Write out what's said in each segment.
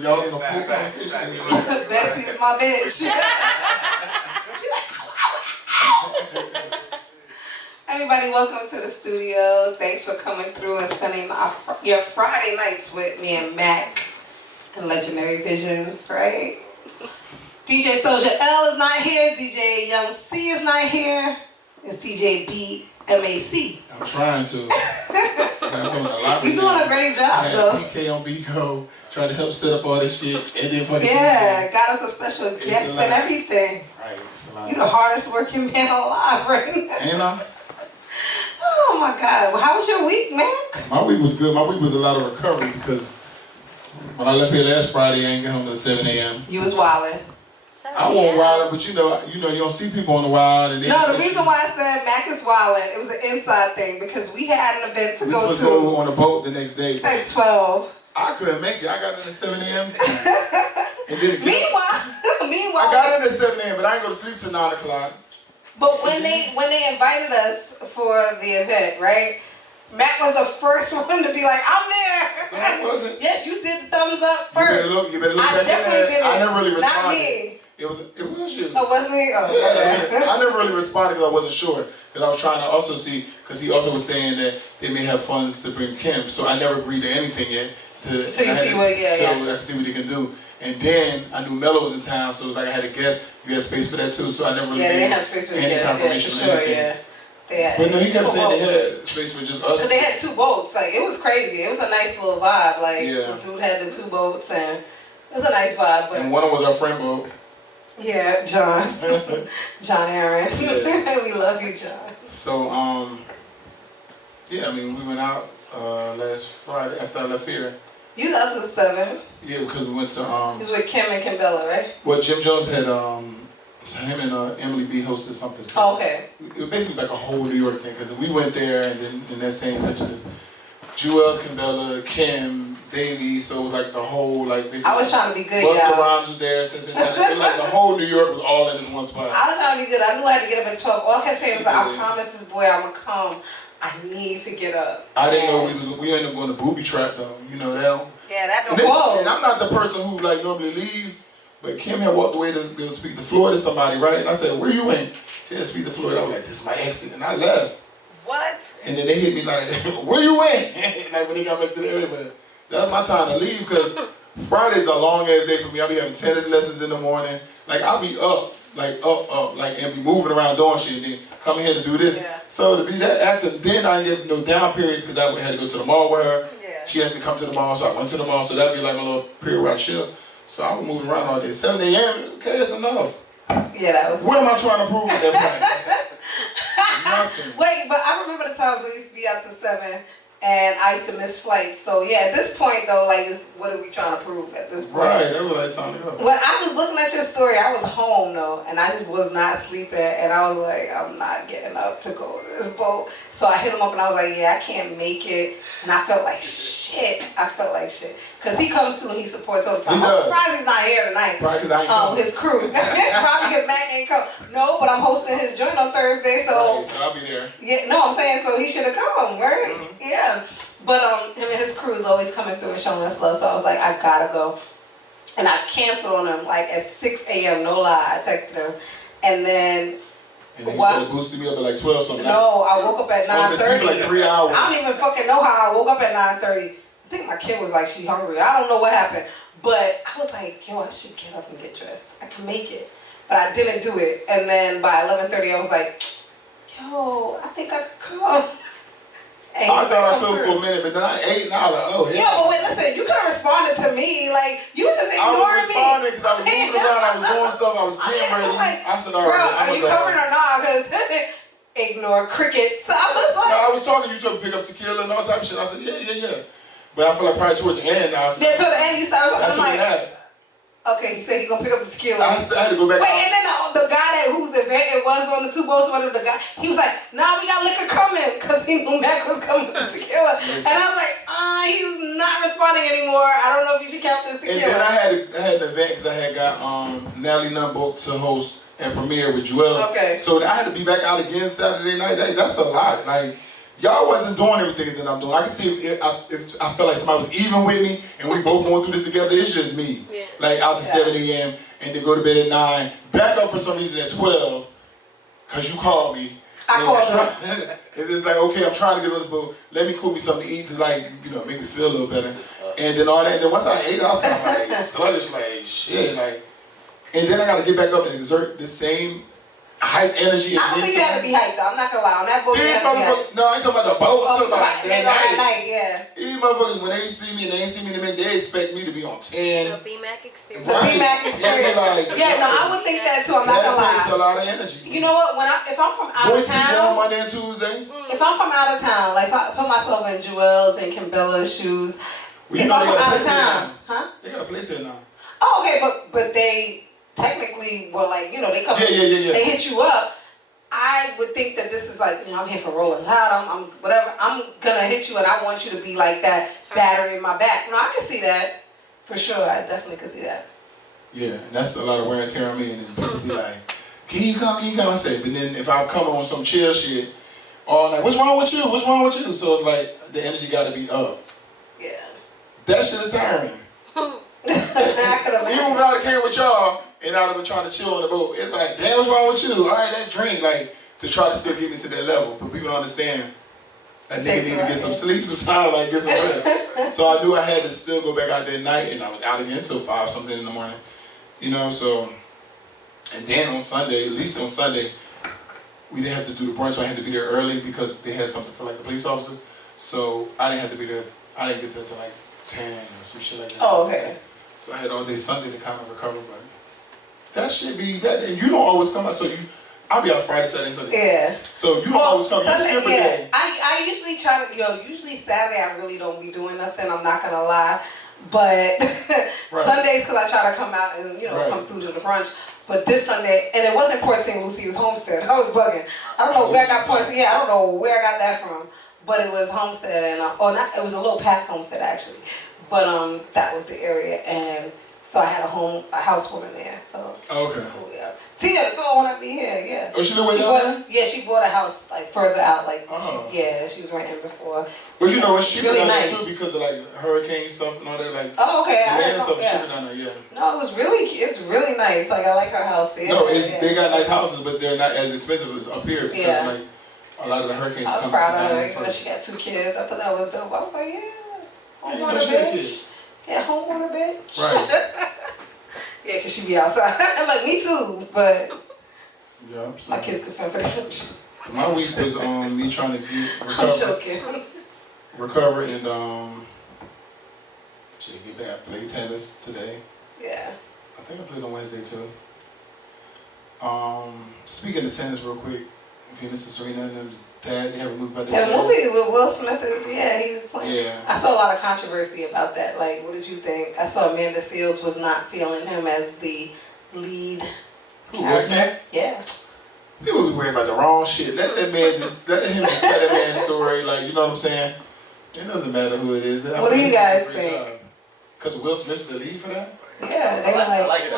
but y'all in a full conversation. Bessie's my bitch. Everybody, welcome to the studio. Thanks for coming through and spending your Friday nights with me and Mac and Legendary Visions, right? DJ Soldier L is not here. DJ Young C is not here. It's DJ B MAC. I'm trying to. You're doing a great job, though. PK on Beco, trying to help set up all this shit. And then got us a special guest and everything. Right, it's a lot. You're the hardest working man alive right now. Ain't I? Oh my God. Well, how was your week, man? My week was good. My week was a lot of recovery because when I left here last Friday, I ain't get home till 7 a.m. You was wildin'. I wasn't wildin', but you don't see people on the wild. And no, the reason why I said Mac is wildin', it was an inside thing because we had an event to go to. We supposed to go on a boat the next day. At 12. I couldn't make it. I got in at 7 a.m. Meanwhile, I got in at 7 a.m., but I ain't go to sleep till 9 o'clock. But when they invited us for the event, right? Matt was the first one to be like, I'm there. No, I wasn't. Yes, you did the thumbs up first. You better look I back definitely did it. I never really responded. Not me. It was you. Oh, was me? Oh, yeah. I never really responded because I wasn't sure. Because I was trying to also see, because he also was saying that they may have funds to bring Kim. So I never agreed to anything yet. So I can see what he can do. And then I knew Mello was in town, so it was like I had a guest. You had space for that too, so I never really they had space for the guests. confirmation Yeah, for sure, They had, but no, he kept saying they had space for just us. Because they had 2 boats. Like, it was crazy. It was a nice little vibe. Like, the dude had the 2 boats, and it was a nice vibe. But and one of them was our friend boat. Yeah, John. John Aaron. Yeah. We love you, John. So, we went out last Friday after I left here. You was out to 7. Yeah, because we went to You was with Kim and Kimbella, right? Well, Jim Jones had him and Emily B hosted something. So oh, okay. It was basically like a whole New York thing because we went there and then in that same section, Jewels, Kimbella, Kim, Davey. So it was like the whole basically. I was trying to be good, Busta Rhymes was there, Cincinnati. It was like the whole New York was all in this one spot. I was trying to be good. I knew I had to get up at 12. All I kept saying was like, I promised this boy I'm gonna come. I need to get up. I didn't know we ended up going to booby trap though. You know that. Yeah, that don't close. And I'm not the person who normally leave, but Kim had walked away to go speak to Floyd to somebody, right? And I said, "Where you went?" She had to speak to Floyd. I was like, "This is my exit," and I left. What? And then they hit me like, "Where you went?" Like when they got back to the area, but that was my time to leave because Friday's a long ass day for me. I'll be having tennis lessons in the morning. Like I'll be up, and be moving around doing shit. And then coming here to do this. Yeah. So to be that active, then I didn't get no down period because I had to go to the mall with her. She asked me to come to the mall, so I went to the mall. So that'd be like my little period where I chill. So I was moving around all day. 7 a.m. Okay, that's enough. Yeah, that was. What am I trying to prove at that point? Nothing. Wait, but I remember the times we used to be out to 7. And I used to miss flights. So yeah, at this point though, what are we trying to prove at this point? Right, that was like time to go. When I was looking at your story, I was home though, and I just was not sleeping, and I was like, I'm not getting up to go to this boat. So I hit him up and I was like, yeah, I can't make it. And I felt like shit. Cause he comes through and he supports all the time. I'm surprised he's not here tonight. Probably because I ain't coming. His crew. Probably because Mac ain't come. No, but I'm hosting his joint on Thursday, so. Right, so I'll be there. Yeah, no, I'm saying so he should have come, right? Mm-hmm. Yeah. But him and his crew is always coming through and showing us love, so I was like, I gotta go. And I canceled on him at 6 a.m., no lie. I texted him. And then he started boosting me up at 12 something. No, I woke up at 9:30. For 3 hours. I don't even fucking know how I woke up at 9:30. I think my kid was like, she hungry. I don't know what happened. But I was like, I should get up and get dressed. I can make it. But I didn't do it. And then by 11:30, I was like, I think I could come. I thought I could for a minute, but then I ate and I was like, oh, yeah. Yeah, but wait, listen, you could have responded to me. You was just ignoring me. I was responding because I was moving around, I was doing stuff, I was getting ready. I said, all right. Bro, are you coming or not? Because ignore crickets. So I was like. No, I was talking to you to pick up tequila and all type of shit. I said, yeah. But I feel like probably towards the end, I was like. Yeah, toward the end, you started. I'm like. Okay, he said he's gonna pick up the tequila. I had to go back. Wait, and then the guy whose event it was on the 2 boats, the guy, he was like, nah, we got liquor coming, because he knew Mac was coming with the tequila. And I was like, he's not responding anymore. I don't know if you should count this tequila. And then I had an event, because I had got Natalie Nunn to host and premiere with Joel. Okay. So I had to be back out again Saturday night. That's a lot. y'all wasn't doing everything that I'm doing. I can see if I felt like somebody was even with me and we both going through this together. It's just me. Yeah. Like out to 7 a.m. and then go to bed at 9. Back up for some reason at 12 because you called me. I called you. It's just like, okay, I'm trying to get on this boat. Let me cook me something to eat to like, make me feel a little better. And then all that. And then once I ate, I was kind of like sluggish, like shit, like. And then I got to get back up and exert the same hype energy. I don't think you have to be hyped though. I'm not gonna lie. On that boat, you have to be hyped. No, I ain't talking about the boat. I'm talking about that night. Yeah. These motherfuckers, when they see me and they ain't see me in a minute, they expect me to be on 10. The BMAC experience. The BMAC experience. Yeah, no, I would think that too. I'm not gonna lie. That takes a lot of energy. You know what? If I'm from out of town, Monday and Tuesday. If I'm from out of town, like if I put myself in Joel's and Kimbella's shoes, well, if I'm from out of town, they got a place here now. Oh, okay, but they technically were like, they come, yeah. They hit you up. I would think that this is like, I'm here for Rolling Loud. I'm whatever. I'm gonna hit you, and I want you to be like that battery in my back. No, I can see that for sure. I definitely can see that. Yeah, and that's a lot of wear and tear on me, and then people be like, "Can you come? I say, but then if I come on some chill shit, all night, what's wrong with you? What's wrong with you? So it's like the energy got to be up. Yeah. That shit is tiring. I could imagine. Even when I came with y'all and I'd have been trying to chill on the boat, it's like, damn, what's wrong with you? All right, let's drink, like to try to still get me to that level. But people don't understand. That nigga need to get some sleep, some time, like get some rest. So I knew I had to still go back out there at night, and I was out again until 5 something in the morning. So, and then on Sunday, at least on Sunday, we didn't have to do the brunch, so I had to be there early because they had something for like the police officers. So I didn't have to be there. I didn't get there till like 10 or some shit like that. Oh, okay. So I had all day Sunday to kind of recover, but that should be that. And you don't always come out, so I'll be out Friday, Saturday, Sunday. Yeah. So you don't always come. Sunday, you yeah. I usually try to, usually Saturday I really don't be doing nothing. I'm not gonna lie, but right. Sundays because I try to come out and come through to the brunch. But this Sunday, and it wasn't Port St. Lucie, it was Homestead. I was bugging. I don't know where I got Port St. Yeah, I don't know where I got that from, but it was Homestead, and it was a little past Homestead actually, but that was the area, and so I had a housewarming there. So. Okay. Oh, yeah. Tia told when I be here, yeah. Oh, she live way down there? Yeah, she bought a house like further out, like she was renting before. But it's cheaper really down there nice. too because of like hurricane stuff and all that. Like oh, okay. land stuff cheaper down there, yeah. No, it's really nice. Like I like her house. Yeah, no, they got nice houses, but they're not as expensive as up here because like a lot of the hurricanes. I was proud of her. She got 2 kids. I thought that was dope. I was like, home on a bitch. Yeah, home on a bitch. Right. Yeah, because she be outside. I'm like, me too, but yeah, my kids could fend for themselves. My week was me trying to recover. I'm joking. Recover and get back. Play tennis today. Yeah. I think I played on Wednesday too. Speaking of tennis real quick, Venus and Serena and them's dad, they have a movie about that. The movie with Will Smith he's playing. Yeah. I saw a lot of controversy about that. Like, what did you think? I saw Amanda Seales was not feeling him as the lead Will Smith? Yeah. People be worried about the wrong shit. Let him just tell that man's story. Like, you know what I'm saying? It doesn't matter who it is. What do you guys think? Because Will Smith's the lead for that? Yeah, they I like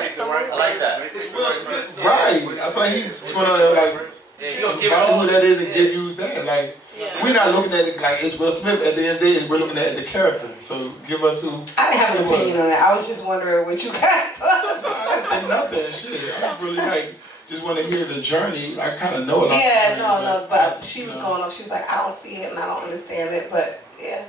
that. It's Will Smith. Right. I feel like he's gonna give who that is and give you that. Like, we're not looking at it like it's Will Smith. At the end of the day, we're looking at the character. So give us who. I didn't have an opinion on that. I was just wondering what you guys thought. I didn't think nothing. Shit. I really just want to hear the journey. I kind of know a lot. Yeah, no, but she was going up. She was like, I don't see it and I don't understand it, but yeah.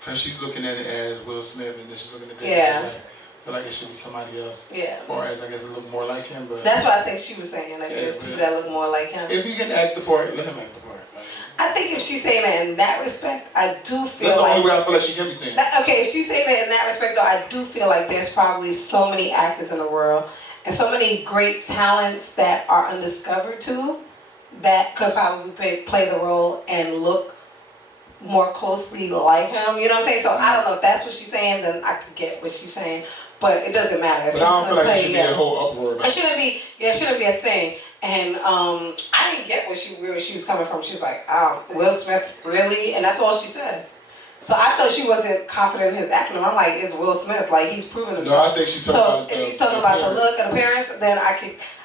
Because she's looking at it as Will Smith, and then she's looking at it as I feel like it should be somebody else. Yeah. As far as I guess it look more like him, but that's what I think she was saying. Like there's people that look more like him. If he can act the part, let him act the part. Like, I think if she's saying that in that respect, I do feel that's like the only way I feel like she can be saying. Okay, if she's saying that in that respect, though, I do feel like there's probably so many actors in the world and so many great talents that are undiscovered too, that could probably play the role and look more closely like him. You know what I'm saying? So I don't know if that's what she's saying. Then I could get what she's saying, but it doesn't matter. But I don't feel like it should be a whole uproar about it. It shouldn't be. Yeah, it shouldn't be a thing. And I didn't get where she was coming from. She was like, Will Smith, really? And that's all she said. So I thought she wasn't confident in his acting. I'm like, it's Will Smith. Like, he's proven himself. No, I think she's talking about if he's talking about the look and appearance, then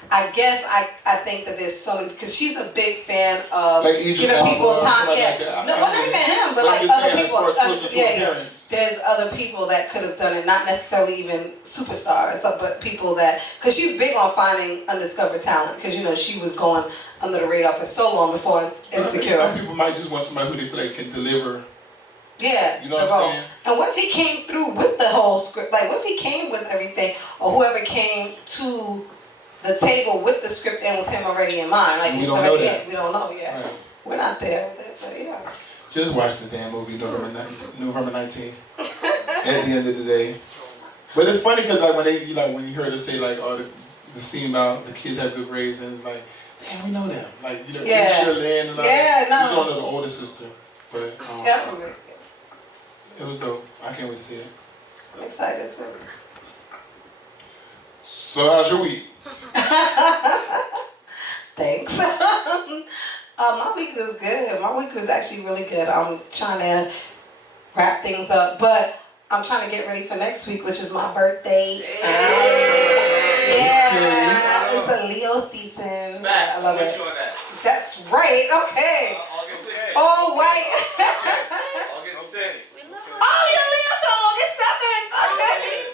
I guess I think that there's so many, because she's a big fan of like giving people time. Like no, well, not even him, but like other people. Yeah. There's other people that could have done it, not necessarily even superstars, but people that, because she's big on finding undiscovered talent, because she was going under the radar for so long before Insecure. Some people might just want somebody who they feel like can deliver. Yeah, you know what I'm saying? And what if he came through with the whole script? Like, what if he came with everything, or whoever came to the table with the script and with him already in mind? Like, we don't know that. We don't know yet. Right. We're not there with it, but yeah. Just watch the damn movie November 19th. At the end of the day, but it's funny because like when you heard her say like, oh, the scene about the kids have good grades, and it's like, damn, we know them. Like Keisha, Lynn, and no. She's one of the older sister, but Definitely. It was dope. I can't wait to see it. I'm excited too. So how's your week? Thanks. My week was good. My week was actually really good. I'm trying to wrap things up, but I'm trying to get ready for next week, which is my birthday. Yeah, it's a Leo season. I love it. That's right. Okay. August 6th. Oh, right. August 6th. Oh, you're Leo, so August 7th. Okay.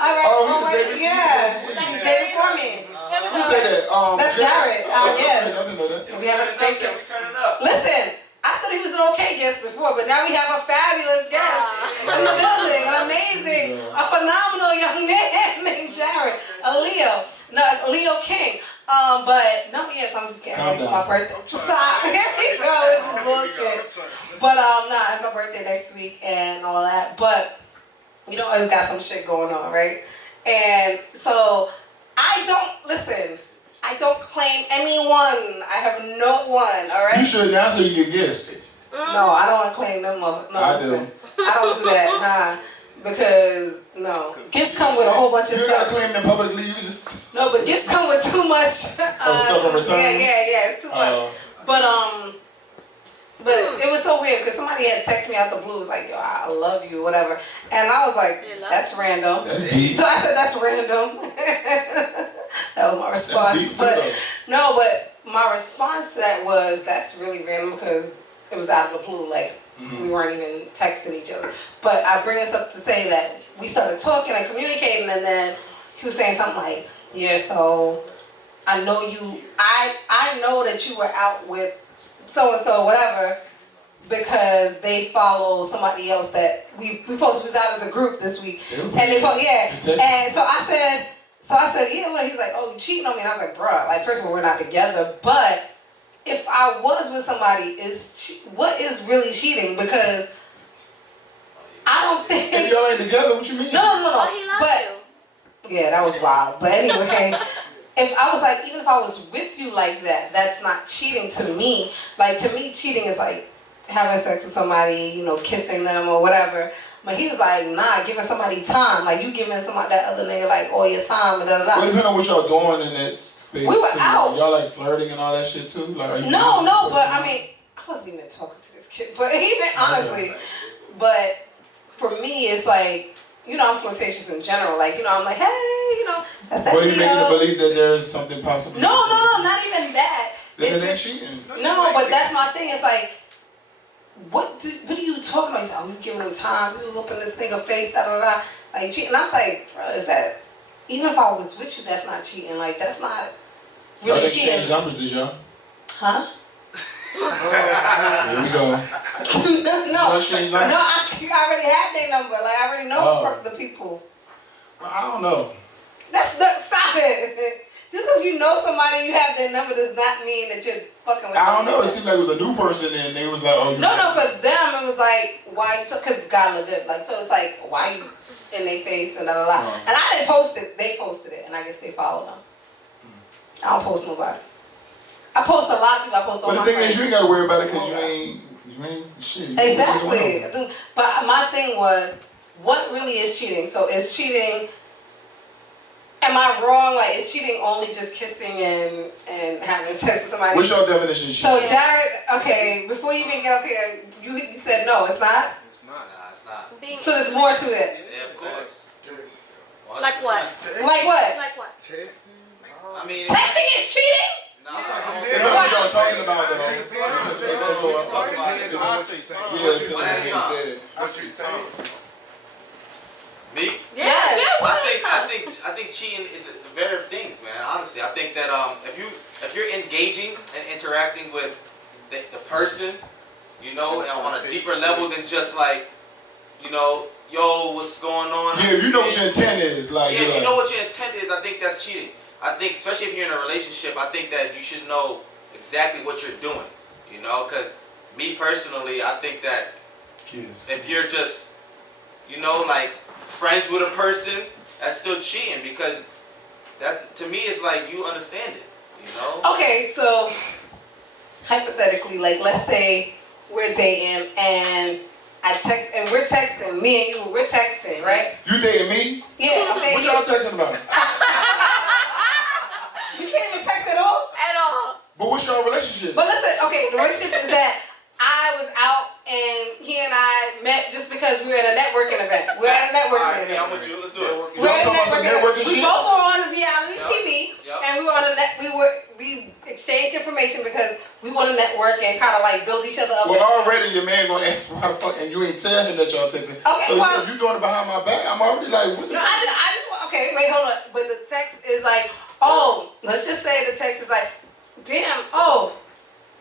All right. Oh, wait. Yeah. He's there for me. Who said that? That's Jared. Yes. I didn't know that. We haven't thank you. We turning up. Listen, I thought he was an okay guest before, but now we have a fabulous guest in the building, an amazing, a phenomenal young man named Jared, a Leo. No, Leo King. But no, yes, I'm just getting ready for my birthday. Stop. Here we go with this bullshit. But it's my birthday next week and all that. But I always got some shit going on, right? And so I don't claim anyone. I have no one, all right? You should now so you get gifts. No, I don't want to claim them. No, I do. I don't do that, because no. Gifts come with a whole bunch of you stuff. You gotta claim them publicly. You just... No, but gifts come with too much. Stuff in return? Yeah, it's too much. But it was so weird because somebody had texted me out the blue. It was like, yo, I love you, whatever. And I was like, that's random. That's deep. So I said, that's random. That was my response. But my response to that was, that's really random because it was out of the blue. Like, we weren't even texting each other. But I bring this up to say that we started talking and communicating, and then he was saying something like, yeah, so I know you, I know that you were out with so-and-so, whatever, because they follow somebody else that we posted this out as a group this week. And they and so I said, yeah, well, he's like, oh, you cheating on me? And I was like, bruh, like, first of all, we're not together, but if I was with somebody, what is really cheating? Because I don't think... If y'all ain't together, what you mean? No. Oh, he loved you. Yeah, that was wild. But anyway... If I was like, even if I was with you like that, that's not cheating to me. Like, to me, cheating is like having sex with somebody, kissing them or whatever. But he was like, nah, giving somebody time. Like, you giving somebody, that other nigga, like, all your time and da-da-da. Well, depending on what y'all doing in that space. We were out. Y'all like flirting and all that shit too? Like, No, but I mean, I wasn't even talking to this kid. But even, honestly, but for me, it's like, I'm flirtatious in general. Like, I'm like, hey, that's that. What are you making to believe that there's something possible? No, not even that. Then it's it ain't just, cheating. No, but that's my thing. It's like, what are you talking about? He's like, oh, you giving them time. You open this thing of face, da-da-da. Like, cheating. And I was like, bro, is that, even if I was with you, that's not cheating. Like, that's not really y'all cheating. exchange numbers, did y'all? Huh? Here we go. No, I already have their number. Like, I already know the people. Well, I don't know. Stop it. Just because you know somebody, you have their number, does not mean that you're fucking with them. I don't know. It seemed like it was a new person, and they was like, "Oh, no." For them, it was like, why you? Because the guy looked good. Like, so it's like, why you in their face and da da da. And I didn't post it. They posted it, and I guess they followed them. I don't post nobody. I post a lot of people. I post all my friends. But the thing is, you ain't gotta worry about it because you ain't shit. Exactly. But my thing was, what really is cheating? So is cheating? Am I wrong? Like, is cheating only just kissing and having sex with somebody? What's your definition of cheating? So Jared, okay, before you even get up here, you said no, it's not? It's not. Nah, it's not. So there's more to it. Yeah, of course. Like what? Like what? Like what? I mean, texting is cheating? No, That's what y'all talking about, though. What you saying? Me? Yes. I think cheating is a very things, man. Honestly, I think that if you're engaging and interacting with the person, you know, on a deeper level than just like, you know, yo, what's going on? Yeah, you know what your intent is, like. Yeah, you know what your intent is. I think that's cheating. I think, especially if you're in a relationship, I think that you should know exactly what you're doing. You know, because me personally, I think that if you're just, you know, like friends with a person, that's still cheating because that's, to me, it's like you understand it. You know. Okay, so hypothetically, like let's say we're dating and we're texting, me and you, we're texting, right? You dating me? Yeah, I'm dating What y'all texting about? You can't even text at all? At all. But what's your relationship? But listen, okay, the relationship is that I was out and he and I met just because we were at a networking event. We're at a networking event. I'm with you. Let's do it. We're at a networking event. We shit? both were on reality TV, Yep. and we were on we exchanged information because we want to network and kind of like build each other up. Well, already your man gonna ask why the fuck, and you ain't tell him that y'all texting. Okay, so well, you doing it behind my back. I'm already like, what the no, I just want, okay, wait, hold on. But the text is like, oh, let's just say the text is like, damn, oh,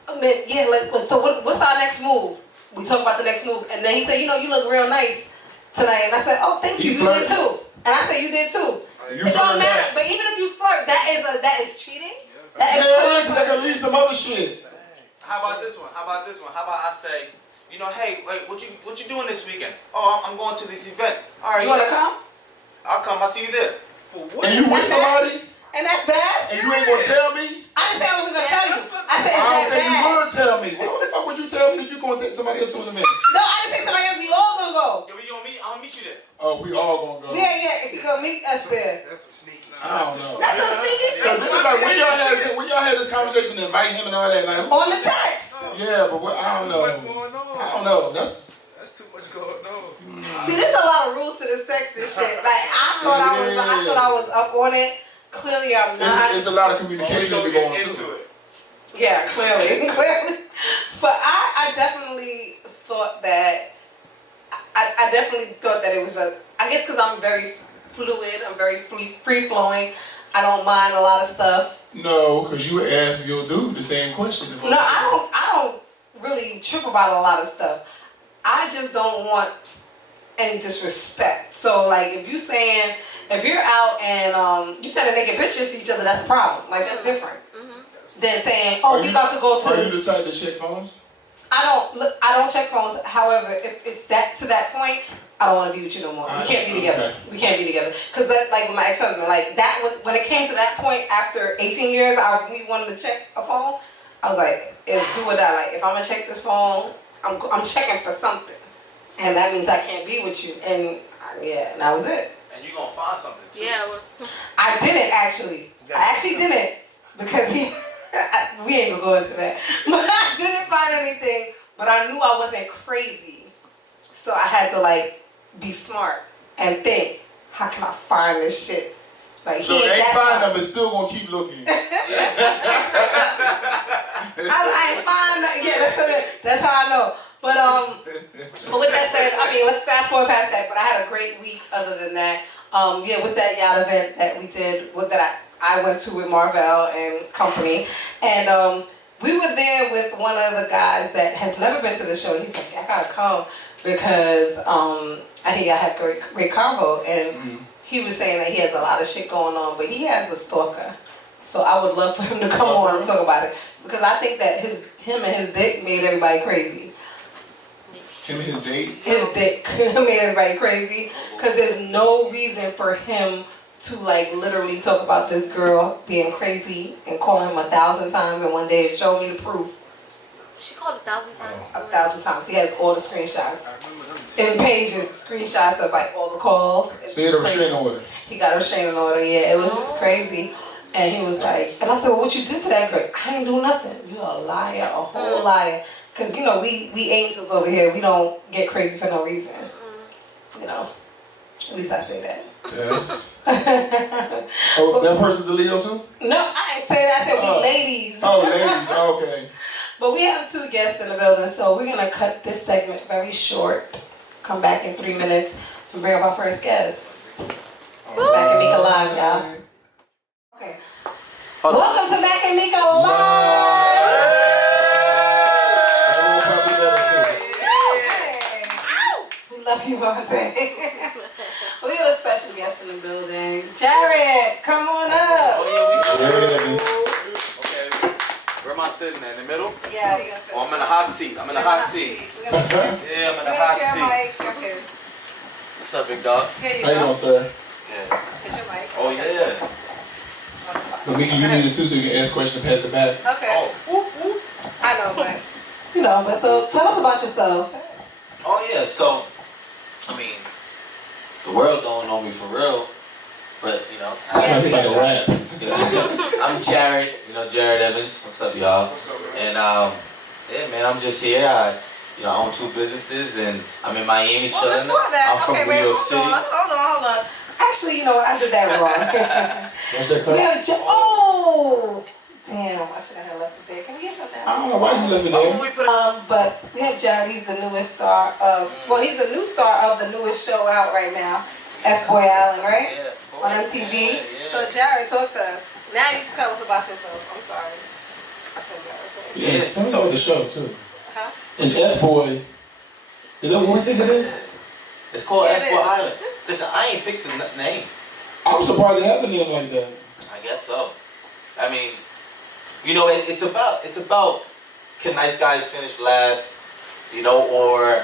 I mean, yeah, so what's our next move? We talk about the next move, and then he said, you know, you look real nice tonight, and I said, oh, thank you, you did too, and I said, you did too. You It don't flirt matter, back. but even if you flirt, that is cheating. That is Yeah, because I can leave some other shit. How about this one? How about I say, you know, hey, wait, what you doing this weekend? Oh, I'm going to this event. All right. You wanna come? I'll come. I'll see you there. For what? And you with somebody, And that's bad? and you ain't gonna tell me? I didn't say I wasn't gonna tell you. I said, I is don't that think you bad? would tell me. Why the fuck would you tell me that you gonna take somebody else to an event? No, I didn't say somebody else. We all gonna go. Yeah, we gonna meet. I'll meet you there. Oh, we all gonna go. Yeah, if you gonna meet us there. That's some sneaky. I don't know. That's so sneaky. Because it's like when y'all had this conversation to invite him and all that, like, On the text. yeah, but what, I don't know. What's going on? I don't know. That's too much going on. See, there's a lot of rules to this text and shit. Like I thought I was up on it. Clearly, I'm not. It's a lot of communication to be going too. Yeah, clearly. But I definitely thought that. I definitely thought that it was I guess because I'm very fluid. I'm very free flowing. I don't mind a lot of stuff. No, because you would ask your dude the same question. No, I don't really trip about a lot of stuff. I just don't want any disrespect. So like if you're out and you send a naked pictures to each other, that's a problem. Like that's different than saying, oh, we about to go to. Are you the type to check phones? I don't check phones. However, if it's to that point, I don't want to be with you no more. We can't be together. Okay. We can't be together. Because like with my ex-husband, like that was when it came to that point after 18 years, we wanted to check a phone. I was like, it's do or die. Like if I'm gonna check this phone, I'm checking for something, and that means I can't be with you. And yeah, and that was it. And you gonna find something too. Yeah. Well, I didn't actually. I actually didn't because we ain't gonna go into that. But I didn't find anything. But I knew I wasn't crazy, so I had to like be smart and think, how can I find this shit? Like So they ain't find them, but still gonna keep looking. I ain't find that. Yeah, that's how I know. But with that said, I mean, let's fast forward past that. But I had a great week. Other than that, with that yacht event that we did, that I went to with Marvell and company, and we were there with one of the guys that has never been to the show. He's like, I gotta come because I think I had great convo, and he was saying that he has a lot of shit going on, but he has a stalker. So I would love for him to come on and talk about it because I think that him and his dick made everybody crazy. Him and his date? His dick made everybody crazy because there's no reason for him to like literally talk about this girl being crazy and calling him 1,000 times and one day show me the proof. she called 1,000 times. 1,000 times. He has all the screenshots. In pages, screenshots of like all the calls. So he had a restraining order. He got a restraining order, yeah. It was just crazy. And he was like, and I said, well, what you did to that girl? I ain't do nothing. You a liar, a whole liar. Because, you know, we angels over here, we don't get crazy for no reason. You know, at least I say that. Yes. Oh, that person's the Leo too? No, I didn't say that. I said we ladies. Oh, ladies. Oh, okay. But we have 2 guests in the building, so we're gonna cut this segment very short. Come back in 3 minutes and bring up our first guest. It's Mac and Meeka Live, y'all. Okay. Welcome to Mac and Meeka Live. We love you, Vontae. We have a special guest in the building. Jared, come on up. Okay. Where am I sitting at? In the middle? Yeah, we gonna sit. Oh, I'm in the hot seat. I'm in the hot seat. We're gonna share, Yeah, I'm in we're the gonna hot share seat. mic. Okay. What's up, big dog? Here you How you go. doing, sir? Yeah. Here's your mic. Oh, yeah. But Meeka, you need it too, so you can ask questions and pass it back. Okay. Oh, whoop, whoop. I know, but but so tell us about yourself. Oh, yeah. So, I mean, the world don't know me for real, but, I know he's like a rap. I'm Jared, Jared Evans. What's up, y'all? What's up, man? And, yeah, man, I'm just here. I own 2 businesses, and I'm in Miami chilling. Before that, I'm from okay, New wait, York hold City. on. Actually, I did that wrong. What's that We cut? have oh, damn! I should have left it there. Can we get some now? I don't know why you left it Oh, there. we put it. But we have Jared. He's the newest star of. Well, he's a new star of the newest show out right now, F-Boy Island, right? Yeah, On MTV. yeah. So Jared, talk to us. Now you can tell us about yourself. I'm sorry. I said Jared. Sorry. Yeah, tell me about the show too. Huh? It's F-Boy. Is that what we think it is? It's called Yeah, it F-Boy is. Island. Listen, I ain't picked the name. I'm surprised it happened to him like that. I guess so. I mean, it's about can nice guys finish last, or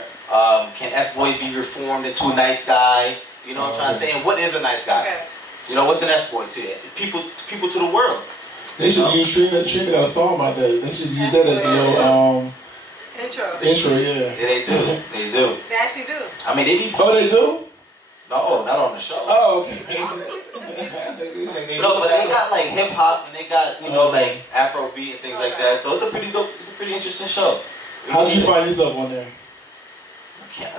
can F-boys be reformed into a nice guy? You know what I'm trying to say? And what is a nice guy? Okay. What's an F-boy to you? People to the world. They should use Trina got a song about that. They should use that as the little intro, yeah. Yeah, they do. They do. They actually do. I mean, they be. Oh, they do? No, not on the show. Oh, okay. No, but they got like hip hop and they got like Afro beat and things like that. So it's a pretty dope. It's a pretty interesting show. How did you find yourself on there?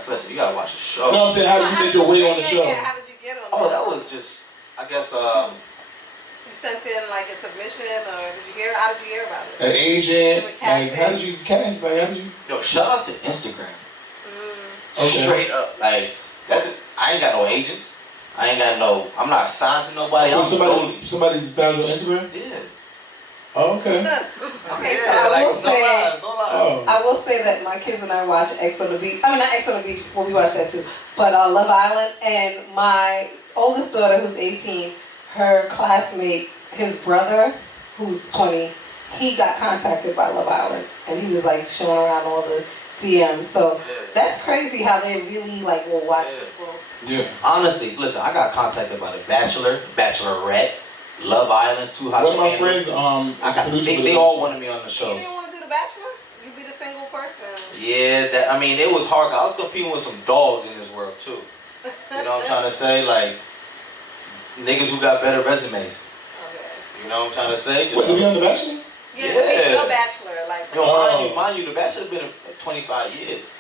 Listen, you gotta watch the show. No, I'm saying, how did you make your way on the show? Yeah, how did you get on Oh, that? that was just, I guess, You sent in like a submission, or did you hear? How did you hear about it? An agent, With like, how casting? did you cast? Like, how did you? yo, shout out to Instagram. Okay. Straight up, like I ain't got no agents. I'm not signed to nobody. So I'm somebody found you on Instagram? yeah. Oh, okay. Okay, Yeah, so I like, will say. no lies. Oh. I will say that my kids and I watch X on the Beach. I mean, not X on the Beach. Well, we watch that too. But Love Island, and my oldest daughter, who's 18, her classmate, his brother, who's 20, he got contacted by Love Island, and he was like showing around all the DMs. So that's crazy how they really like will watch people. Yeah. Honestly, listen, I got contacted by The Bachelor, Bachelorette, Love Island, Too Hot One to of my Handle. friends, I got, producer for they the all show. wanted me on the You shows. didn't want to do The Bachelor? You be the single person. Yeah, it was hard. I was competing with some dogs in this world too. You know what I'm trying to say? Like, niggas who got better resumes. Okay. You know what I'm trying to say? What, to be on The Bachelor? Yeah. No Bachelor, like. Yo, mind you, The Bachelor been 25 years.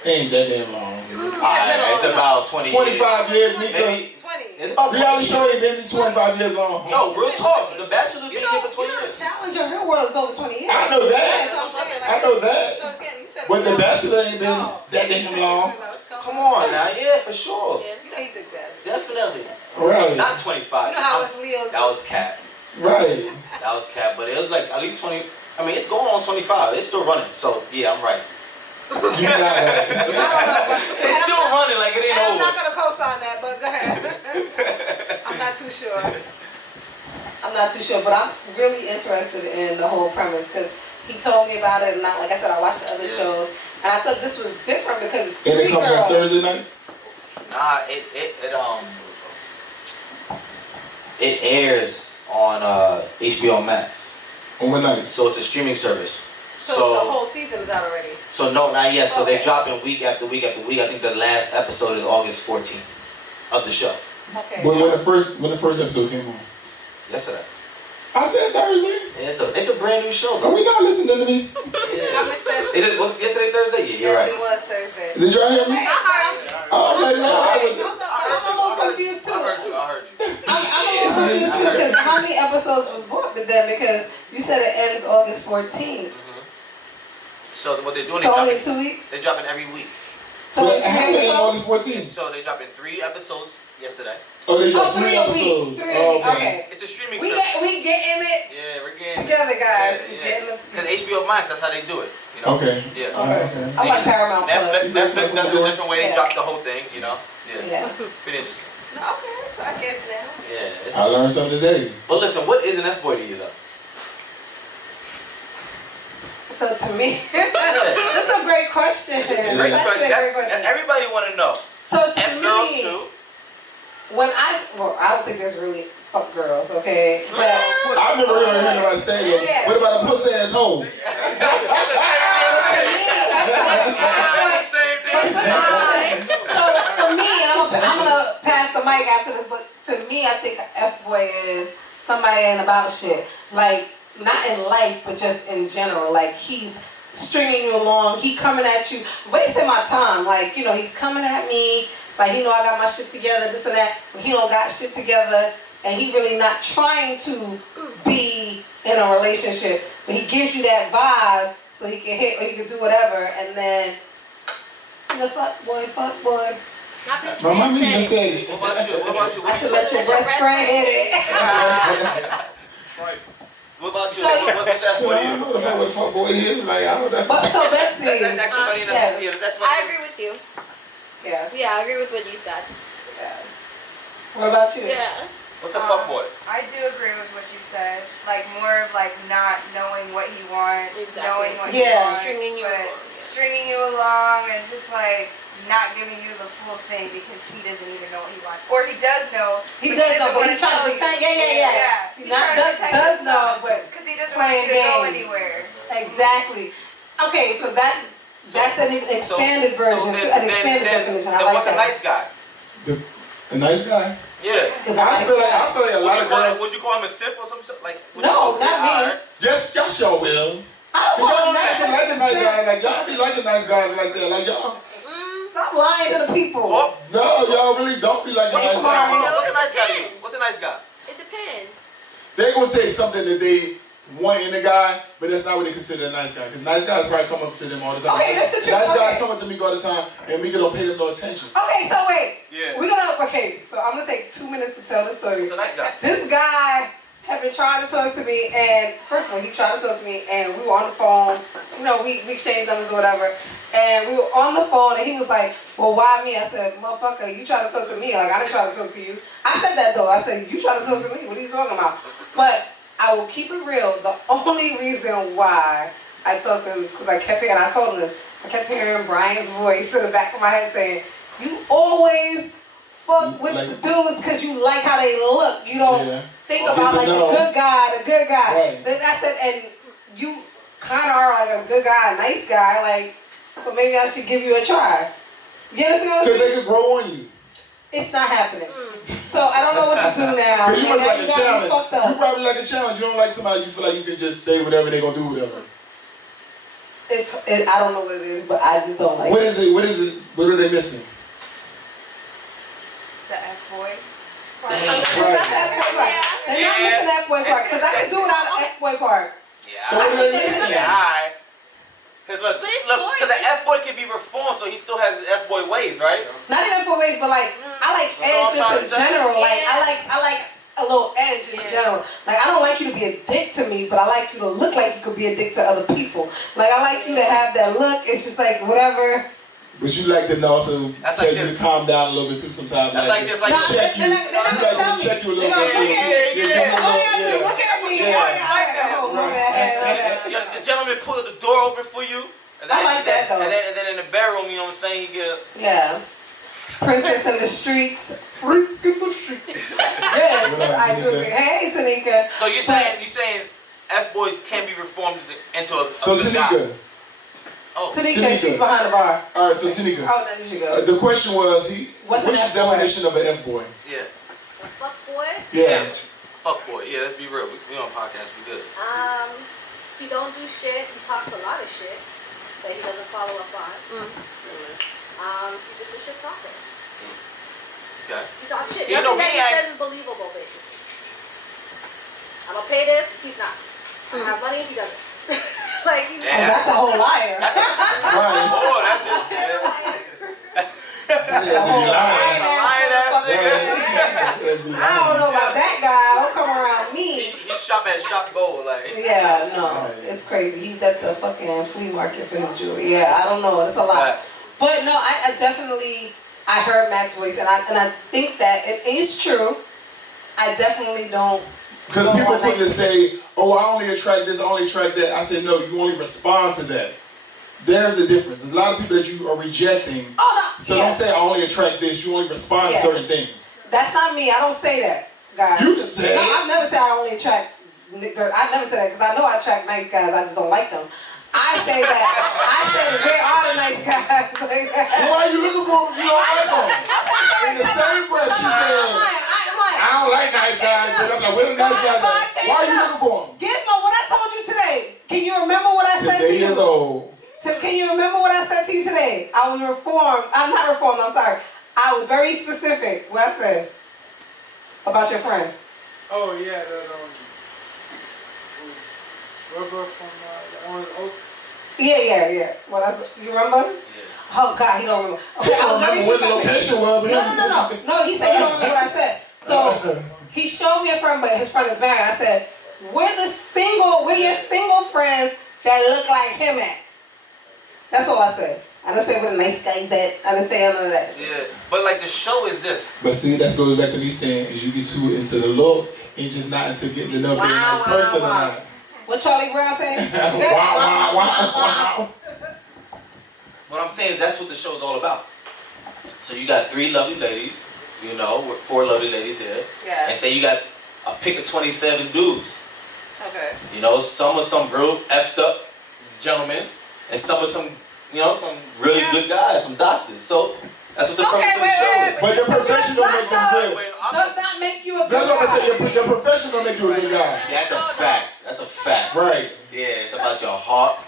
Ain't that damn long. Alright, it's about 20 25 years, Meeka. Maybe, 20. it's about 20 Reality show years. ain't been 25 years long. No, real talk. The Bachelor's been here for 20 the years. challenge of real world is over 20 years. I know that. That's what I'm saying. I know that. So again, you said But The Bachelor ain't been that damn long. Come on now, yeah, for sure. You know he's exaggerating. Definitely. Right. Not 25. You know how it's Leo's. That was cap. Right. That was cap, but it was like at least 20. I mean, it's going on 25. It's still running. So, yeah, I'm right. You not right. It's still running like it ain't I'm over. not going to co-sign that, but go ahead. I'm not too sure. But I'm really interested in the whole premise because he told me about it, and like I said, I watched the other shows, and I thought this was different because it's And it three comes on girls. Thursday nights? Nah, it airs on HBO Max. On what night? So it's a streaming service. So the whole season is out already. So no, not yet. So Okay. they're dropping week after week after week. I think the last episode is August 14th of the show. Okay. When the first episode came on? Yesterday. I said Thursday. Yeah, it's a brand new show, Are bro. we not listening to me? I missed that. Was it yesterday Thursday? Yeah, you're right. It was Thursday. Did y'all hear me? I heard you. Oh, okay, I'm a little confused too. I heard you. confused too, because how many episodes was booked with them? Because you said it ends August 14th. So what they're doing, So only in 2 weeks? they're dropping every week. So it happened on August 14th. So they dropping 3 episodes yesterday. Oh, they dropped 3 3 a episodes. week. 3 a Oh, week. Okay. It's a streaming We service. getting it Yeah, we're getting together, guys. Yeah, Getting it Because together. HBO Max, that's how they do it. You know? Okay. Yeah. Okay. I like Paramount Plus. Netflix does a different way. They Yeah. drop the whole thing. You know. Yeah. Pretty interesting. Okay, so I get it now. Yeah. I learned something today. But listen, what is an F-boy to you though? So to me, that's a great question. It's a great That's question. a great question. Everybody want to know. So to F-girls me, too. I don't think there's really fuck girls, okay? But I've never heard anybody say that. Yeah. What about a pussy ass hoe? so for me, I'm gonna pass the mic after this, but to me, I think an F-boy is somebody that ain't about shit. Like, not in life, but just in general. Like, he's stringing you along, he coming at you, wasting my time. Like, you know, he's coming at me, like, he know I got my shit together, this and that, but he don't got shit together, and he really not trying to be in a relationship, but he gives you that vibe so he can hit or he can do whatever, and then he's a fuck boy. My mom even said it. What about you? What about you? I should let your best friend hit it. What about you? So, What's that So for I you? don't know if what fuck boy is. Like, I don't know. But so Betsy, That's somebody that's yeah. that's I agree with you. Yeah. Yeah, I agree with what you said. Yeah. What about you? Yeah. What's a fuckboy? I do agree with what you said. Like more of like not knowing what he wants, Exactly. knowing what Yeah. he wants, Stringing you but along, yeah. stringing you along and just like not giving you the full thing because he doesn't even know what he wants, or he does know. He but does know, doesn't but wanna he's trying to tell you. pretend. Yeah. He's He not, trying to does protect know, himself but because he doesn't want playing you to go games. anywhere. Exactly. Okay, so that's an expanded version, an expanded definition. I Then like what's a that. nice guy? A nice guy. Yeah. Is I a nice feel guy. like a lot of girls. Would you call him a simp or something? Like, No, not me. Yes, y'all will. I don't Y'all want don't nothing like a nice to guy. Like y'all be liking nice guys like that. Like y'all. Stop lying to the people. Oh, No, y'all really don't be liking nice guys. what's a nice guy to you? What's a nice guy? It depends. They gonna say something that they want in a guy, but that's not what they consider a nice guy. Because nice guys probably come up to them all the time. Okay, that's the truth. Nice guys Okay. come up to me all the time, and we don't pay them no attention. Okay, so wait. Yeah. So I'm gonna take 2 minutes to tell the story. What's a nice guy? This guy had been trying to talk to me, and first of all, he tried to talk to me, and we were on the phone. You know, we exchanged numbers or whatever, and we were on the phone, and he was like, "Well, why me?" I said, "Motherfucker, you trying to talk to me? Like I didn't try to talk to you." I said that though. I said, "You trying to talk to me? What are you talking about?" But I will keep it real. The only reason why I talked to him is because I kept hearing. I told him this. I kept hearing Brian's voice in the back of my head saying, "You always fuck with Like- the dudes because you like how they look. You don't." Yeah. Think Or about get like to know. the good guy. Right. Then I said, and you kind of are like a good guy, a nice guy, like, so maybe I should give you a try. You understand what I'm Because saying? they could grow on you. It's not happening. So I don't know what to do now. Because you must And like now a got me challenge. fucked You up. probably like a challenge. You don't like somebody you feel like you can just say whatever they gonna do whatever. I don't know what it is, but I just don't like What it. is it? What is it? What are they missing? The F boy. It's not the F-boy part. They're not missing the F-boy part, because I can do without the F-boy part. Yeah. So what are they missing? Yeah, alright. Because look, But it's look, boring. because the F-boy can be reformed, so he still has his F-boy ways, right? Not even for ways, but like, I like That's all edge I'm just in trying to say. general. Like, Yeah. I like a little edge in general. Like, I don't like you to be a dick to me, but I like you to look like you could be a dick to other people. Like, I like you to have that look. It's just like, whatever. But you like them to also That's tell like you to this. calm down a little bit too sometimes. That's like this, like Nah, check you. they're not You like gonna them to check you a little They're gonna bit. look at me. Yeah, Oh, yeah, yeah, yeah. look at me. Yeah. Oh, yeah. Oh, my bad. Yeah, the gentleman pulled the door open for you. And then, I like that, though. And then in the bedroom, you know what I'm saying? He get. Yeah. Princess in the streets. Freak in the streets. Yes, I do agree. Hey, Tanika. So you're saying F-boys can be reformed into a So good guy. Tanika. Oh. Tanika, Tanika. she's behind the bar. All right, so Tanika. Oh, there she goes. The question was, What's what's an the F-boy? definition of an F-boy? Yeah. A fuck boy. Yeah. Fuck boy. Yeah, let's be real. We on podcast. We good. He don't do shit. He talks a lot of shit that he doesn't follow up on. He's just a shit talker. Okay. He talks shit. He's no Nothing that he maniac. says is believable, basically. I have money, he doesn't. Like, he's Oh, that's a whole liar. Right. Oh, that's it. Yeah, so you lying. I don't know about that guy. Don't come around me. He shop at Shop Gold, like. Yeah, no, it's crazy. He's at the fucking flea market for his jewelry. Yeah, I don't know. It's a lot. But no, I definitely, I heard Mac's voice, and I think that it is true. I definitely don't. Because people quickly say, oh, I only attract this, I only attract that. I said, no, you only respond to that. There's a difference. There's a lot of people that you are rejecting. Oh, no. So don't say, I only attract this. You only respond to certain things. That's not me. I don't say that, guys. You say No, I've never said I only attract. I never said that because I know I attract nice guys. I just don't like them. I say that. I say, where are the nice guys? Like, why are you looking for them? You don't like them. In the same breath, she said, I don't like nice guys, but I'm like, where the nice guys at? Why are you looking for them? Gizmo, what I told you today, can you remember what I said to you? Today is old. Can you remember what I said to you today? I was reformed. I'm not reformed, I'm sorry. I was very specific what I said about your friend. Oh yeah, that rubber from Orange Oak. Yeah. What I said, you remember? Yeah. Oh God, he don't remember. Okay, I was very Where the specific. location was, but No, he said he don't remember what I said. So he showed me a friend, but his friend is married. I said, where your single friends that look like him at? That's all I said. I didn't say where the nice guys at. I didn't say none of that. Yeah, but like the show is this. But see, that goes back to me saying, is you be too into the look and just not into getting to know being a nice person or not. What Charlie Brown saying? Wow. What I'm saying is that's what the show's all about. So you got 3 lovely ladies, 4 lovely ladies here. Yeah. And say you got a pick of 27 dudes. Okay. Some real effed up gentlemen, and some really good guys, some doctors. So that's what the purpose of the show is. But your profession don't make them good. Does not make you a good That's what I'm guy. saying. Your profession don't make you a good guy. That's a fact. That's a fact. Right. Yeah, it's about your heart.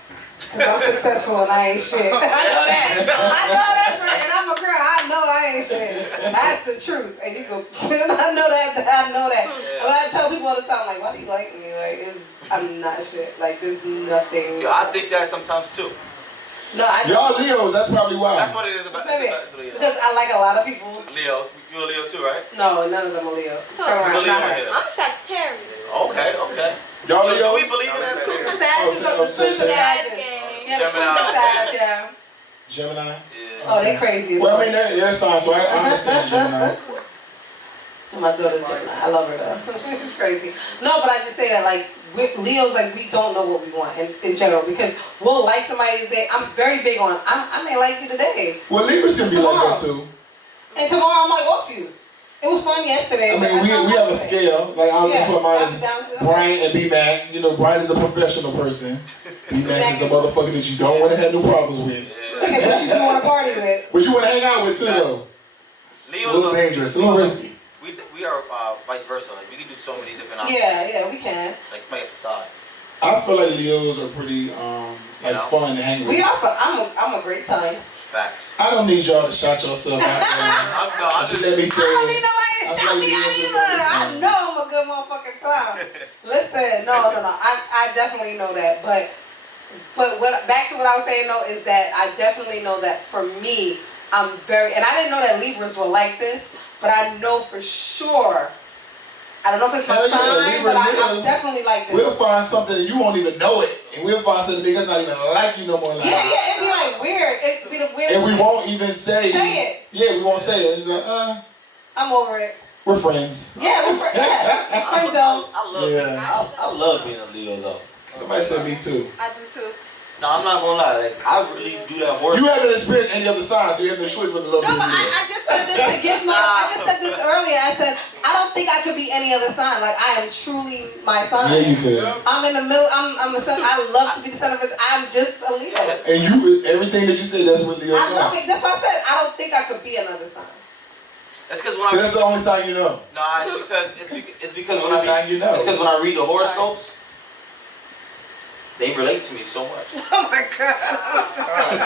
Cause I'm successful and I ain't shit. I know that. I know that's right. And I'm a girl. I know I ain't shit. That's the truth. And you go, I know that. Yeah. But I tell people all the time, like, why do you like me? Like, I'm not shit. Like, there's nothing. Yeah, I think that sometimes too. No, I Y'all Leos, that's probably why. That's what it is about. Maybe. It's Leo. Because I like a lot of people. Leo, you a Leo too, right? No, none of them are Leo. Turn You a around. Leo Not her. here. I'm Sagittarius. Okay. Y'all Do Leos? we believe in that too? Sagittarius, the twins are Sagittarius. Yeah, the twins are Sagittarius, yeah. Gemini? Yeah. Oh, they crazy as Well, I fuck. mean, they're signs, so I understand Gemini. My daughter's Gemini. I love her though. It's crazy. No, but I just say that like Leo's like we don't know what we want in general because we'll like somebody today. I'm very big on I may like you today. Well, Libras can be like that too. And tomorrow I'm like off you. It was fun yesterday. I mean, we have a scale. Like I'll Yeah. just put mine is Brian and B-Mac. Brian is a professional person. B-Mac is the motherfucker that you don't want to have no problems with. Okay, but you do want to party with. But you want to hang out with too though. It's a little dangerous, a little risky. We are vice versa. Like we can do so many different options. Yeah, we can. Like play a facade. I feel like Leos are pretty fun to hang with. We are fun. I'm a great time. Facts. I don't need y'all to shout yourself out. I'm Just let me I say don't it. need nobody to shout me out either. I know I'm a good motherfucking time. Listen, no. I definitely know that. But back to what I was saying though is that I definitely know that for me, I'm very, and I didn't know that Libras were like this, but I know for sure. I don't know if it's my Hell yeah, sign, but Libra, I'm definitely like this. We'll find something and you won't even know it. And we'll find something that's not even like you no more. Like, Yeah, it'd be like weird. It'd be the weirdest. And we won't even say it. Yeah, we won't say it. It's like, I'm over it. we're friends. Yeah, we're friends. Yeah. Friends though. I love being a Leo though. Somebody said me too. I do too. No, I'm not gonna lie. Like I really do that horse. You haven't experienced any other signs, so you have no choice but to love No, this but Leo. I just said this to Gizmo. I just said this earlier. I said, I don't think I could be any other sign. Like, I am truly my sign. Yeah, you could. I'm in the middle. I'm the son. I love to be the son of it. I'm just a Leo. And you, everything that you say, that's what Leo I does. love it. That's why I said I don't think I could be another sign. That's because when That's the only sign you know. No, it's because The when only sign you know. It's because when I read the horoscopes, they relate to me so much. Oh my God.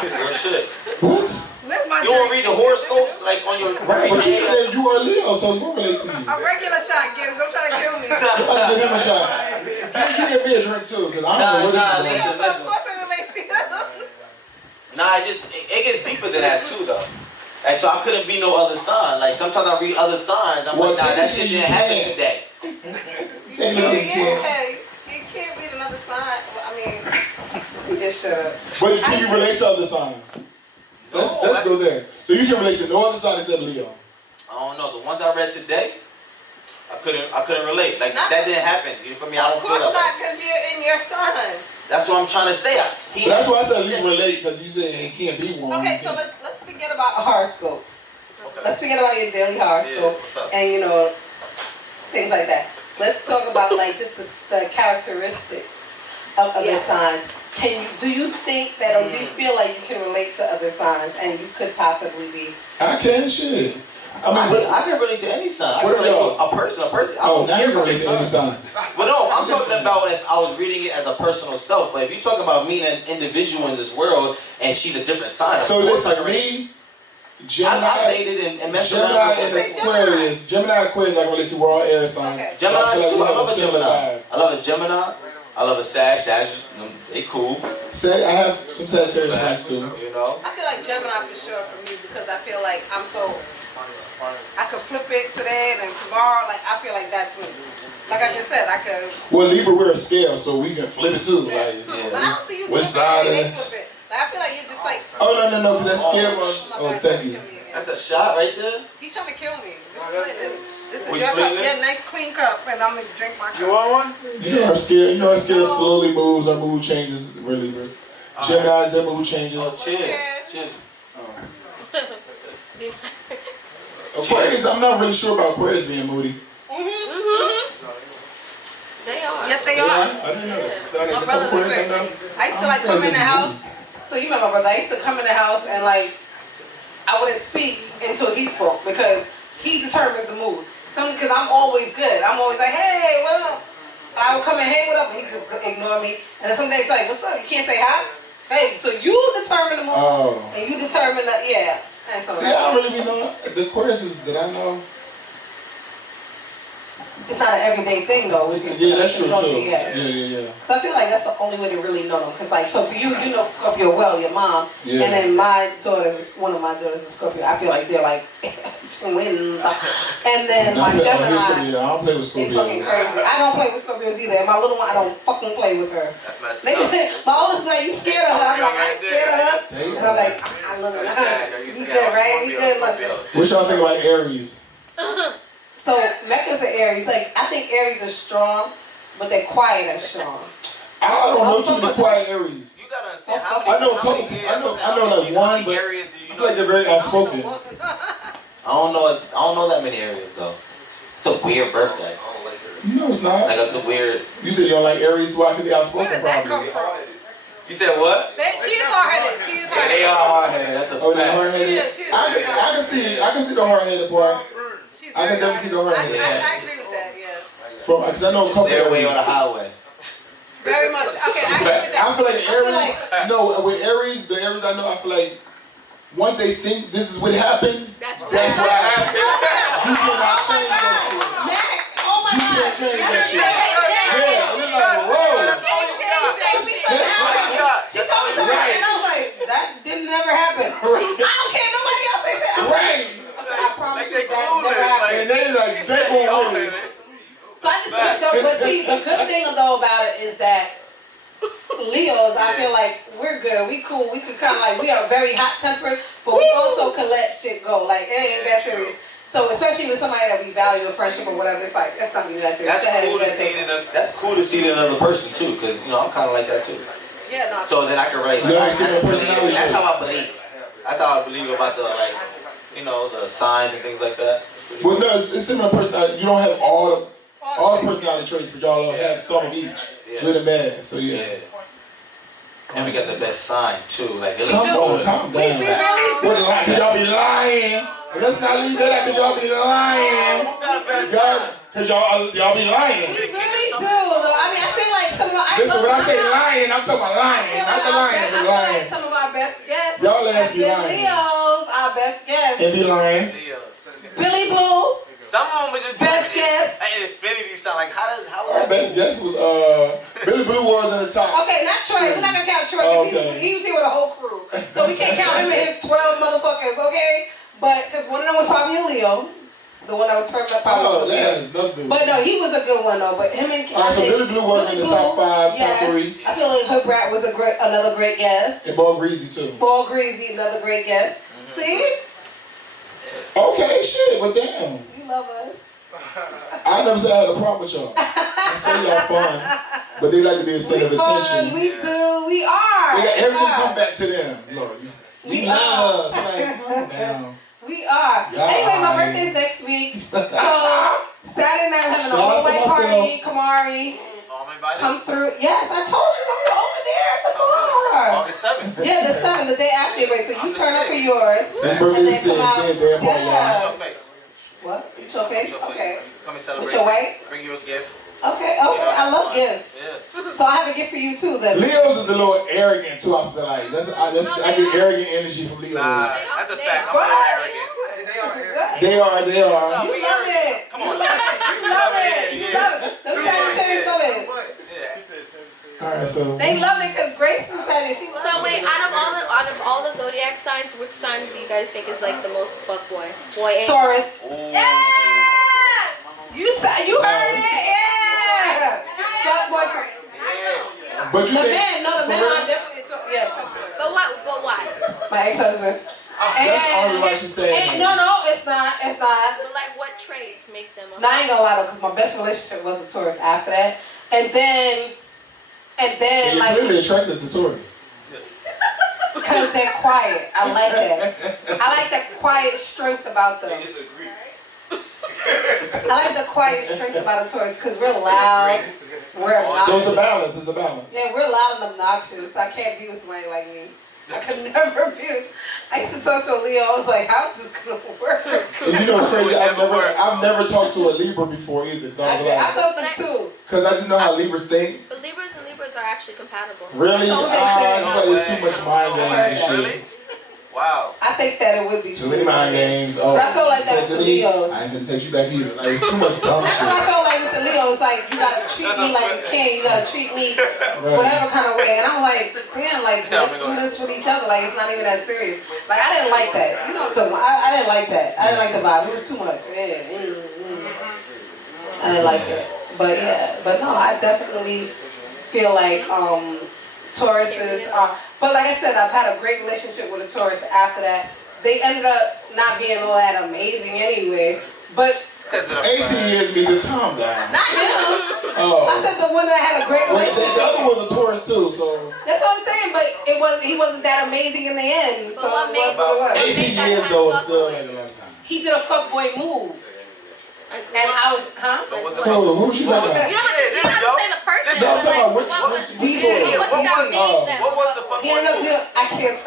Real shit. What? Where's my You won't read the horoscopes like on your Right, but you said you are a Leo, so it's going to relate to you. A regular shot, Giz. Don't try to kill me. Somebody give him a shot. You get me a drink too, because I don't know what this is. Of course it relates to you. Nah, it gets deeper than that too, though. Like, so I couldn't be no other sign. Like, sometimes I read other signs. I'm like, nah, that shit didn't happen today. You can't read another sign. Well, I mean, you just shut up. But can you relate to other signs? Let's go there. So you can relate to no other sign except Leo. I don't know. The ones I read today, I couldn't relate. Like, that didn't happen. You feel me? I don't feel that way. Of course not, because you're in your sign. That's what I'm trying to say. But that's why I said you relate, because you said it can't be one. Okay, so let's forget about a horoscope. Okay. Let's forget about your daily horoscope and things like that. Let's talk about like just the characteristics of other signs. Do you think that, or do you feel like you can relate to other signs and you could possibly be? I can, shit. I can relate to any sign. I can relate to a person. Oh, now you can relate to any sign. But no, I'm talking about if I was reading it as a personal self. But if you talk about me and an individual in this world, and she's a different sign. So listen, me, Gemini, I dated and messed Gemini around. and Aquarius. Gemini and Aquarius, I can relate to. We're all air signs. Okay. Gemini too. I love a Gemini. Vibe. I love a Gemini. I love a Sag. They cool. I have some Sagittarius friends too. You know. I feel like Gemini for sure for me because I feel like I could flip it today and then tomorrow. Like I feel like that's me. Like I just said, I could. Well, Libra, we're a scale, so we can flip it too. Like, But I don't see you what side flip is it. Flip it. Like I feel like you're just like. Oh no, that's scale. Oh, thank you. That's a shot right there. He's trying to kill me. This is We your cup. splitting this? Yeah, nice clean cup, and I'm gonna drink my cup. You want one? You know our scale slowly moves. Our mood changes. We're Libras. Gemini's, their mood changes. Oh, cheers. Aquarius, I'm not really sure about Aquarius being moody. They are. Yes, they Yeah, are. I didn't know that. My brother's Aquarius, Aquarius. I used to like come in the house. So you know my brother. I used to come in the house and like I wouldn't speak until he spoke because he determines the mood. Because I'm always good. I'm always like, hey, what up? And I would come in, hey, what up? And he just ignore me. And then some days like, what's up? You can't say hi? Hey, so you determine the mood. Oh. And you determine the, yeah. And so See, I don't really be knowing. The Aquarius that I know. it's not an everyday thing though. With you. Yeah, that's true too. Yeah. So I feel like that's the only way to really know them. Cause like, so for you, you know Scorpio well, your mom, and then my daughter's, one of my daughters is Scorpio. I feel like they're like twins. And then my Gemini, I don't play with they Scorpio. fucking crazy. I don't play with Scorpios either. And my little one, I don't fucking play with her. That's messed They up. say, my oldest be like, you scared of her? I'm like, I'm scared of her. And I'm like, I love her. We good, right? We good, love her. What y'all think about Aries? So Meeka's an Aries. Like I think Aries are strong, but they're quiet and strong. I don't know too many quiet Aries. You gotta understand I know a couple. I know like one, but I feel like they're very outspoken. I don't know that many areas though. It's a weird birthday. No, it's not. Like it's a weird. You said you don't like Aries. Why? Because they outspoken, Where did that come probably. from? You said what? She is hard-headed. She is Yeah, they hard-headed. are hard-headed. That's a Oh, they're fact. hard-headed. She is I can see the hard-headed part. She's I can very definitely see the hard-headed. I agree with that. Yeah. Because I know a couple Their way on the Aries. highway. Very much. Okay, I agree with that. I feel like I feel Aries. No, with Aries, the Aries I know, I feel like once they think this is what happened, That's that's what happened. You cannot Oh my change that God. shit. Mac, oh my You God. can't change that shit. Yeah, and it's like, whoa. She told me something, and I was like, that didn't never happen. I don't care. Nobody else says that. Right. I promise you Like they that clueless, never happened. And they like, they won't win. So I just think though, but see, the good thing though about it is that Leos, I feel like we're good, we cool, we could kind of like, we are very hot tempered, but we also can let shit go. Like, it ain't that serious. So especially with somebody that we value a friendship or whatever, it's like, that's not even that serious. That's cool to see it in another person too, because you know I'm kind of like that too. Yeah, no. So then I can relate. Like, Yeah, that's how I believe. That's how I believe about the the signs and things like that. Well, no, it's similar personality. You don't have all the personality traits, but y'all have some of each, good and bad. So yeah. And we got the best sign too. Like Come on, calm down. What, y'all be lying? Let's not leave that out, cause y'all be lying. Cause y'all be lying. We really do, though. I mean, I feel like some of our... Listen, when I say lying, I'm talking about lying, not the lying, I but feel like lying. some of our best guests Y'all ass have be been lying. Leos, our best guests. And be lying. Billy Blue, Some of them would just best guest. An infinity sign. Like how Our best guess was Billy Blue was in the top. Okay, not Troy. We're not gonna count Troy because he was here with a whole crew. So we can't count him and his 12 motherfuckers, okay? But, because one of them was probably a Leo. The one that was turned up. Oh, that's nothing. But no, he was a good one though. But him and so Billy Blue was in the top 5, yes. top 3. I feel like Hood Brat was another great guest. And Ball Greasy too. Ball Greasy, another great guest. See? Okay, shit, but damn. You love us. I never said I had a problem with y'all. I say y'all fun, but they like to be a center of attention. We do. We are. Everything come back to them. Lord, we love us. Like, calm down. We are. Anyway, my birthday's next week. So Saturday night I'm having an all-white party. Kamari, come through. Yes, I told you I'm over there at the bar. August 7th. Yeah, the 7th, the day after your birthday. So you turn up for yours. His birthday is Yeah. Your face. What? With your face? Okay. Come and celebrate. With your wife? Bring you a gift. Okay. Oh, I love gifts. Yeah. So I have a gift for you too. Then. Leos is a little arrogant too. I feel like I get arrogant energy from Leos. That's a fact. I'm a little arrogant. They are. You love it. Come on. You love it. You love it. Them Sagittarius love it. All right, so They love it because Grace is Sagittarius. So wait, out of all the zodiac signs, which sign do you guys think is like the most fuckboy? Taurus. Yes! You heard it? Yeah. Fuckboy. but you The think men, no, the men for real? are definitely yes. But what? But why? My ex-husband. That's the only reason she's saying. No, it's not. It's not. But like, what traits make them? No, I ain't gonna lie though, because my best relationship was a Taurus after that, and then You're like clearly attracted to Taurus. because they're quiet. I like that. I like that quiet strength about them. disagree. I like the quiet strength about a Taurus because we're loud. We're obnoxious. So it's a balance. It's a balance. Yeah, we're loud and obnoxious. I can't be with somebody like me. I could never be with. I used to talk to a Leo. I was like, how's this gonna work? And you know what's crazy? I've never talked to a Libra before either. So I was I like, talked to two. because I just know how Libras think. But Libras and Libras are actually compatible. Really? That's all they say. It's too much mind games and shit. Really? Wow. I think that it would be Too many mind games. Oh, But I feel like that with the Leos. I ain't gonna take you back either. Like, it's too much dumb That's what I shit. felt like with the Leos. Like, you gotta treat me like a king. You gotta treat me whatever kind of way. And I'm like, damn, like, let's do this with each other. Like, it's not even that serious. Like, I didn't like that. You know what I'm talking about? I didn't like that. I didn't like the vibe. It was too much. I didn't like it. But yeah, but no, I definitely feel like Tauruses are. But like I said, I've had a great relationship with a Taurus after that. They ended up not being all that amazing anyway. But 18 years, Meeka, calm down. not him. Oh. I said the one that had a great Wait, the relationship. other was a Taurus too, so. That's what I'm saying, but he wasn't that amazing in the end. But So what it was made- what it was. 18 years though is still like a long time. He did a fuckboy move. And I was, But what's the Who you talking about? You don't have to say the person. No, I'm but talking about like, which what was DC. what was that made them? What was the fuck? he ended up doing, I can't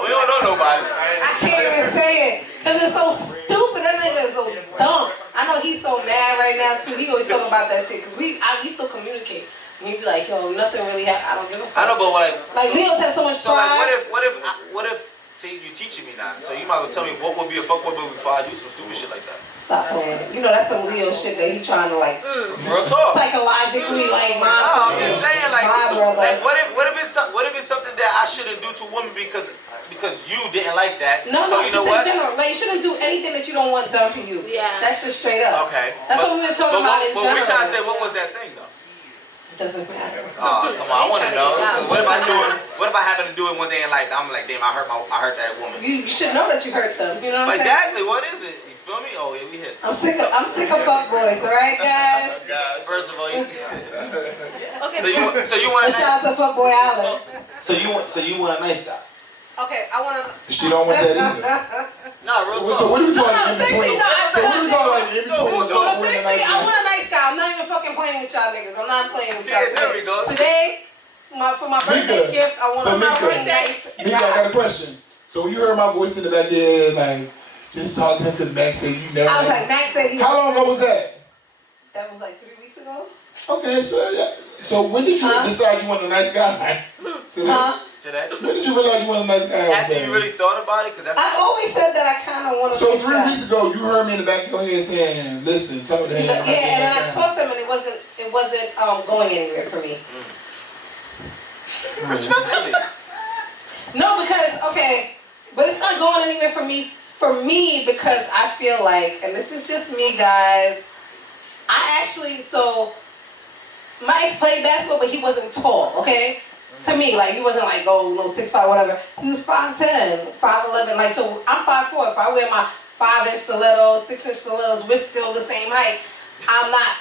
We don't know nobody. I can't even say it. Because it's so stupid. That nigga is so dumb. I know he's so mad right now too. He always talking about that shit. Because we still communicate. And he be like, yo, nothing really happened. I don't give a fuck. I know, but Like Leos have so much so like, pride. what if? See, you're teaching me now, so you might as well tell me what would be a fuckboy move before I do some stupid shit like that. Stop playing. You know that's some Leo shit that he trying to like Real talk. psychologically like No, I'm just saying, like, my brother. what if it's something that I shouldn't do to a woman because you didn't like that? No, so no, you just know in what? general. Like, you shouldn't do anything that you don't want done for you. Yeah. That's just straight up. Okay. That's what we've been talking about in But general. we trying to say, what was that thing though? Doesn't matter. Oh, come on, I want to know. What if I happen to do it one day in life? I'm like, damn, I hurt that woman. You should know that you hurt them. You know what I'm saying? Exactly. What is it? You feel me? Oh yeah, we hit. I'm sick of fuck boys. All right, guys. First of all, you. Okay, So you want a Shout out to Fuckboy Island. So you want a nice guy? Okay, I wanna. She don't want that either. No, real So talk. what do we call No, it in between? no, So what do we call it in between? who's Fuck But with a seriously, nice I guy? want a nice guy. I'm not even fucking playing with y'all niggas. I'm not playing with y'all. Yeah, there we go. Today, for my birthday Meeka. gift, I want So a Meeka. really nice Meeka, I got a question. So when you heard my voice in the back there, like, just talking to him because Max said you never. I was like, Max said he. How long ago was that? That was like 3 weeks ago. Okay, so when did you decide you want a nice guy? Today? Today. When did you realize you want a nice guy? After you really thought about it, cause that's. I've always said that I kind of want to. So 3 weeks ago, you heard me in the back of your head saying, "Listen, talk to him." Yeah, and then I talked to him, and it wasn't it wasn't going anywhere for me. Respectfully. No, because okay, but it's not going anywhere for me. For me, because I feel like, and this is just me, guys. My ex played basketball, but he wasn't tall. Okay, to me, like he wasn't like 6'5", whatever. He was 5'10", 5'11". Like so, I'm 5'4". If I wear my 5-inch stilettos, 6-inch stilettos, we're still the same height. I'm not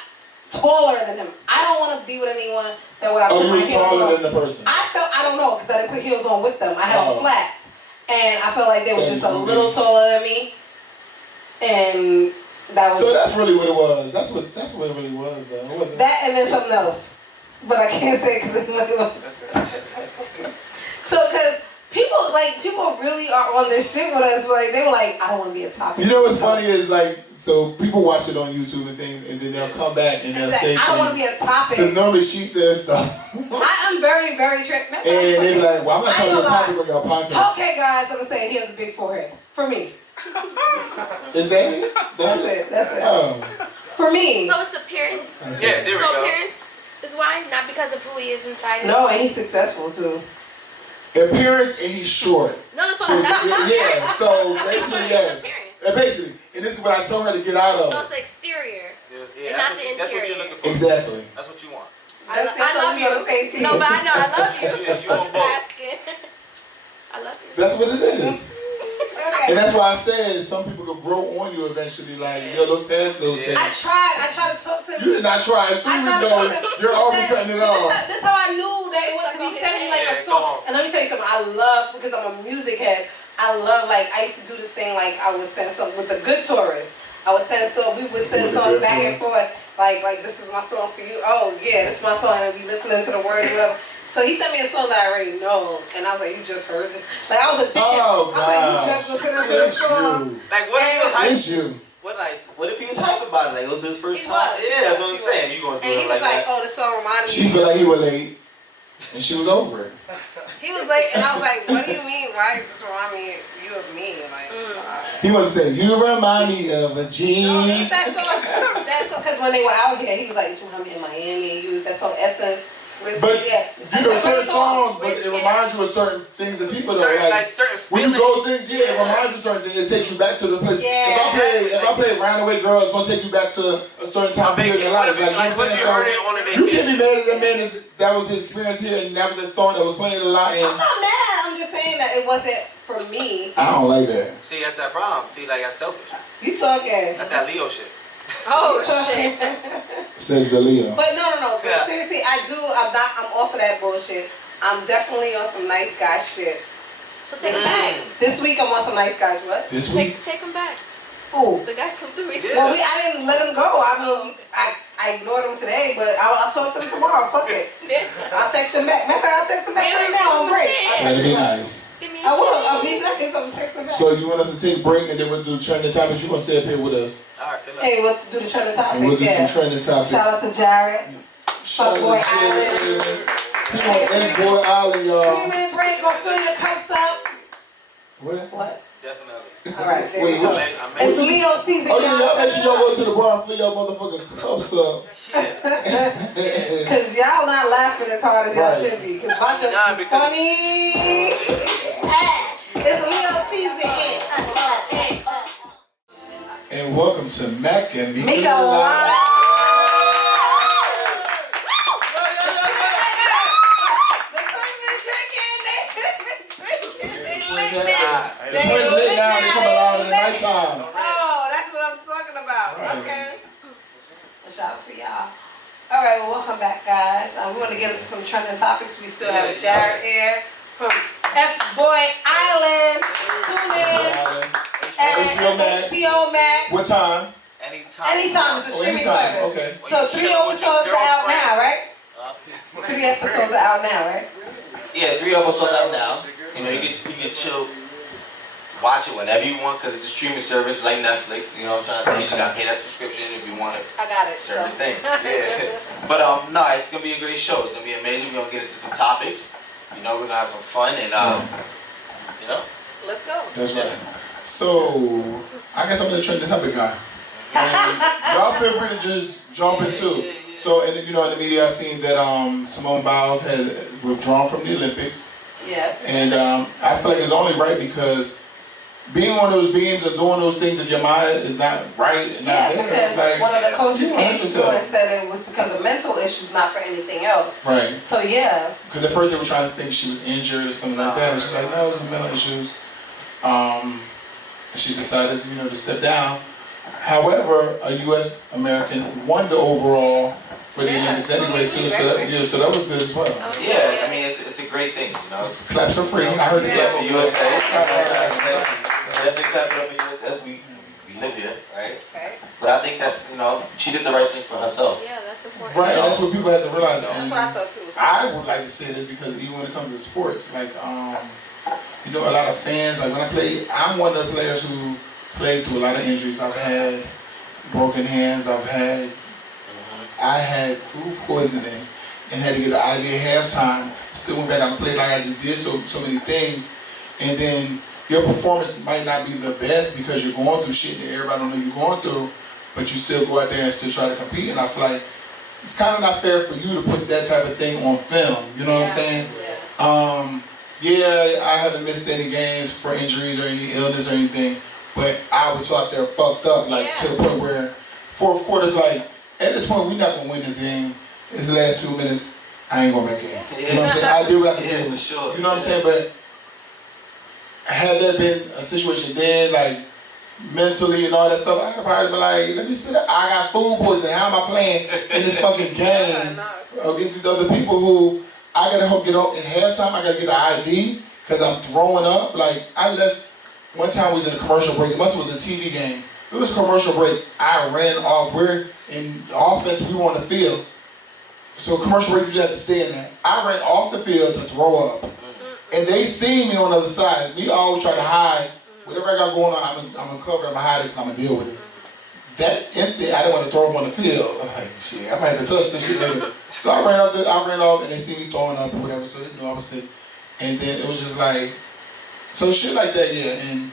taller than him. I don't want to be with anyone that would I put my heels on. Taller than the person? I don't know, because I didn't put heels on with them. I had on flats. And I felt like they were just a little taller than me. And that was... So that's really what it was. That's what it really was, though. It wasn't... That and then something else. But I can't say because it's what it was. So, because people really are on this shit with us. Like, they were like, I don't want to be a topic. You know what's funny is, like, so people watch it on YouTube and things, and then they'll come back and they'll say I don't want to be a topic. Because normally she says stuff. I'm very, very tricky. And they be like, well, I'm not trying to be a topic on your podcast. Okay, guys, I'm going to say he has a big forehead. For me. Is that it? That's it. Oh. For me. So it's appearance. Yeah, there we So go. appearance is why, not because of who he is inside. No, and he's successful too. Appearance and he's short. No, that's what I'm Yeah, so basically, yes. Basically, and this is what I told her to get out of. So it's the exterior, Yeah, and not the that's what interior. you're looking for. Exactly. That's what you want. I love you. No, but I know I love you. Yeah, you I'm want just both. asking. I love you. That's what it is. Okay. And that's why I said some people could grow on you eventually. Like, you'll look past those things. I tried to talk to him. You did not try. It's 3 weeks ago. You're already cutting it off. This how I knew that it was, because he sent me like a song. And let me tell you something, I love, because I'm a music head, I love, like, I used to do this thing, like, I would send something with the good tourists. We would send songs back and forth, like, this is my song for you. Oh, yeah, this is my song, and we listening to the words, whatever. So he sent me a song that I already know, and I was like, you just heard this? Like, I was addicted. Oh, I was like, you just listening to this song? Like, what if he was hype? It's you. What if he was hype about it? Like, it was his first He time? was. Yeah, that's what I'm saying. You gonna do And he it was like like, that? oh, this song reminded me. She felt like he was late, and she was over it. He was like, and I was like, what do you mean? Why does this remind me you of me? Like, He wasn't saying, you remind me of a G. no, use that song, because when they were out here, he was like, it's remind me in Miami. He used that song Essence. But you know certain songs, but it reminds you of certain things and people though. Like certain when you feelings. go things, it reminds you of certain things. It takes you back to the place. Yeah. If I play Roundaway Girl, it's gonna take you back to a certain time period in your life. Like what if you heard it on a you vacation? can be mad at that man. That was his experience here, and that was the song that was playing a lot. I'm And not mad. I'm just saying that it wasn't for me. I don't like that. See, that's that problem. See, like, that's selfish. You talking? That's that Leo shit. Oh shit. Says the Leo. But no. But Yeah. seriously, I'm off of that bullshit. I'm definitely on some nice guy shit. So take him back. This week I'm on some nice guys. What? This week. Take him back. Who? The guy from 3 weeks Yeah. ago. Well, I didn't let him go. I mean, I ignored him today, but I'll talk to him tomorrow. Fuck it. Yeah. I'll text him back. Matter of fact, I'll text him back right now on break. That'd be nice. Give me a I will. chance. I'll be nice. I'm texting back. So you want us to take a break and then we'll do trending topics? You gonna stay up here with us? Alright, say Hey, what to do the trending And we'll topics? do Yeah. some trending topics. Shout out to Jared. Shout Fuckboy out to Island. He on F-Boy Island, y'all. 3 minute break. Go fill your cups up. What? Definitely. All right. There Wait, we go. I It's mean, Leo season. Oh yeah, y'all make sure y'all y'all. go to the bar and fill y'all motherfucking cups up. Because y'all not laughing as hard as y'all Right. should be. Because my jokes Nah, be because- funny. It's Leo season. And welcome to Mac and Meeka Meeka Live. The twins been drinking. They lit now. The twins lit now, they come alive in the nighttime. Oh, that's what I'm talking about. Right. Okay. Well, shout out to y'all. All right, well, welcome back, guys. We want to get into some trending topics. We still have Jared here from F-Boy Island. Tune in at HBO Max. HBO Max. What time? Anytime, it's a streaming anytime, service. okay. So 3 episodes are out now, right? 3 episodes are out now, right? Yeah, 3 episodes out now. You know, you can chill, watch it whenever you want because it's a streaming service like Netflix. You know what I'm trying to say? You just gotta pay that subscription if you want it. I got it. Certain things. Yeah. But no, it's gonna be a great show. It's gonna be amazing. We're gonna get into some topics. You know, we're gonna have some fun and you know. Let's go. That's right. So, I guess I'm the trending topic guy. And y'all feel free to just jump in too. So, and you know, in the media, I seen that Simone Biles had withdrawn from the Olympics. Yes. And I feel like it's only right because being on those beams or doing those things in your mind is not right and not Yeah, there. because It's like, one of the coaches you came hurt through and yourself. said it was because of mental issues, not for anything else. Right. So yeah. Because at first they were trying to think she was injured or something like that. And she's like, no, it was mental issues. She decided, you know, to step down. However, a U.S. American won the overall for the Olympics anyway, too. So that was good as well. Yeah, I mean, it's a great thing, you know. Claps are free. I heard the Yeah, clap. for USA. Definitely clap it up for USA. We live here, right? Okay. But I think that's, you know, she did the right thing for herself. Yeah, that's important. Right, and that's what people have to realize. That's And what I thought too. I would like to say this because even when it comes to sports, like, you know, a lot of fans, like when I played, I'm one of the players who played through a lot of injuries. I've had broken hands, I had food poisoning and had to get an IV at halftime. Still went back out and played like I just did so many things. And then your performance might not be the best because you're going through shit that everybody don't know you're going through, but you still go out there and still try to compete. And I feel like it's kind of not fair for you to put that type of thing on film. You know what I'm saying? Yeah, I haven't missed any games for injuries or any illness or anything, but I was out there fucked up, like to the point where fourth quarter's like, at this point, we're not gonna win this game. It's the last 2 minutes. I ain't gonna make it. You know what I'm saying? I did what I could do. For sure. You know what I'm saying? But had there been a situation then, like mentally and all that stuff, I could probably be like, let me sit up. I got food poisoning. How am I playing in this fucking game against these other people who I gotta hope get up in halftime? I gotta get an ID because I'm throwing up. Like I left one time. We was in a commercial break. It must have was a TV game. It was a commercial break. I ran off. We're in offense. We were on the field. So commercial break, you have to stay in there. I ran off the field to throw up. And they see me on the other side. Me always try to hide. Whatever I got going on, I'm gonna cover it, I'm gonna hide it because I'm gonna deal with it. That instant, I didn't want to throw them on the field. I'm like, shit, I might have to touch this shit later. So I ran off and they see me throwing up or whatever, so they knew I was sick. And then it was just like, so shit like that, yeah. And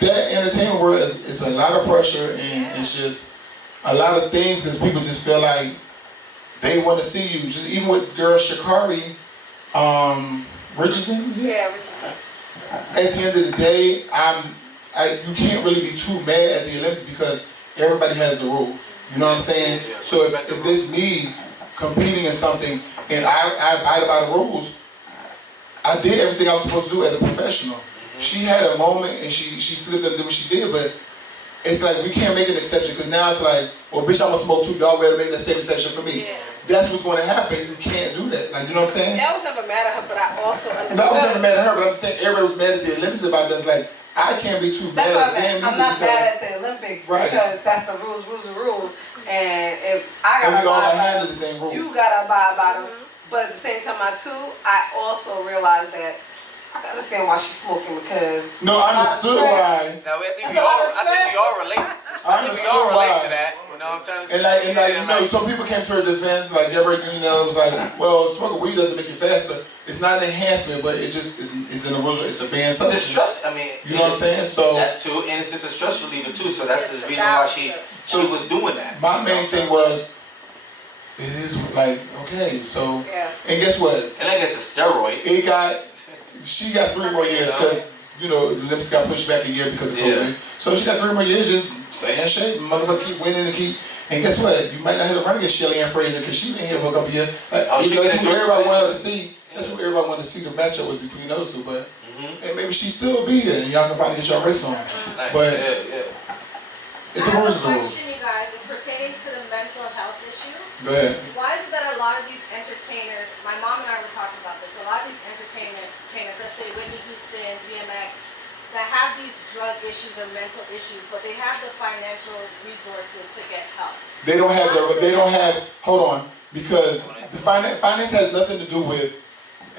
that entertainment world is a lot of pressure and it's just a lot of things because people just feel like they want to see you. Just even with girl Sha'Carri, Richardson, is it? Yeah, Richardson. At the end of the day, you can't really be too mad at the Olympics because everybody has the rules. You know what I'm saying? So if there's me competing in something and I abide by the rules, I did everything I was supposed to do as a professional. She had a moment and she slipped up and did what she did, but it's like we can't make an exception because now it's like, well, bitch, I'm gonna smoke too. Y'all better make that same exception for me. Yeah. That's what's going to happen. You can't do that. Like, you know what I'm saying? Yeah, I was never mad at her, but I also understood. No, I was never mad at her, but I'm saying everybody was mad at the Olympics about that. It's like, I can't be too mad That's what at them. I'm not mad at the Olympics because that's the rules are rules. And if I And gotta we all abide by handle them, the same rules. you gotta abide by them. But at the same time, I also realized that I can understand why she's smoking because No, I understood why. Now, I think That's a lot of we all relate. I We all understood relate why. to that. You know what I'm trying to say? And like, you know, some people came to her defense, like Deborah, you know, it was like, well, smoking weed doesn't make you faster. It's not an enhancement, but it just it's an original, it's a banned It's a substance. stress. I mean, You know what I'm saying? So that too, and it's just a stress reliever too. So that's the reason why she was doing that. my main thing was, it is like, okay, so, yeah. and guess what? And I guess a steroid. She got 3 more years because, you know, the Olympics got pushed back a year because of COVID. So she got 3 more years just stay in shape, motherfucker keep winning and guess what? You might not have to run against Shelly Ann Fraser because she been here for a couple years. Like, that's who everybody wanted to see. That's who everybody wanted to see the matchup was between those two, but and maybe she still be here and y'all can finally get your race on. But I it's the have rules a is the rules. question, you guys, pertaining to the mental health issue. Go ahead. Why is it that a lot of these entertainers, my mom and I were talking about this, a lot of these entertainers, let's say Whitney Houston, DMX, that have these drug issues or mental issues, but they have the financial resources to get help. They don't have, hold on, because the finance has nothing to do with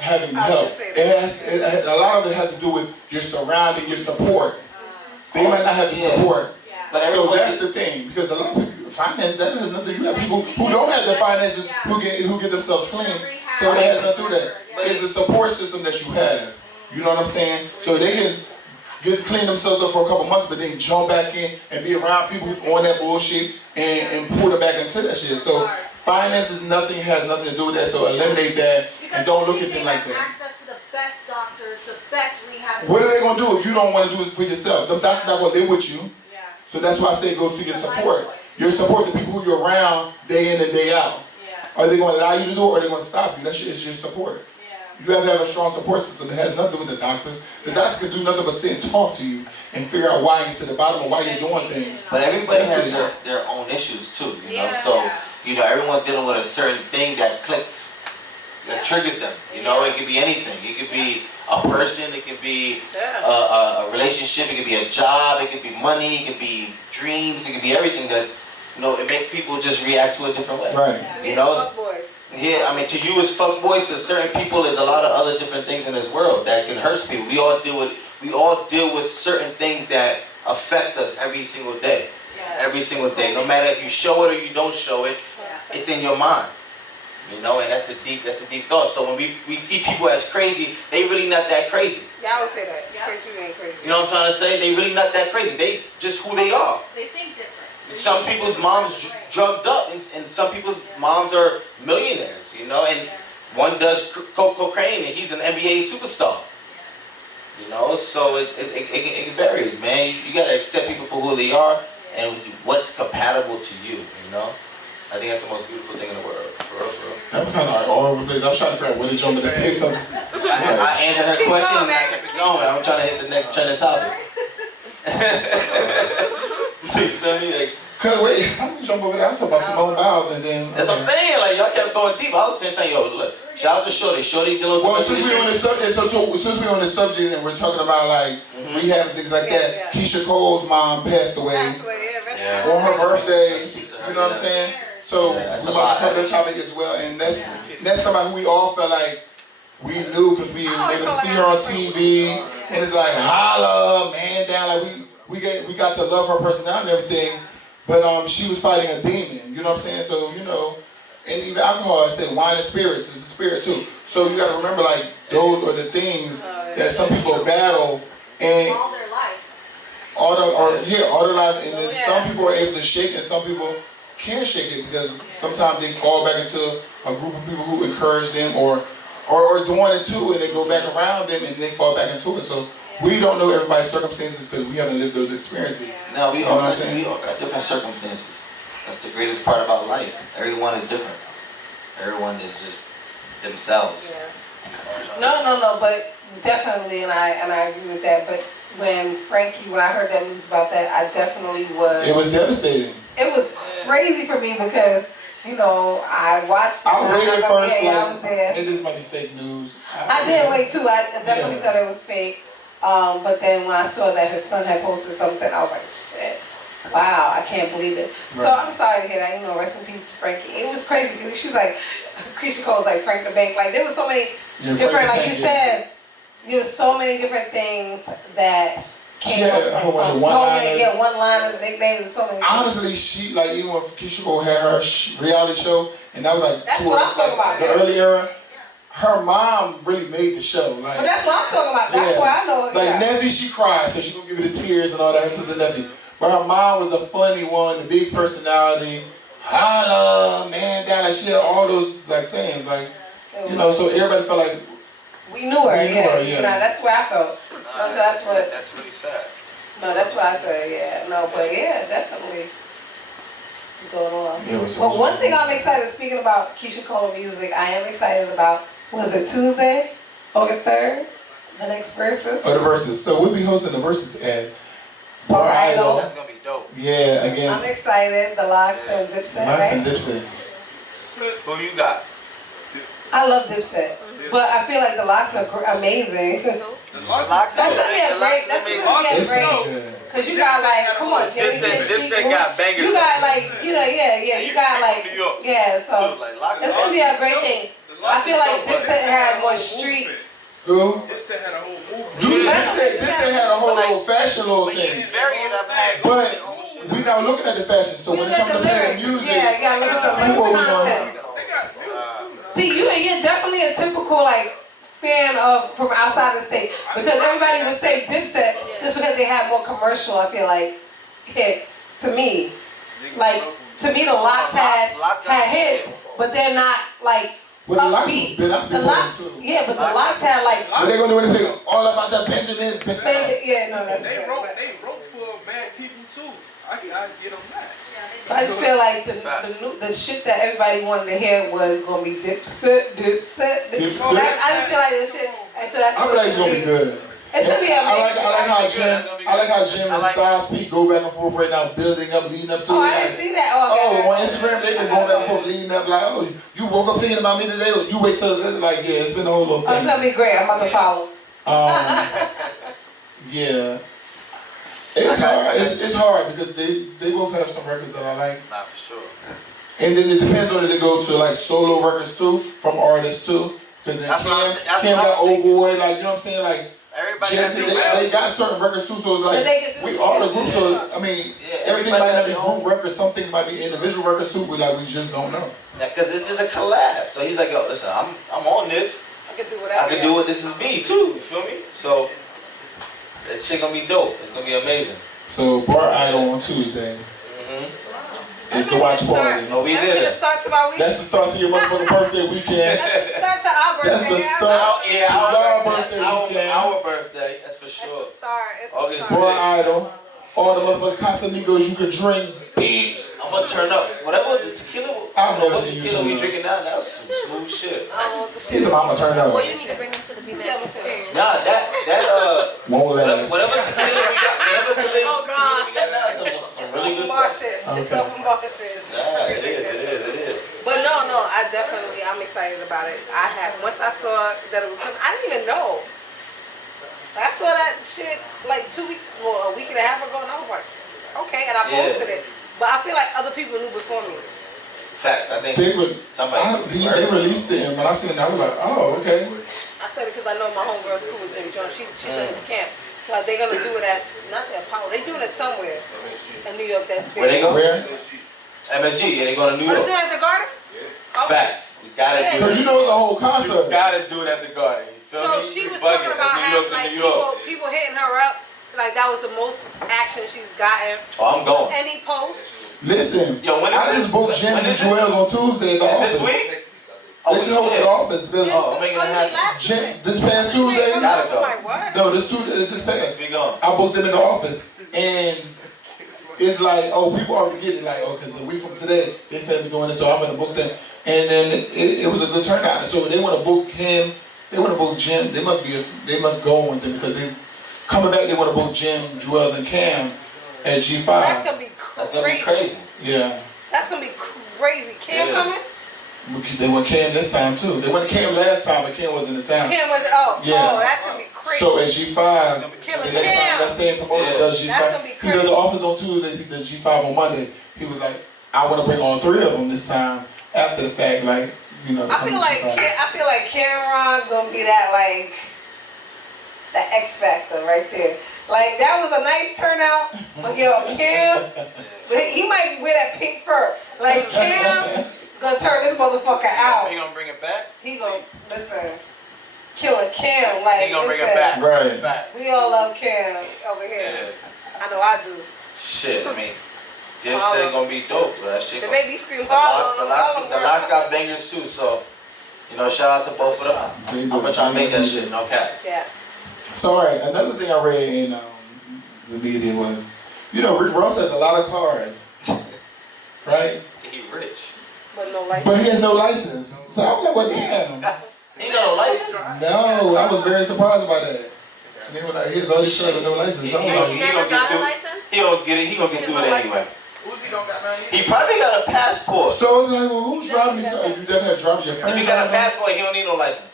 having help. A lot of it has to do with your surrounding, your support. They might not have the support. So that's the thing, because a lot of people, finance, that has nothing. You have people who don't have the finances who get themselves clean. So that has nothing to do with that. It's the support system that you have. You know what I'm saying? So they can clean themselves up for a couple months, but then jump back in and be around people who's on that bullshit and pull them back into that shit. So finances, has nothing to do with that. So eliminate that and don't look at them like that. Access to the best doctors, the best rehab. What are they gonna do if you don't want to do it for yourself? Them doctors not gonna live with you. Yeah. So that's why I say go see your support. Your support, the people who you're around day in and day out. Yeah. Are they gonna allow you to do it or are they gonna stop you? It's your support. You have to have a strong support system. It has nothing to do with the doctors. The doctors can do nothing but sit and talk to you and figure out why you get to the bottom of why you're doing things. But everybody has their own issues too, you know. So everyone's dealing with a certain thing that clicks, that triggers them. You know, it could be anything. It could be a person. It could be a relationship. It could be a job. It could be money. It could be dreams. It could be everything that it makes people just react to a different way. Right. You know. Yeah, I mean, to you it's fuck boys. To certain people, there's a lot of other different things in this world that can hurt people. We all deal with certain things that affect us every single day. Every single day, no matter if you show it or you don't show it, it's in your mind. You know, and that's the deep thought. So when we see people as crazy, they really not that crazy. Yeah, I would say that. Crazy people ain't crazy. You know what I'm trying to say? They really not that crazy. They just who they are. They think different. Some people's moms drugged up, and some people's moms are millionaires, you know, and one does cocaine, and he's an NBA superstar, you know, so it varies, man. You gotta accept people for who they are and what's compatible to you, you know. I think that's the most beautiful thing in the world, for real. I'm kind of like all over the place. I was trying to figure out when to jump in to say something. I answered her question and I kept it going. I'm trying to hit the next trending topic. You feel me? Like, cause wait, I'm gonna jump over there. I'm talking about Simone Biles and then. That's what I'm saying. Like y'all kept going deep. I was saying, yo, look, shout out to Shorty. Shorty dealing with. Well, since we're on this subject, and we're talking about like rehab and things like that, Keisha Cole's mom passed away on her birthday. You know what I'm saying? So we want to cover the topic as well, and that's somebody who we all felt like we knew because we were able to see her on TV, and it's like holla, man down, like we got to love her personality and everything. But she was fighting a demon, you know what I'm saying? So, you know, and even alcohol, I said wine and spirits is a spirit too. So you gotta remember like those are the things that some people battle and All their life. all their lives, and then some people are able to shake and some people can't shake it because sometimes they fall back into a group of people who encourage them or doing it too, and they go back around them and they fall back into it. So we don't know everybody's circumstances because we haven't lived those experiences. No, we all got different circumstances. That's the greatest part about life. Everyone is different. Everyone is just themselves. No, but definitely, and I agree with that. But when I heard that news about that, I definitely was. It was devastating. It was crazy for me because, you know, I watched it. I waited first, I was there. Hey, this might be fake news. I did wait too. I definitely thought it was fake. But then when I saw that her son had posted something, I was like, shit. Wow, I can't believe it. Right. So I'm sorry to hear that. You know, rest in peace to Frankie. It was crazy because she was like, Keisha Cole's like Frank the Bank. Like there was so many different, like you said, there was so many different things that came up. One-liners, nicknames, so many. Honestly, she like even when Keisha Cole had her reality show, and that was like that's what I'm talking about. The early era. Her mom really made the show. Like, but that's what I'm talking about. That's why I know. Like Nevy, she cried, so she gonna give it the tears and all that. Her sister Nevy. But her mom was the funny one, the big personality. Holla, man, down. Like she had all those like sayings, like you know. So everybody felt like we knew her. Yeah. Yeah. No, that's where I felt. No, so that's really sad. No, that's what I said. Yeah. No, but yeah, definitely. What's going on? But one thing I'm excited. Speaking about Keisha Cole music, I am excited about. Was it Tuesday, August 3rd? The next verses. Oh, the verses. So we'll be hosting the verses at Bar Idol. That's gonna be dope. Yeah, against. I'm excited. The Locks and Dipset. Locks and Dipset. Who you got? I love Dipset, but I feel like the Locks are amazing. That's gonna be a great. Cause you got like, come on, Jay. Dipset got bangers. You got like, you know, you got like, so it's gonna be a great thing. I feel like Dipset had more street. Who? Dipset had a whole movement. Dipset had a whole little fashion little thing. But we not looking at the fashion, so when it comes to playing music, you gotta look at the content. See, you're definitely a typical like fan of from outside the state because everybody would say Dipset just because they have more commercial, I feel like, hits to me. Like, to me, the Locks had hits, but they're not like Well, the Locks upbeat. been out The before Locks, too. yeah, but the Locks had like. But they gonna do anything all about that Benjamins. Yeah, no, that's They wrote for bad people too. I get on that. I just feel like the shit that everybody wanted to hear was gonna be Dipset. I just feel like this shit, and so that's. I feel like it's gonna be good. It's gonna be amazing. I like how Jim and Styles P go back and forth right now, building up, leading up to Oh, it. I didn't see that. Oh, on Instagram they've been going back and forth, leading up like, oh, you woke up thinking about me today, or you wait till like, yeah, it's been a whole little thing. Oh, it's gonna be great. I'm about to follow. Yeah. It's hard. It's hard because they both have some records that I like. Nah, for sure. And then it depends on if they go to like solo records too, from artists too. Because then Cam got Old Boy, like, you know what I'm saying? Like, Everybody Jim, they got certain records too, so it's like, we all the groups, so, I mean, everything might not be home records, some things might be individual records too, but like, we just don't know. Yeah, because it's just a collab. So he's like, yo, listen, I'm on this. I can do whatever. I can do it. This is me too. You feel me? So this shit gonna be dope. It's gonna be amazing. So Bar Idol on Tuesday is the watch party. No, we That's did the it. start to my week. That's the start to your motherfucking birthday weekend. That's the start to our birthday. That's the start. Yeah, our birthday weekend. Our birthday. That's for sure. It's the start. It's the August start. Bar Idol. All the motherfucking Casamigos you could drink, bitch. I'm gonna turn up. Whatever the tequila. I've never what seen you tequila we so drinking now? That's some smooth shit. He's a mama turn up. Well, you need to bring them to the BMAC experience. Nah, that Won't last. whatever tequila we got, Oh, God. we got now is a really good Bar stuff. shit. It's Okay. open bar shit. Nah, it is. But no, I'm excited about it. Once I saw that it was coming, I didn't even know. I saw that shit like 2 weeks, well, a week and a half ago, and I was like, okay, and I posted it. But I feel like other people knew before me. Facts. I think They somebody. released it, and when I seen it, I was like, oh, okay. I said it because I know my homegirl's cool with Jimmy Jones. She's in his camp. So they're going to do it at, not the Apollo, they're doing it somewhere in New York. That's big. Where they go? Where? MSG. Yeah, they going to New Oh, York. they're doing it at the Garden? Facts. We gotta do Because it. you know it's a whole You concert. gotta do it at the Garden. You feel So me? she We was bugging. talking about That's New how York to like New York. people hitting her up. Like that was the most action she's gotten. Oh, I'm going. Any post. Listen, Yo, when is I it? just booked Jim When and is it? Joel's on Tuesday at the Is office. this week? They can host at the office. Oh, I'm making it happen. Jim, this past Tuesday, Gotta go. Like what? no, this Tuesday, this past. We going. I booked them in the office, and it's like, oh, people already get it, like, oh, because a week from today, they finna be doing this, so I'm gonna book them. And then it was a good turnout. So they want to book him, they want to book Jim. They must go with them because they coming back. They want to book Jim, Joel, and Cam at G5. That's gonna be That's gonna be crazy. Yeah. That's gonna be crazy. Cam coming? They went Cam this time too. They went Cam last time, but Cam wasn't in town. Cam was Yeah. oh, that's gonna be crazy. So at G5, Killer the next Cam. time that same promoter does G5. That's gonna be He crazy. does the office on Tuesday, he does G5 on Monday. He was like, I want to bring on 3 of them this time after the fact, like, you know. I feel like Cameron gonna be that like that X factor right there. Like that was a nice turnout. But yo, Cam, but he might wear that pink fur. Like Cam gonna turn this motherfucker out. He gonna bring it back? He gonna listen. Killing Cam, like He gonna bring it listen, back. Right. Fact. we all love Cam over here. I know I do. Shit, I mean, Dipset gonna be dope. But that shit. The gonna- baby scream The hard locks got bangers too. So, you know, shout out to both of them. I'm gonna try to make that shit. No cap. Yeah. So, all right, another thing I read in the media was, you know, Rick Ross has a lot of cars, right? He rich. But no license. But he has no license. So I'm like, well, damn. He got no license. No, I was very surprised about that. So they were like, here's all these cars with no license. I'm And like, he he never gonna got get a through- license? He gonna get it. He gonna get through it anyway. Uzi don't got none He probably got a passport. so it's like, well, who's driving these cars? You definitely have driving your If friends. he got a driving them? passport, he don't need no license.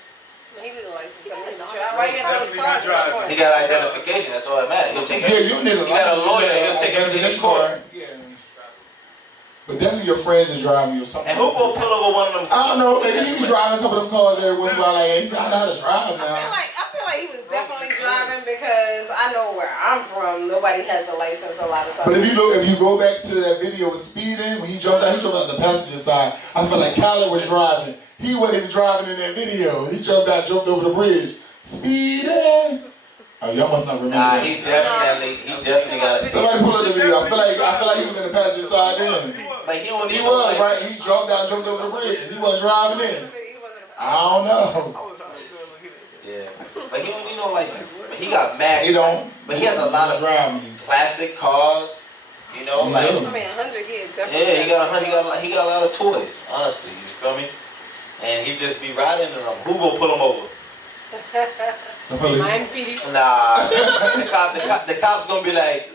He need a license. Why you have those Definitely not cars? driving. He got identification. That's all that matters. He'll take Yeah, it. you need a He got a license. lawyer. Yeah, He'll take everything to identification court. card. Yeah. But definitely your friends is driving you or something. And who gonna pull over one of them? I don't know, maybe he be driving a couple of them cars every once in a while, like, hey, I know how to drive now. I feel like he was definitely driving because I know where I'm from. Nobody has a license a lot of times. But if you go back to that video with speeding, when he jumped out the passenger side. I feel like Khaled was driving. He wasn't even driving in that video. He jumped over the bridge. Speeding. I Y'all must not remember Nah, that. he definitely got it. Somebody pull up the video. I feel like he was in the passenger side then. But he He was, right? He jumped over the bridge. He wasn't driving in. I don't know. Yeah. But he don't need no license. But he got mad. He don't. But he has a lot of classic cars. You know, like. I mean, 100 here, definitely. Yeah, he got a lot of toys. Honestly, you feel me? And he just be riding in them. Who gonna pull him over? The police. Mine, PD. Nah. the cops gonna be like,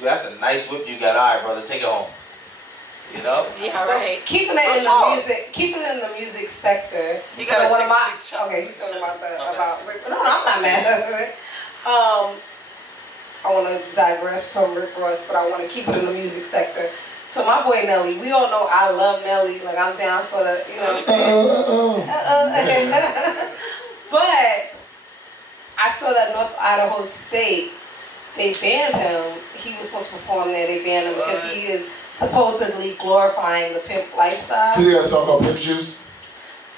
"Yo, that's a nice whip you got. All right, brother, take it home." You know? Yeah, right. Keeping it in the music sector. You got a one of my 66 chop. okay. He's talking about Rick. No, I'm not mad at it. I want to digress from Rick Ross, but I want to keep it in the music sector. So my boy Nelly, we all know I love Nelly. Like I'm down for the, you know what I'm saying? But I saw that North Idaho State, they banned him. He was supposed to perform there. They banned him because he is supposedly glorifying the pimp lifestyle. You got a song called Pimp Juice?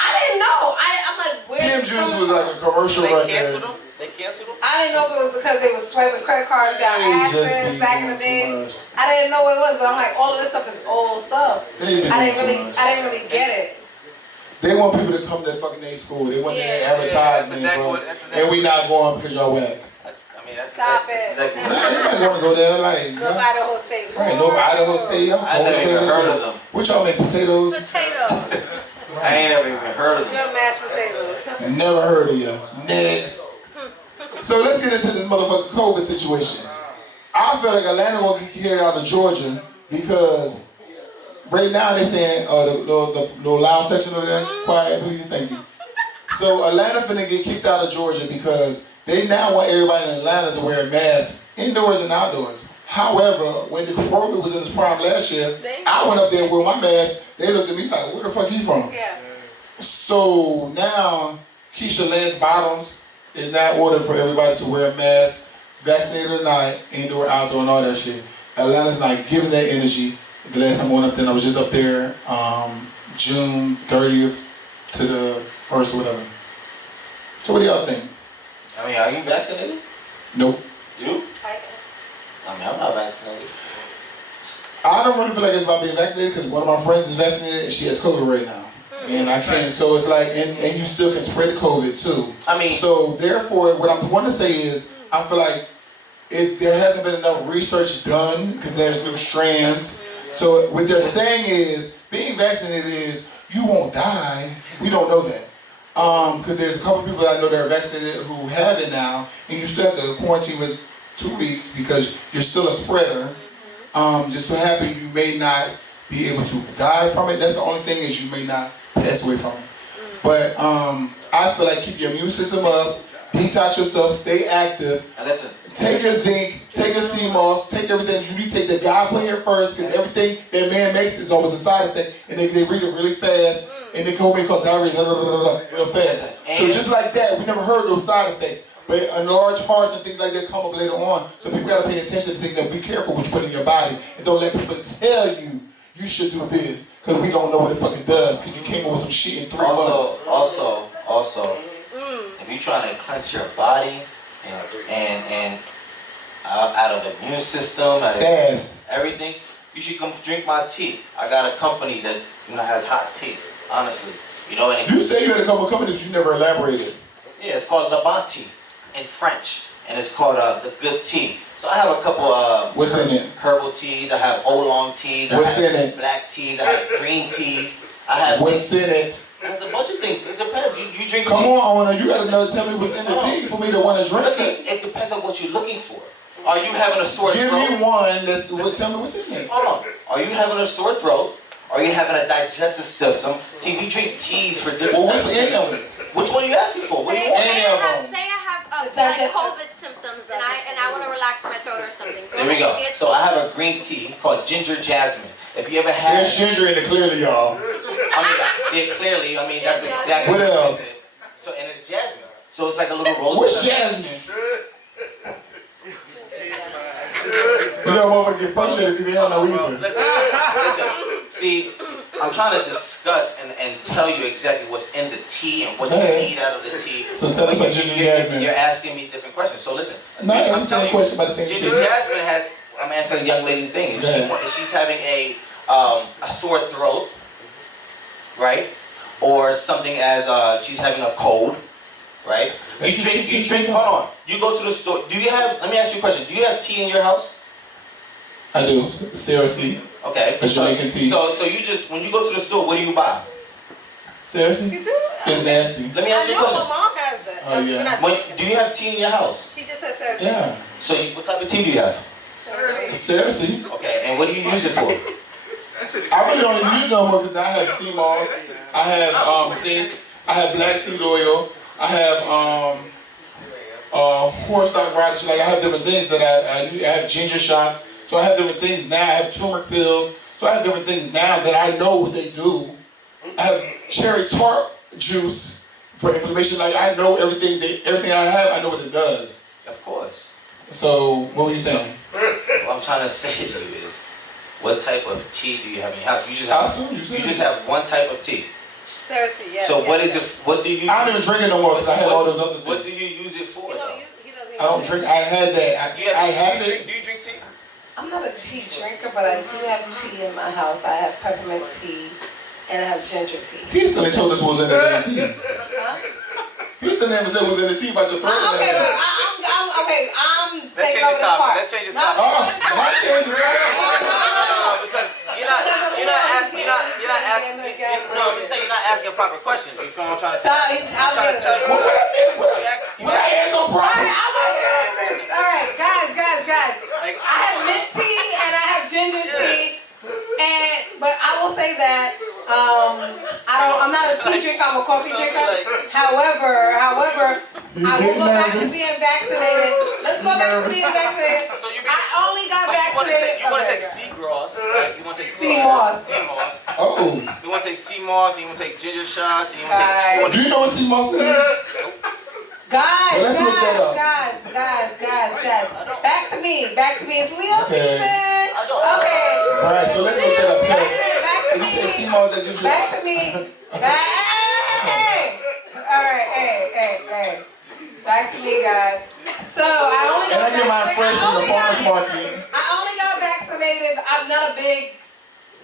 I didn't know. I'm like, where's Pimp Juice was like a commercial right there. They canceled him? I didn't know if it was because they were swiping credit cards, got accidents back in the day. I didn't know what it was, but I'm like, all of this stuff is old stuff. I didn't really get it. They want people to come to fucking A school. They want their advertisement for us. And we not going because y'all whack. Stop it. Nah, you might want to go there like. North Idaho State. Right, North Idaho State. I never even heard of them. What y'all make, potatoes? Potatoes. I ain't never even heard of them. Good mashed potatoes. Never heard of you. Next. So let's get into this motherfucking COVID situation. I feel like Atlanta will get carried out of Georgia because right now they're saying, the loud section over there, quiet please, thank you. So Atlanta finna get kicked out of Georgia because they now want everybody in Atlanta to wear masks indoors and outdoors. However, when the COVID was in its prime last year, I went up there with my mask. They looked at me like, where the fuck you from? Yeah. So now Keisha Lance Bottoms is now ordered for everybody to wear a mask, vaccinated or not, indoor, outdoor, and all that shit. Atlanta's not giving that energy. The last time I went up there, I was just up there June 30th to the 1st or whatever. So what do y'all think? I mean, are you vaccinated? Nope. You? I mean, I'm not vaccinated. I don't really feel like it's about being vaccinated because one of my friends is vaccinated and she has COVID right now. And I can't, so it's like, and you still can spread COVID too. I mean, so therefore, what I want to say is, I feel like there hasn't been enough research done because there's new strands. So what they're saying is, being vaccinated is, you won't die. We don't know that. Because there's a couple people that I know that are vaccinated who have it now, and you still have to quarantine with 2 weeks because you're still a spreader. Just so happy you may not be able to die from it. That's the only thing is you may not pass away from it. But I feel like keep your immune system up, detox yourself, stay active. And listen, take your zinc, take your sea moss, take everything that you need to take that God put here first, because everything that man makes is always a side effect, and they read it really fast, and they go make called diarrhea real fast. So just like that, we never heard those side effects. But enlarged hearts and things like that come up later on. So people gotta pay attention to things and be careful what you put in your body, and don't let people tell you you should do this. Because we don't know what it fucking does. Because you came up with some shit in 3 months. Also, if you're trying to cleanse your body and out of the immune system, out of everything, you should come drink my tea. I got a company that has hot tea. Honestly, And you say you had a couple of companies, but you never elaborated. Yeah, it's called Le Bon Tea in French, and it's called the Good Tea. So I have a couple what's in it? Herbal teas. I have oolong teas. What's I have in it? Black teas. I have green teas. I have what's in it? There's a bunch of things. It depends. You drink. Come on, owner. You gotta tell me what's in the tea for me to want to drink it. It depends on what you're looking for. Are you having a sore throat? Give me one. Tell me what's in it. Hold on. Are you having a sore throat? Are you having a digestive system? See, we drink teas for different. What's in them? Which one are you asking for? What do you want? Say I have COVID symptoms and I want to relax my throat or something. There we go. So I have a green tea called ginger jasmine. If you ever had, there's ginger in it clearly, y'all. Clearly. That's exactly what else. So and it's jasmine. So it's like a little rose. What's jasmine? You know, motherfucker get frustrated because they don't know either. Listen. See, I'm trying to discuss and tell you exactly what's in the tea and what you need out of the tea. So tell me about Ginger Jasmine. You're asking me different questions. So listen. No, I'm the same question about the same Ginger tea. Jasmine has. I'm answering the young lady thing. If she's having a sore throat, right, or something as she's having a cold, right? You drink. Hold on. You go to the store. Do you have? Let me ask you a question. Do you have tea in your house? I do. Seriously. Okay. But you're making tea. So you just when you go to the store, what do you buy? Seriously? You do? It's nasty. Let me ask you a question. My mom has that. Oh yeah. Do you have tea in your house? She just said seriously. Yeah. So what type of tea do you have? Seriously. Okay. And what do you use it for? I really don't use no more because I have sea moss, I have zinc, I have black seed oil, I have horse stock radish. Like I have different things that I have ginger shots. So I have different things now. I have turmeric pills. So I have different things now that I know what they do. I have cherry tart juice for inflammation. Like I know everything I have, I know what it does. Of course. So what were you saying? What I'm trying to say to you is, what type of tea do you have in your house? You just have one type of tea. Seriously, yes. So what is it? What do you? I don't even drink it no more because I have all those other things. What do you use it for? Though? I don't drink. I had that. I had it. Do you drink tea? I'm not a tea drinker, but I do have tea in my house. I have peppermint tea and I have ginger tea. Houston told us what was in the damn tea. Huh? Houston never said what was in the tea about your throat. Okay, I'm taking over this part. Let's change the No, topic. Why change the topic? Because you're not asking. No, I'm just saying you're not asking proper questions. You feel what I'm trying to say? I'm trying to tell you. When I had no problem. Alright, guys. I have mint tea and I have ginger tea. But I will say that I'm not a tea drinker, I'm a coffee drinker. However, I will go back to being vaccinated. Let's go back to being vaccinated. I only got vaccinated. You want to take sea moss, right? You want to take sea moss. Oh. You want to take sea moss, and you want to take ginger shots, and you want to take. Do you know what sea moss is? Guys. Let's look that up. Guys. Back to me. It's Leo season. Okay. Alright, so let's look that up. Back to me. Sea moss that gives you. Back to me. Hey. Alright, hey. Back to me, guys. So I only got get mine fresh from the farmer's market. I only got vaccinated. I'm not a big.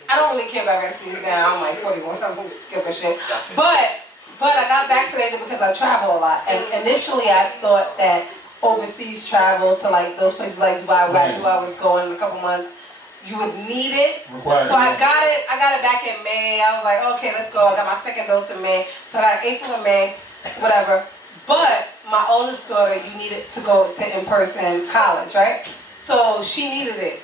I don't really care about vaccines now. I'm like 41. I don't give a shit. But I got vaccinated because I travel a lot. And initially I thought that overseas travel to like those places like Dubai, where I knew I was going in a couple months, you would need it. So I got it back in May. I was like, okay, let's go. I got my second dose in May. So I got April and May, whatever. But my oldest daughter, you needed to go to in-person college, right? So she needed it.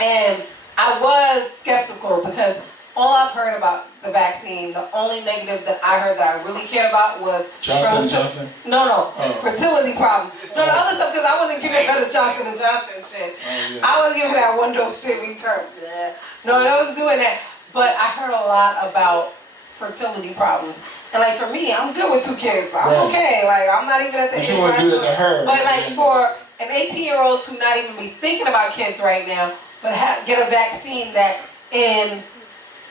And I was skeptical because all I've heard about the vaccine, the only negative that I heard that I really cared about was Johnson. No, fertility problems. No, the other stuff because I wasn't giving her the Johnson & Johnson shit. I was giving that one dose shit return. No, I wasn't doing that. But I heard a lot about fertility problems. And like for me, I'm good with 2 kids. I'm okay. Like I'm not even at the age. You want to do that to her. But like for an 18-year-old to not even be thinking about kids right now, but get a vaccine that in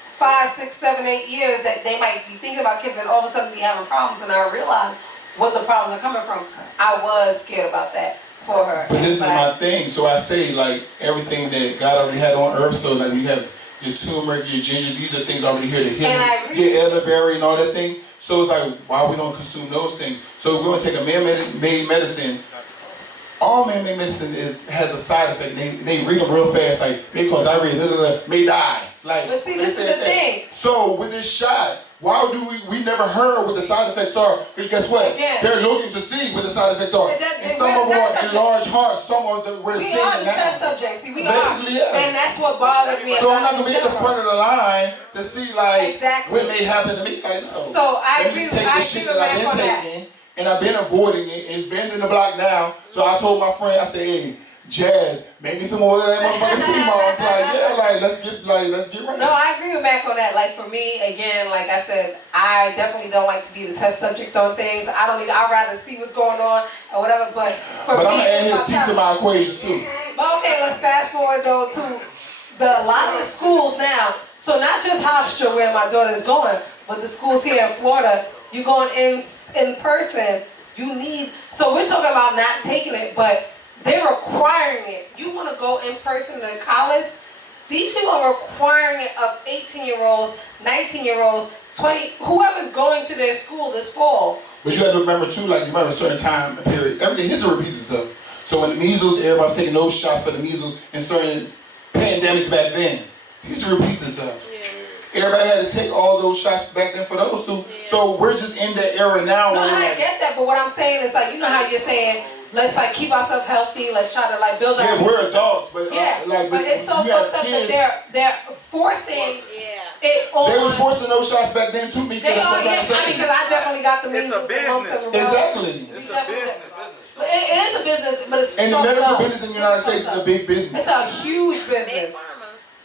5, 6, 7, 8 years that they might be thinking about kids and all of a sudden be having problems, and I realized what the problems are coming from. I was scared about that for her. But this is my thing. So I say like everything that God already had on earth. So like you have your turmeric, your ginger, these are things already here to heal. Your elderberry and all that thing. So it's like why we don't consume those things. So if we want to take a man-made medicine. All man-made medicine has a side effect. They read them real fast, like may cause diarrhea, may die. Like, but see, this is the thing. So with this shot, why do we never heard what the side effects are? Because guess what? They're looking to see what the side effects are. And some of them are enlarged hearts. Some of them we're seeing we are the now. test subjects. See, we basically, are. And that's what bothered me. So I'm not gonna be at the front of the line to see like what may happen to me. Like, no. So I Let me take the shit that I've been taking. And I've been avoiding it. It's been in the block now. So I told my friend, I said, hey, Jazz, make me some more of that motherfucking sea moss. Let's get right. No, I agree with Mac on that. Like for me, again, like I said, I definitely don't like to be the test subject on things. I'd rather see what's going on or whatever. But for me, I'm gonna add his teeth to my equation too. But okay, let's fast forward though to a lot of the schools now. So not just Hofstra where my daughter is going, but the schools here in Florida, you going in person, you need, so we're talking about not taking it, but they're requiring it. You want to go in person to college? These people are requiring it of 18-year-olds, 19-year-olds, 20, whoever's going to their school this fall. But you have to remember too, like you remember a certain time period, everything history repeats itself. So when the measles, everybody was taking those shots for the measles and certain pandemics back then. History repeats itself. Yeah. Everybody had to take all those shots back then for those two. Yeah. So we're just in that era now. No, I get that, but what I'm saying is like, you know how you're saying, let's like keep ourselves healthy, let's try to like build our... Yeah, we're adults, but but it's so fucked up that they're forcing it on... They were forcing those shots back then too, Meeka. They are, yes, because I definitely got the measles. It's a business. Exactly. It's a business. But it is a business, but it's and fucked up. And the medical business in the United States is a big business. It's a huge business.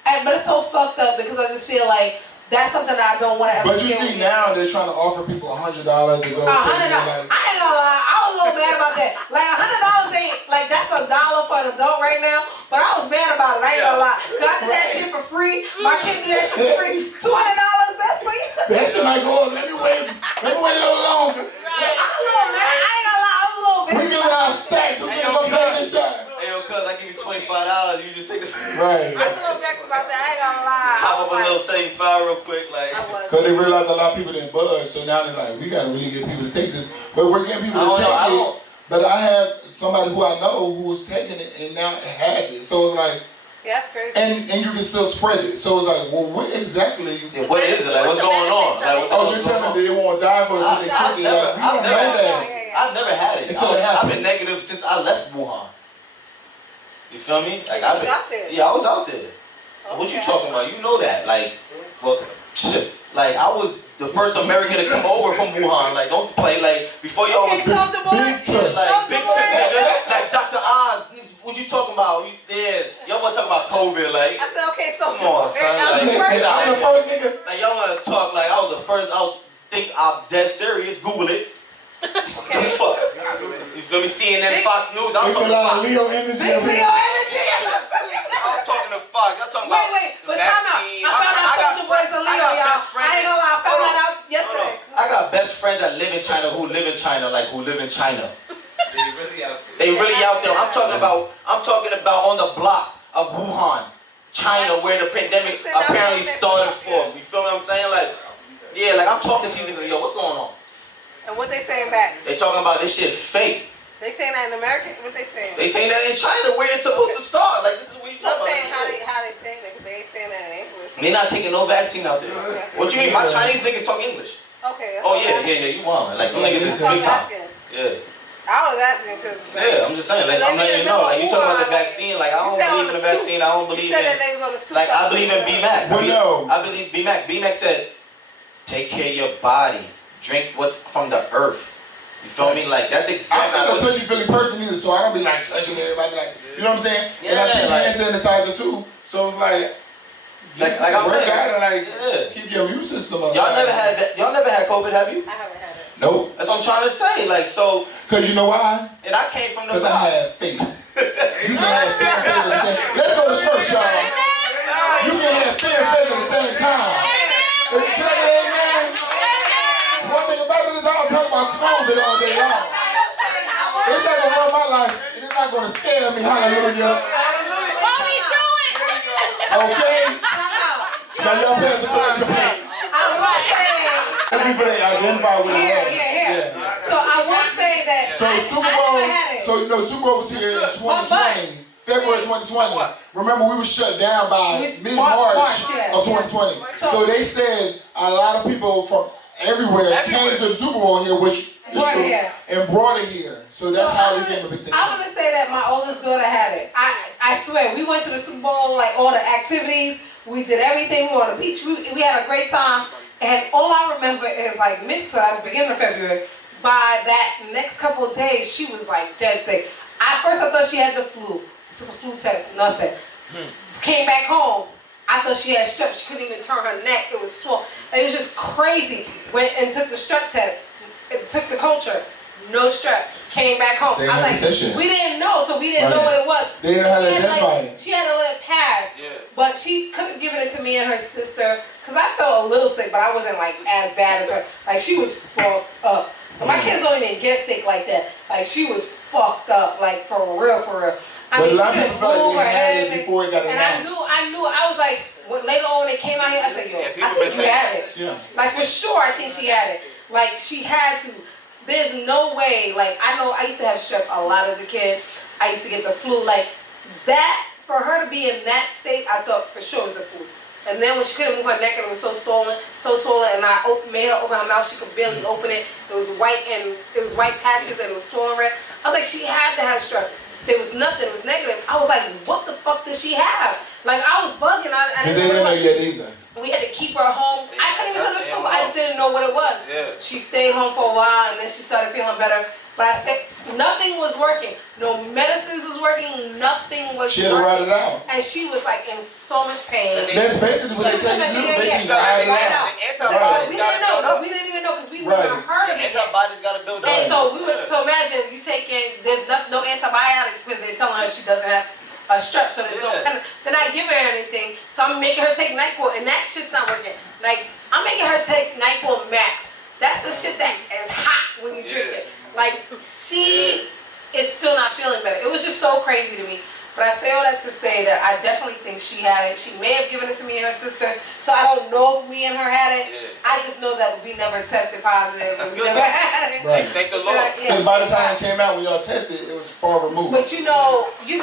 But it's so fucked up because I just feel like that's something that I don't want to ever. But you see now they're trying to offer people $100 to go. $100. I ain't gonna lie, I was a little mad about that. Like $100 ain't like that's $1 for an adult right now. But I was mad about it. I ain't gonna lie. Cause I did that shit for free. My kid did that shit for free. $200. That's like that shit like let me wait a little longer. I don't know, man. I ain't gonna lie. I was a little bit. We giving our stacks. We gonna pay this shot. Hey, yo, cuz I give you $25, you just take the right. I was a little vexed about that. I ain't gonna lie. Top up a little 75 real quick, like. Cause they realized a lot of people didn't budge, so now they're like, we gotta really get people to take this. But we're getting people to take it. But I have somebody who I know who was taking it and now has it. So it's like. Yeah, that's crazy. And you can still spread it. So it's like, well, what exactly? Yeah, what is it? Like, what's going on? Like, you're telling them they won't die for it because they took it. Like, we don't know that. I've never had it. I've been negative since I left Wuhan. You feel me? Like I've been. Out there. Yeah, I was out there. Okay. What you talking about? You know that. Like, well, like I was the first American to come over from Wuhan. Like, don't play. Like before y'all was Soldier Boy. like big tip, nigga. Like Dr. Oz. What you talking about? Y'all wanna talk about COVID? Like, I said, okay, Soldier Boy. Come on, son. Like, Like, y'all wanna talk like I was the first. I'm dead serious. Google it. The fuck? You feel me? CNN, Fox News. I'm talking about Leo energy. Leo energy. I'm talking to Fox. Y'all talking about Wait, but time out. I found out Soldier Boy's a Leo, y'all. I ain't gonna lie, I found that out yesterday. I got best friends that live in China who live in China, like who live in China. They really out there. I'm talking about on the block of Wuhan, China, where the pandemic apparently started from. You feel what I'm saying? Like, yeah, like I'm talking to these niggas, yo, what's going on? And what they saying back? They talking about this shit fake. They saying that in America? What they saying? They saying that in China where it's supposed to start. Like, this is what you talking I'm saying about. how they saying that because they ain't saying that in English. They not taking no vaccine out there. Okay. What you mean? My Chinese niggas talk English. Okay. Oh yeah, you want. Like, them niggas is big time. Yeah. I was asking because. Yeah, I'm just saying. Like, I'm letting you know. Like, you talking about the vaccine. Like, I don't believe in the vaccine. I don't believe in. You said that they was on the stoop. Like, I believe in BMAC. No. I believe BMAC. BMAC said, take care of your body. Drink what's from the earth. You feel me? Like, that's exactly. I'm not a touchy-feely person either, so I don't be like touching everybody. Like, you know what I'm saying? Yeah, and I keep like, hand sanitizer too. So it's like I'm saying, keep your immune system up. Y'all never had COVID, have you? I haven't had it. Nope. That's what I'm trying to say. Like, so. Cause you know why? And I came from the. Cause I have faith. You can have fear and faith at the same. Let's go to church, y'all. You can have fear and faith at the same time. Can I get amen? One thing about it is I'll talk about COVID all day long. It's not gonna run my life, and it's not gonna scare me. Hallelujah. Okay. Now y'all pay the collection plate. I will say. Let me put it identify with it. Yeah. So I will say that. So Super Bowl. So you know Super Bowl was here in 2020, February 2020. Remember we were shut down by mid-March of 2020. So they said a lot of people from everywhere came to the Super Bowl here, which is true, and brought it here. So that's how we became a big thing. I'm gonna say that my oldest daughter had it. I swear, we went to the Super Bowl, like all the activities. We did everything. We were on the beach. We had a great time. And all I remember is like so at the beginning of February. By that next couple of days, she was like dead sick. At first, I thought she had the flu. Took a flu test, nothing. Came back home. I thought she had strep. She couldn't even turn her neck. It was swollen. It was just crazy. Went and took the strep test. It took the culture. no strap. Came back home. They I had was to like, test it. we didn't know, so we didn't know Right. what it was. They didn't know how to She had, identify like, it. she had to let it pass. Yeah. But she could have given it to me and her sister, because I felt a little sick, but I wasn't like as bad as her. Like, she was fucked up. And my kids don't even get sick like that. Like, she was fucked up, like, for real, for real. I But mean, a lot she of couldn't people felt move like her they had head. it before it got And announced. I knew, I was like, later on when it came out here, I said, yo, Yeah, people I think been you saying- had it. Yeah. Like, for sure, I think she had it. Like, she had to. There's no way, like, I know I used to have strep a lot as a kid. I used to get the flu. Like, that, for her to be in that state, I thought for sure it was the flu. And then when she couldn't move her neck and it was so swollen, and I made her open her mouth, she could barely open it. It was white patches and it was swollen red. I was like, she had to have strep. There was nothing, it was negative. I was like, what the fuck does she have? Like, I was bugging. I Because they didn't didn't know know what it yet either. was. We had to keep her home. I couldn't even send her to school. I just didn't know what it was. Yeah. She stayed home for a while and then she started feeling better. But I said, nothing was working. No medicines was working. Nothing was She had to working. ride it out. And she was like in so much pain. That's basically what they tell you to do. Basically, ride it out. The antibodies We gotta didn't know. build up. We didn't even know because we Right. never heard of The it yet. antibodies gotta build up. And so so imagine you taking, there's no antibiotics because they're telling her she doesn't have a strep, so there's no, they're not giving her anything. So I'm making her take NyQuil and that shit's not working. Like, I'm making her take NyQuil Max. That's the shit that is hot when you drink it. Like, she is still not feeling better. It was just so crazy to me. But I say all that to say that I definitely think she had it. She may have given it to me and her sister. So I don't know if me and her had it. Yeah. I just know that we never tested positive. That's We good. never had it. Right. Thank the Lord. Because by the time it came out, when y'all tested, it was far removed. But you know, we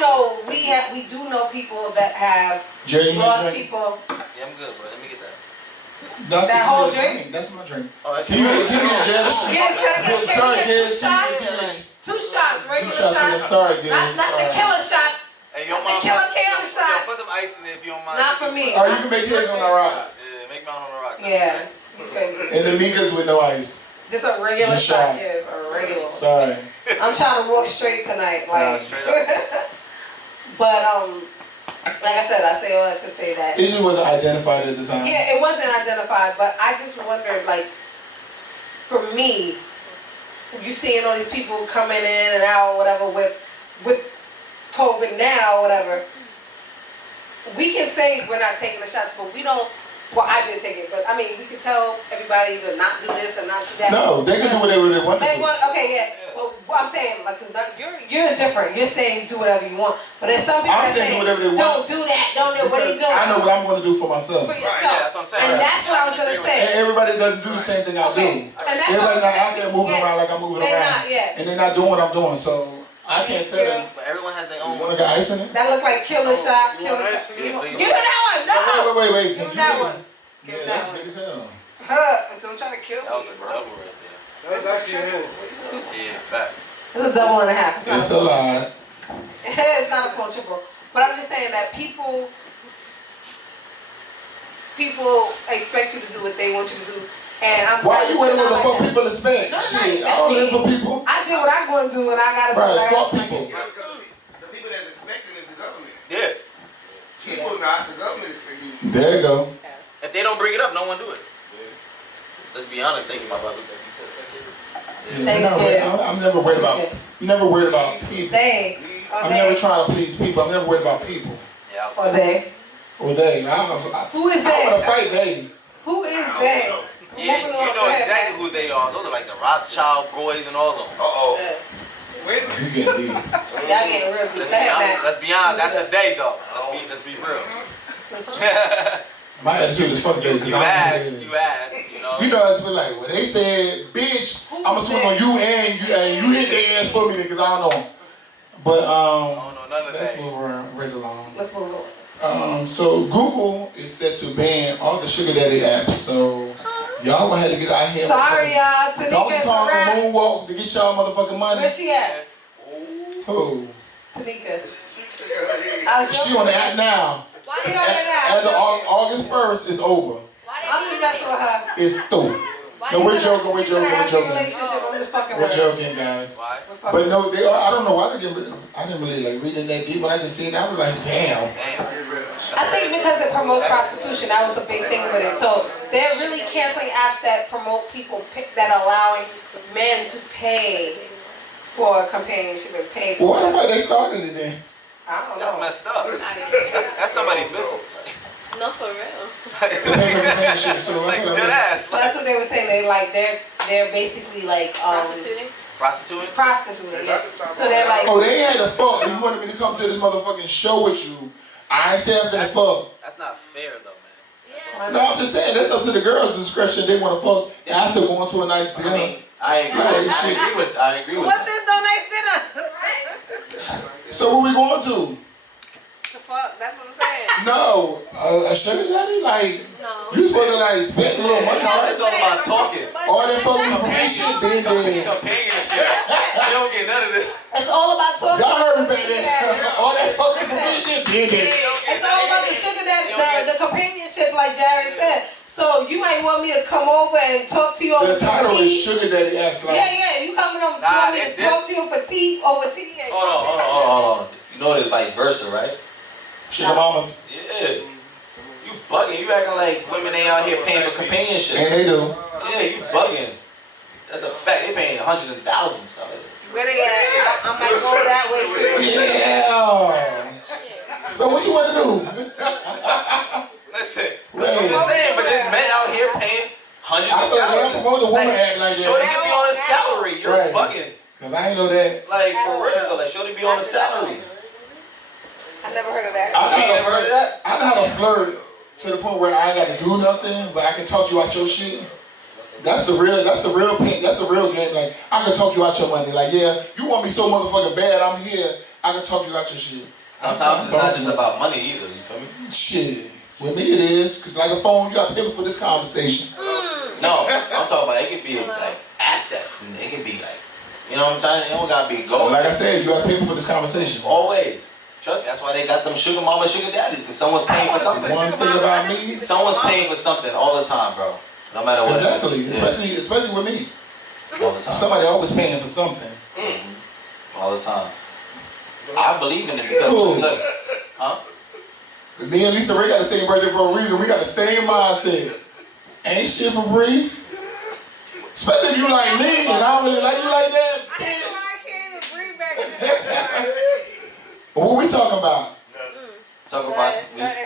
do know people that have Jerry, you lost want a drink? people. Yeah, I'm good, bro. Let me get that. That's That the whole drink? That's my drink. Oh, that's Can you give me a Jerry? Yes, can I get Sorry, two Giz. shots? 2 shots, regular shots. I'm shots. sorry, Giz. Not the killer shots. Hey, you don't The mind? killer cam Yo, shots. put some ice in it if you don't mind. Not for me. Or you can make his on the rocks. Yeah, make mine on the rocks. Yeah, he's crazy. And the Meekas with no ice. Just a regular You shot. shot. Yes, a regular. Sorry. I'm trying to walk straight tonight, Nah, like. straight up. But like I said, I say all that to say that. It just wasn't identified at the time. Yeah, it wasn't identified, but I just wondered, like, for me, you seeing all these people coming in and out or whatever with COVID now or whatever, we can say we're not taking the shots, but we don't, well, I didn't take it, but I mean, we could tell everybody to not do this and not do that. No, they can do whatever they want to They do. want, okay, yeah. Well, what I'm saying, like, cause you're different. You're saying do whatever you want, but there's some people I'm that saying say do whatever they want. don't do that. Don't do what are you doing? I know what I'm going to do for myself. For And yourself. yeah, that's what I'm saying. And that's what I was gonna say. everybody doesn't do the same thing I do. Okay. And that's Everybody's what not out there moving around like I'm moving They're around. not, yeah. And they're not doing what I'm doing, so I can't tell them. But everyone has their You own. want to get ice in it? That looked like killer shot, killer want shot. ice? Give Yeah, me that one. No. Wait. Give me that one. Give me Yeah, that that's one. big as hell. Huh? So I'm trying to kill That was a me, bro. double right there. That's actually his. Yeah, facts. It's a double and a half. It's not It's a lot. It's not a full triple. But I'm just saying that people expect you to do what they want you to do. And I'm Why you waiting not on the like fuck that. people to spend? No, Shit, not I don't me. live for people. I did what I'm going to do and I got to do what I Right, got fuck to people. do. The people that's expecting is the government. Yeah. People not, the government is expecting. There you go. If they don't bring it up, no one do it. Let's be honest. Thank you, my brother. Yeah, Thanks, Giz. I'm never worried about. I'm never worried about people. They. Or I'm never they. trying to please people. I'm never worried about people. Yeah. Or they. Or they. Who is I want they? to fight they. Who is they? Yeah, Moving you on, know go ahead, exactly man. who they are. Those are like the Rothschild boys and all of them. Wait. You get deep. Y'all getting real deep. Go ahead, man. Let's be honest. That's the day, though. Let's be real. My attitude is fuck you. You asked. You know. You know, it's been like when they said, "Bitch, I'ma swing on you and you hit their ass for me," because I don't know. But Oh no, none of let's that. move around right along. Let's move on. So Google is set to ban all the sugar daddy apps. So y'all gonna have to get out here. Sorry, y'all. Don't Tanika's call the around. moonwalk to get y'all motherfucking money. Where she at? Who? Tanika. She on the app now. Why She did, on As that of now. August 1st, it's over. why did I'm just messing with her. It's through. Why No, did we're you- joking. We're She's in a joking. We're happy joking. relationship. I'm just fucking We're with her. joking, guys. Why? We're fucking But no, they are. I don't know why I didn't really like reading that deep. When I just seen it, I was like, damn. Damn. I think because it promotes prostitution, that was a big thing with it. So they're really canceling apps that promote people that are allowing men to pay for companionship and pay Well, for why the it. fuck they started it then? I don't That's know. messed up. That's somebody's business. No, for real. To pay for companionship. So Like that's what dead I mean. ass. So that's what they were saying. They're basically like Prostituting. Prostituting? prostituting. Yeah. So they're like. Oh, they ain't had to fuck. You wanted me to come to this motherfucking show with you. I ain't say I'm gonna fuck. That's not fair though, man. Yeah. No, I'm just saying that's up to the girls' discretion. They want to fuck after going to a nice dinner. I mean, I agree. I agree with What's that. this no nice dinner? So where we going to? The fuck? That's what I'm saying. No, a sugar daddy? Like, No. you supposed to like spend a little money on It's all about talking. all that fucking permission, then Companionship. You don't get none of this. It's all about talking. y'all heard me back there. All that fucking permission, then It's all about the sugar daddy, the companionship, like Jared said. So you might want me to come over and talk to you over the title tea. is sugar daddy acts like. Yeah, you coming over? Nah, you want me to it- talk to you for tea over tea? And Hold on. You know it's vice versa, right? Sugar mamas. Yeah. You bugging. You acting like women ain't out here paying for companionship. And they do. Yeah, you bugging. That's a fact. They paying hundreds and thousands. where they at? I might go that way too. Yeah. So what you want to do? Listen. Right. I'm just saying, but there's men out here paying hundreds I of feel like I'm thousands. supposed to woman act like Shorty that. can be on a salary. You're Right. bugging. Cause I ain't know that. Like, for real. Like, Shorty be on a salary. I never heard of that. I You ain't never heard of that? I know how to flirt to the point where I ain't got to do nothing, but I can talk you out your shit. That's the real game. Like, I can talk you out your money. Like, yeah, you want me so motherfucking bad, I'm here. I can talk you out your shit. Sometimes it's not just about money either. You feel me? Shit. With me it is, cause like a phone, you got to pay for this conversation. No, I'm talking about it could be like assets, and it could be like, you know what I'm saying? It don't gotta be gold. Like I said, you got to pay for this conversation. Always. Trust me, that's why they got them sugar mama, sugar daddies, because someone's paying for something. One thing about me, Someone's paying for something all the time, bro. No matter what. exactly, Yeah. especially with me. All the time. Somebody always paying for something. All the time. I believe in it because Who? look, huh? Me and Lisa Ray got the same birthday for a reason. We got the same mindset. Ain't shit for free. Especially if you like me and I don't really like you like that, bitch. What we talking about? Talking about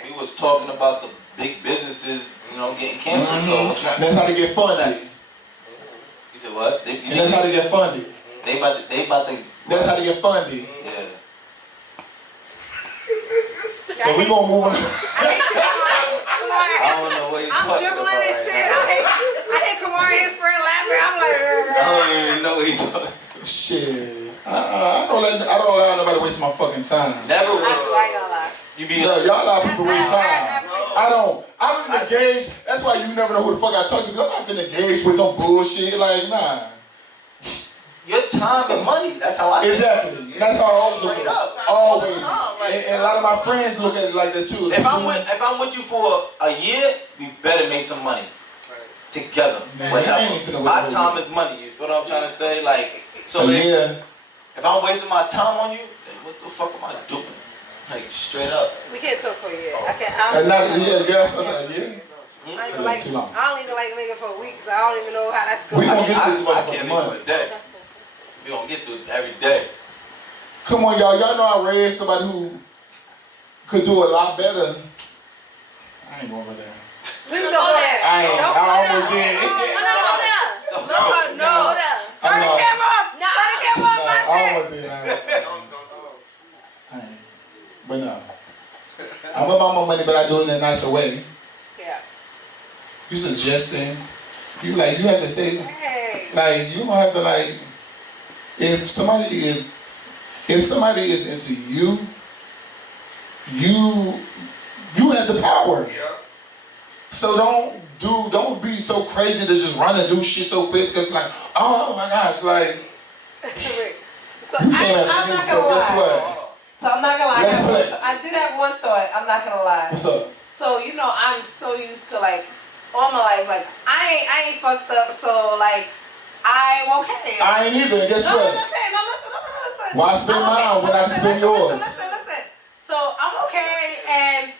we was talking about the big businesses, you know, getting canceled. So what's And that's how they get funded. You said what? And that's how they get funded. They about to. That's how they get funded. Yeah. So we gonna move on. I don't know what you're I'm talking dribbling about. and Right shit. now. I hit Kamari his friend laughing. I'm like, I don't even know what you're talking. Shit. I don't allow nobody to waste my fucking time. Never I was. swear I ain't gonna lie. You be. No, y'all allow people to waste time. I don't engage. That's why you never know who the fuck I talk to. I'm not finna engage with no bullshit. Like, nah. Your time is money. That's how I. Exactly. And that's how I always look at Straight it. up. Always. All the time, like- And a lot of my friends look at it like that too. If I'm with you for a year, we better make some money together. Man, Whatever. I ain't finna My wait time for is money. You feel what I'm trying to say? Like, so yeah. if I'm wasting my time on you, then what the fuck am I doing? Like, straight up. We can't talk for a year. I can't. And not yes, I said, yeah. I don't even like. Too long. I don't even like nigga for a week, so I don't even know how that's We going. gonna get to this I motherfucking can't money. leave for a day. We gonna get to it every day. Come on, y'all. Y'all know I raised somebody who could do a lot better. I ain't going over there. We can go there. I ain't. I almost did. No. Turn the camera off. No. Turn the camera off. I almost did. I ain't. But no. I'm about my money, but I do it in a nicer way. Yeah. You suggest things. You have to say, Hey. like, you don't have to like. If somebody is into you, you have the power. Yeah. So don't be so crazy to just run and do shit so quick. Cause like, oh my gosh, like So you can't have I'm things. not So gonna guess lie. what? So I'm not gonna lie. Let's play. I did have one thought. I'm not gonna lie. What's up? So you know, I'm so used to like all my life, like I ain't fucked up. So like I'm okay. I ain't either. Guess No, what? listen. Why spend mine when I can spend yours? Listen. So I'm okay, and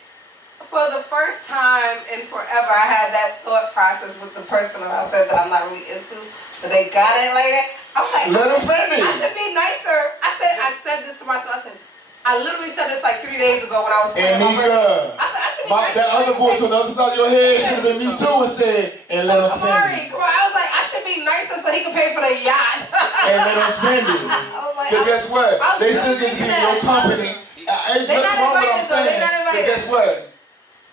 for the first time in forever, I had that thought process with the person that I said that I'm not really into, but they got it like that. I I was like, let them spend it. I should be nicer. I said this to myself. I literally said this like 3 days ago when I was playing And my Meeka, birthday. I said, I should be nicer. that other voice on the other side of your head should have been me too and said, and let them spend it. Come on. I was like, I should be nicer so he can pay for the yacht. And let them spend it. Because guess what? They still get to be in your company. They're not invited, though. They're not invited. Guess what?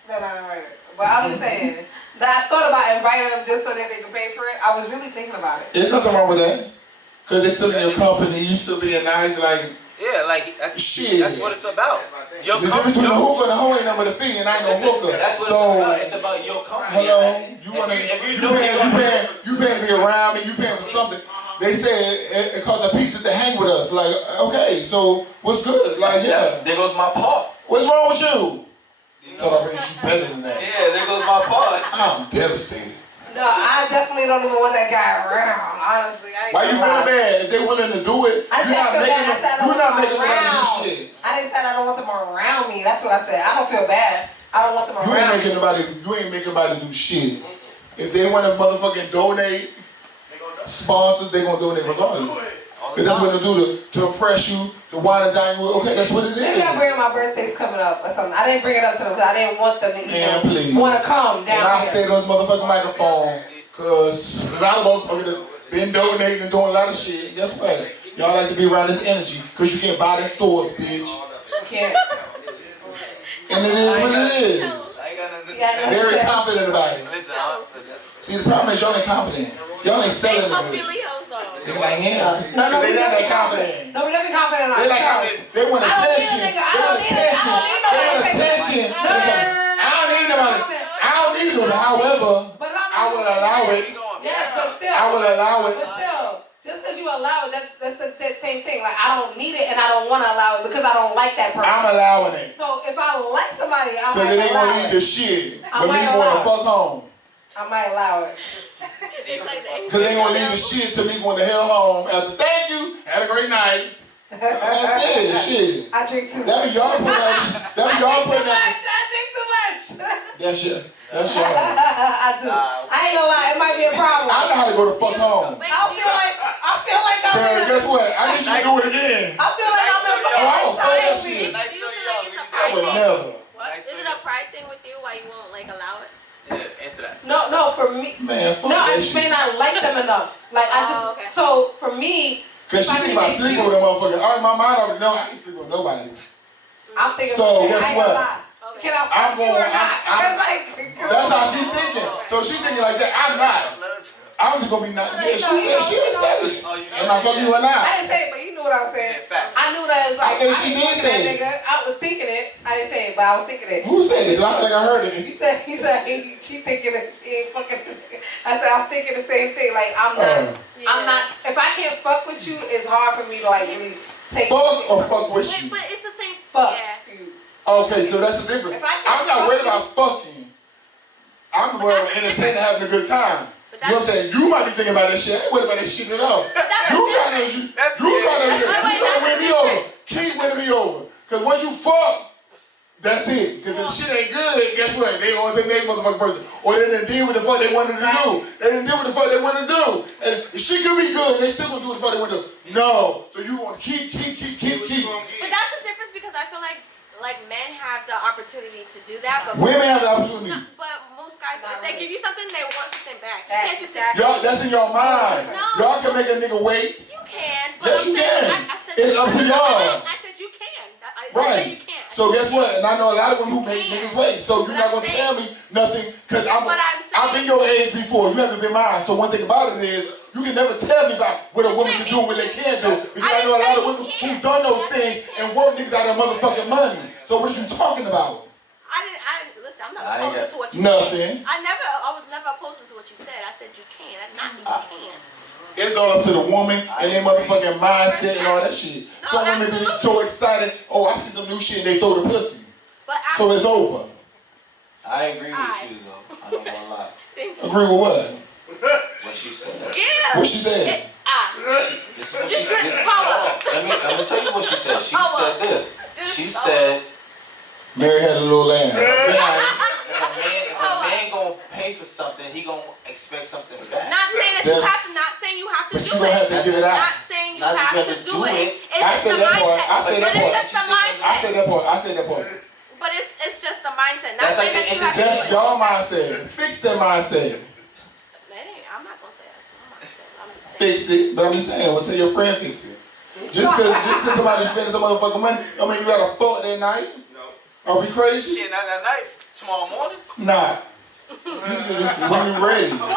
They're not invited. But I'm just saying that I thought about inviting them just so that they can pay for it. I was really thinking about it. There's nothing wrong with that. Because they're still in your company. You still being nice, like. Yeah, like that's shit. That's what it's about. Your the difference between the hookah and the hoe ain't nothing but a fee, and I ain't no hookah. That's what so, it's about your company. Hello, you paying to be around me, you paying for something. They say it costs a piece to hang with us. Like, okay, so what's good? Like, yeah. There goes my part. What's wrong with you? Thought I raised you better than that. Yeah, there goes my part. I'm devastated. No, I definitely don't even want that guy around. Honestly, why you feeling bad? If they willing to do it, you're not making nobody do shit. I didn't say I don't want them around me. That's what I said. I don't feel bad. I don't want them around me. You ain't making nobody do shit. If they want to motherfucking donate, sponsors, they gonna donate regardless. Because that's what they do to impress you, to wine and dine you. Okay, that's what it is. Maybe I'll bring my birthdays coming up or something. I didn't bring it up to them because I didn't want them to even want to come down and I here. say those motherfucking microphone because a lot of motherfuckers have been donating and doing a lot of shit. Guess what? Y'all like to be around this energy because you can't buy it in stores, bitch. You can't. And it is what it is. Very confident about it. See, the problem is y'all ain't confident. Y'all ain't selling it. They're like, yeah. No, they not that confident. No, we don't be confident in They like, ourselves. they want attention. They want attention. I don't need nobody. I don't need it. However, I will allow it. Yes, but still. I will allow it. But still, just because you allow it, that's that same thing. Like, I don't need it and I don't want to allow it because I don't like that person. I'm allowing it. So if I like somebody, I might allow it. Because they ain't going to leave the shit. But me going to fuck home. I might allow it. Because they ain't going to leave the shit to me going to hell home after, thank you, had a great night. That's it, shit. I drink too much. That be y'all putting that. That be y'all putting that. I drink too much. That's your. That's your. I do. I ain't gonna lie, it might be a problem. I know how to go to fuck home. I feel like I'm in. Guess what? I need you to do it again. I feel like I'm in fucking time. Do you feel like it's a I pride would thing? never. Is it a pride thing with you why you won't like allow it? Yeah, answer that. No, for me. Man, fuck no, I that just may shit. not like them enough. Like I just. Okay. So for me. Cause she think about sleeping with a motherfucker. All right, my mind already know I can sleep with nobody. I'm thinking. So guess what? Can I fuck you or not? That's how she's thinking. So she's thinking like that. I'm not. I'm just gonna be not. Yeah, she didn't say it. Am I fucking you or not? I didn't say it, but you knew what I was saying. I knew that it was like. I think she did say it. Nigga. I was thinking it. I didn't say it, but I was thinking it. Who said it? I think I heard it. You said she thinking it. She ain't fucking. I said I'm thinking the same thing. Like I'm not. I'm not. If I can't fuck with you, it's hard for me to like really take. Fuck or fuck with you. But it's the same. Fuck. Yeah. Okay, so that's the difference. I'm not worried about fucking. I'm worried about entertaining, having a good time. You know what I'm saying? You might be thinking about that shit. I ain't worried about that shit at all. You trying to win me over. Keep winning me over. Because once you fuck, that's it. Because if shit ain't good, guess what? They don't think they motherfucking person. Or they didn't deal with the fuck they wanted to do. They didn't deal with the fuck they wanted to do. And if shit could be good, they still gonna do what the fuck they want to do. No. So you want to keep. But that's the difference because I feel like men have the opportunity to do that, but women have the opportunity. But most guys, if they give you something, they want something back. You can't just y'all, that's in your mind. No. Y'all can make a nigga wait. You can. But Yes, you can. I said It's up to y'all. I said you can. I Right. said you can. So guess what? And I know a lot of women who make niggas wait. So you're not gonna tell me nothing because I've been your age before. You haven't been mine. So one thing about it is you can never tell me about what a woman can do and what they can't do. Because I know a lot of women who've done those things and work niggas out of motherfucking money. So what are you talking about? I didn't listen. I'm not opposed to what you Nothing. said. I was never opposed to what you said. I said you can. That's not you can't. It's all up to the woman and their motherfucking mindset and all that shit. Some women be so excited, oh, I see some new shit and they throw the pussy. So it's over. I agree with you though. I don't gonna lie. Agree with what? What she said. Yeah. What she said? Just drink power. I'm gonna tell you what she said. She said this. She said, Mary had a little lamb. if a man gonna pay for something, he gonna expect something back. Not saying that you have to. Not saying you have to do you gonna have to give it out. Not saying you have to do it. It's just the mindset. It's just the mindset. I said that part. But it's just the mindset. Not saying that you have to do it. That's your mindset. Fix that mindset. I'm not gonna say that's my mindset. I'm just saying. Fix it, but I'm just saying, well, tell your friend fix it. Just cause somebody's spending some motherfucking money, I mean, you gotta fuck that night. No. Are we crazy? Shit, not that night. Tomorrow morning. Nah. When you ready. When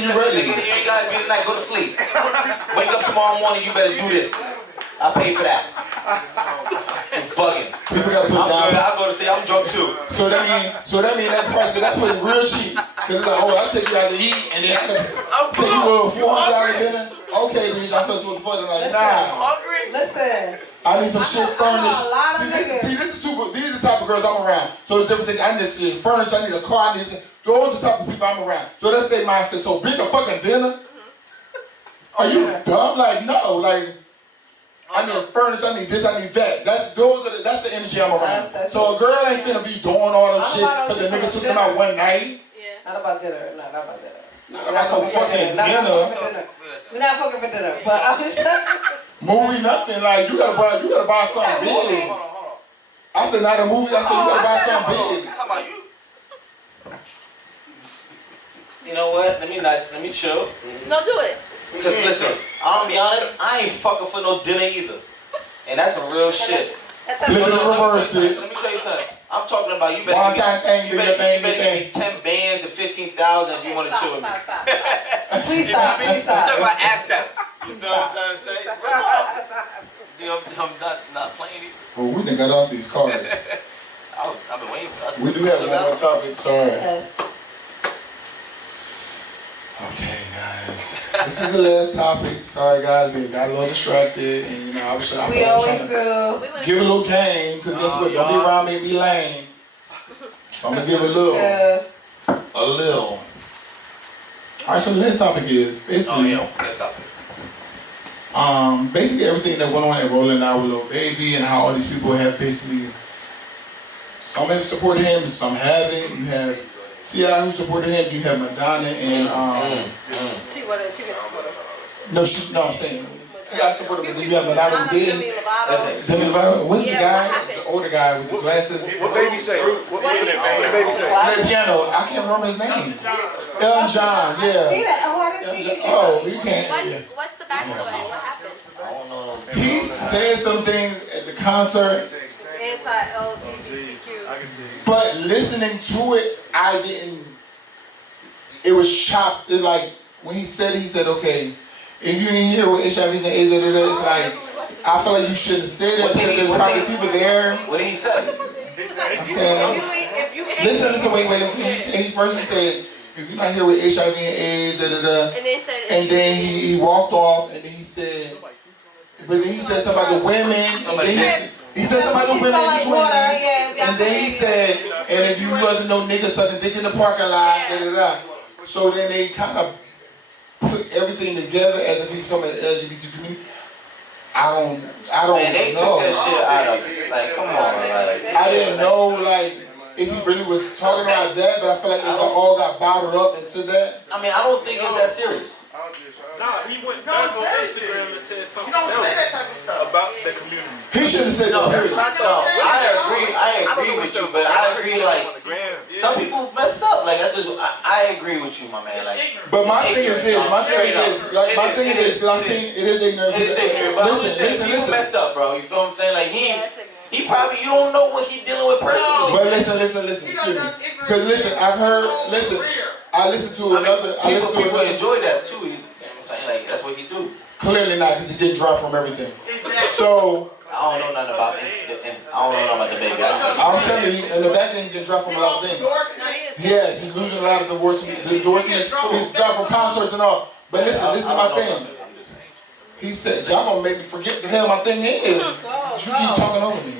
you ready. Nigga, you ain't gotta be tonight. Go to sleep. Wake up tomorrow morning. You better do this. I pay for that. You bugging. People gotta put down. I go to say I'm drunk too. So that mean that price that put real cheap. Cause it's like, oh, I'll take you out to eat and then I can take you a $400 dinner. Okay, bitch, I'm supposed to fuck tonight. Nah. Listen. I need some shit furnished. A lot of niggas. These are the type of girls I'm around. So it's different things. I need shit furnished. I need a car. I need those are the type of people I'm around. So that's their mindset. So bitch, a fucking dinner? Are you dumb? Like no, like I need furnished. I need this. I need that. That's the energy I'm around. So a girl ain't finna be doing all that shit because the nigga took them out one night. Yeah. Not about dinner. Not about dinner. Not about no fucking dinner. We're not fucking for dinner, but I'm just movie, nothing. Like you gotta buy something big. Hold on. I said not a movie. I said you gotta buy something big. How about you? You know what? Let me chill. No, do it. Because listen, I'm gonna be honest. I ain't fucking for no dinner either, and that's some real shit. Flip it and reverse it. Let me tell you something. I'm talking about you better give me 10 bands and 15,000 if you want to chill with me. Stop. Please stop. I'm talking about assets. You know what I'm trying to say? You know, I'm not playing it. Well, we done got off these cards. I've been waiting for that. We do have one more topic. Sorry. Yes. Okay, guys. This is the last topic. Sorry, guys. We got a little distracted, and you know, I was trying to give a little game because guess what? Don't be around me and be lame. So I'm gonna give a little. All right. So the next topic is basically. Next topic. Basically everything that went on at Rolling Out with Lil Baby and how all these people have basically. Some have supported him, some haven't. You have T.I. who supported him. You have Madonna and She gets supported. No, I'm saying T.I. supported him. Then you have Madonna who didn't. Demi Lovato. What's the guy? The older guy with the glasses. What Baby say? What Baby say? Play piano. I can't remember his name. Elton John. Yeah. See that? Oh, I didn't see it. Oh, you can't. What's the backstory? What happened? I don't know. He said something at the concert. Anti-LGBTQ. But listening to it, I didn't. It was chopped. It like when he said, okay, if you didn't hear what HIV and AIDS, it's like I feel like you shouldn't have said it because there's probably people there. What did he say? Listen, wait. He first said, if you're not here with HIV and AIDS, and then he walked off, and then he said, but then he said something about the women, and then he said something about the women, and then he said, and if you wasn't no nigga sucking dick in the parking lot, So then they kind of put everything together as if he was talking about the LGBT community. I don't Man, they know. took that shit out of it. Like, come on, like. I didn't know, like, if he really was talking about that, but I feel like it all got bottled up into that. I mean, I don't think it's that serious. Nah, he went back on Instagram and said something else about the community. He shouldn't have said that. I agree with you, but I agree, like, some people mess up. Like, I agree with you, my man. Like, but my thing is this, because I seen it is ignorant. But listen, people mess up, bro. You feel what I'm saying? Like, he probably, you don't know what he's dealing with personally. But listen, excuse me. Because listen, I listened to another. People enjoy that too. You know what I'm saying? Like, that's what he do. Clearly not, because he didn't drop from everything. So I don't know nothing about the baby. I'm telling you, in the back end, he's getting dropped from a lot of things. Yes, he's losing a lot of endorsements. He's dropped from concerts and all. But listen, this is my thing. He said, y'all gonna make me forget the hell my thing is. You keep talking over me.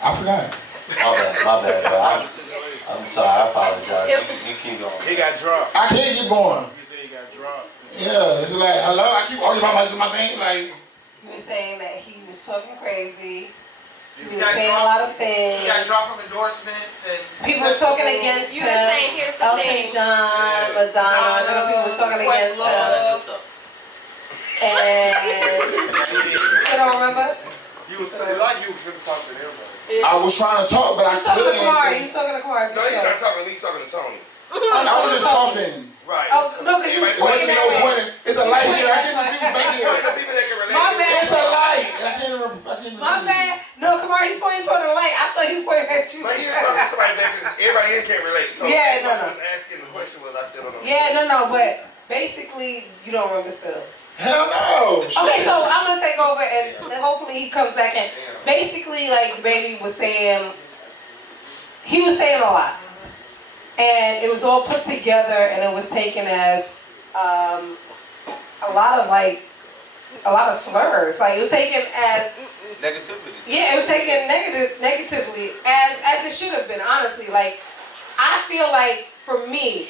I forgot. My bad, bro. I'm sorry, I apologize. You keep going. He got dropped. I can't keep going. You said he got dropped. Yeah, it's like, hello, I keep arguing about my thing, like. He was saying that he was talking crazy. He was saying a lot of things. He got dropped from endorsements and people were talking against You were saying, here's the Elton thing. John, Madonna. People were talking against you was finna talk to them. I was trying to talk, but I couldn't. He's talking to Kamari. No, he's not talking. He's talking to Tony. I was just talking. Right. Oh, no, because you was pointing that way. It's a light here. I can't see back here. People that can relate. My bad. It's a light. I can't My bad. No, Kamari, he's pointing toward the light. I thought he was pointing at you. But he was talking to somebody back there. Everybody here can't relate. So Yeah, no. I was asking the question was I still don't know. Yeah, no, but basically, you don't remember still. Hell no. Okay, so I'm gonna take over and hopefully he comes back in. Basically, like the baby was saying, he was saying a lot. And it was all put together and it was taken as a lot of slurs. Like it was taken as Negativity. yeah, it was taken negatively as it should have been, honestly. Like I feel like for me,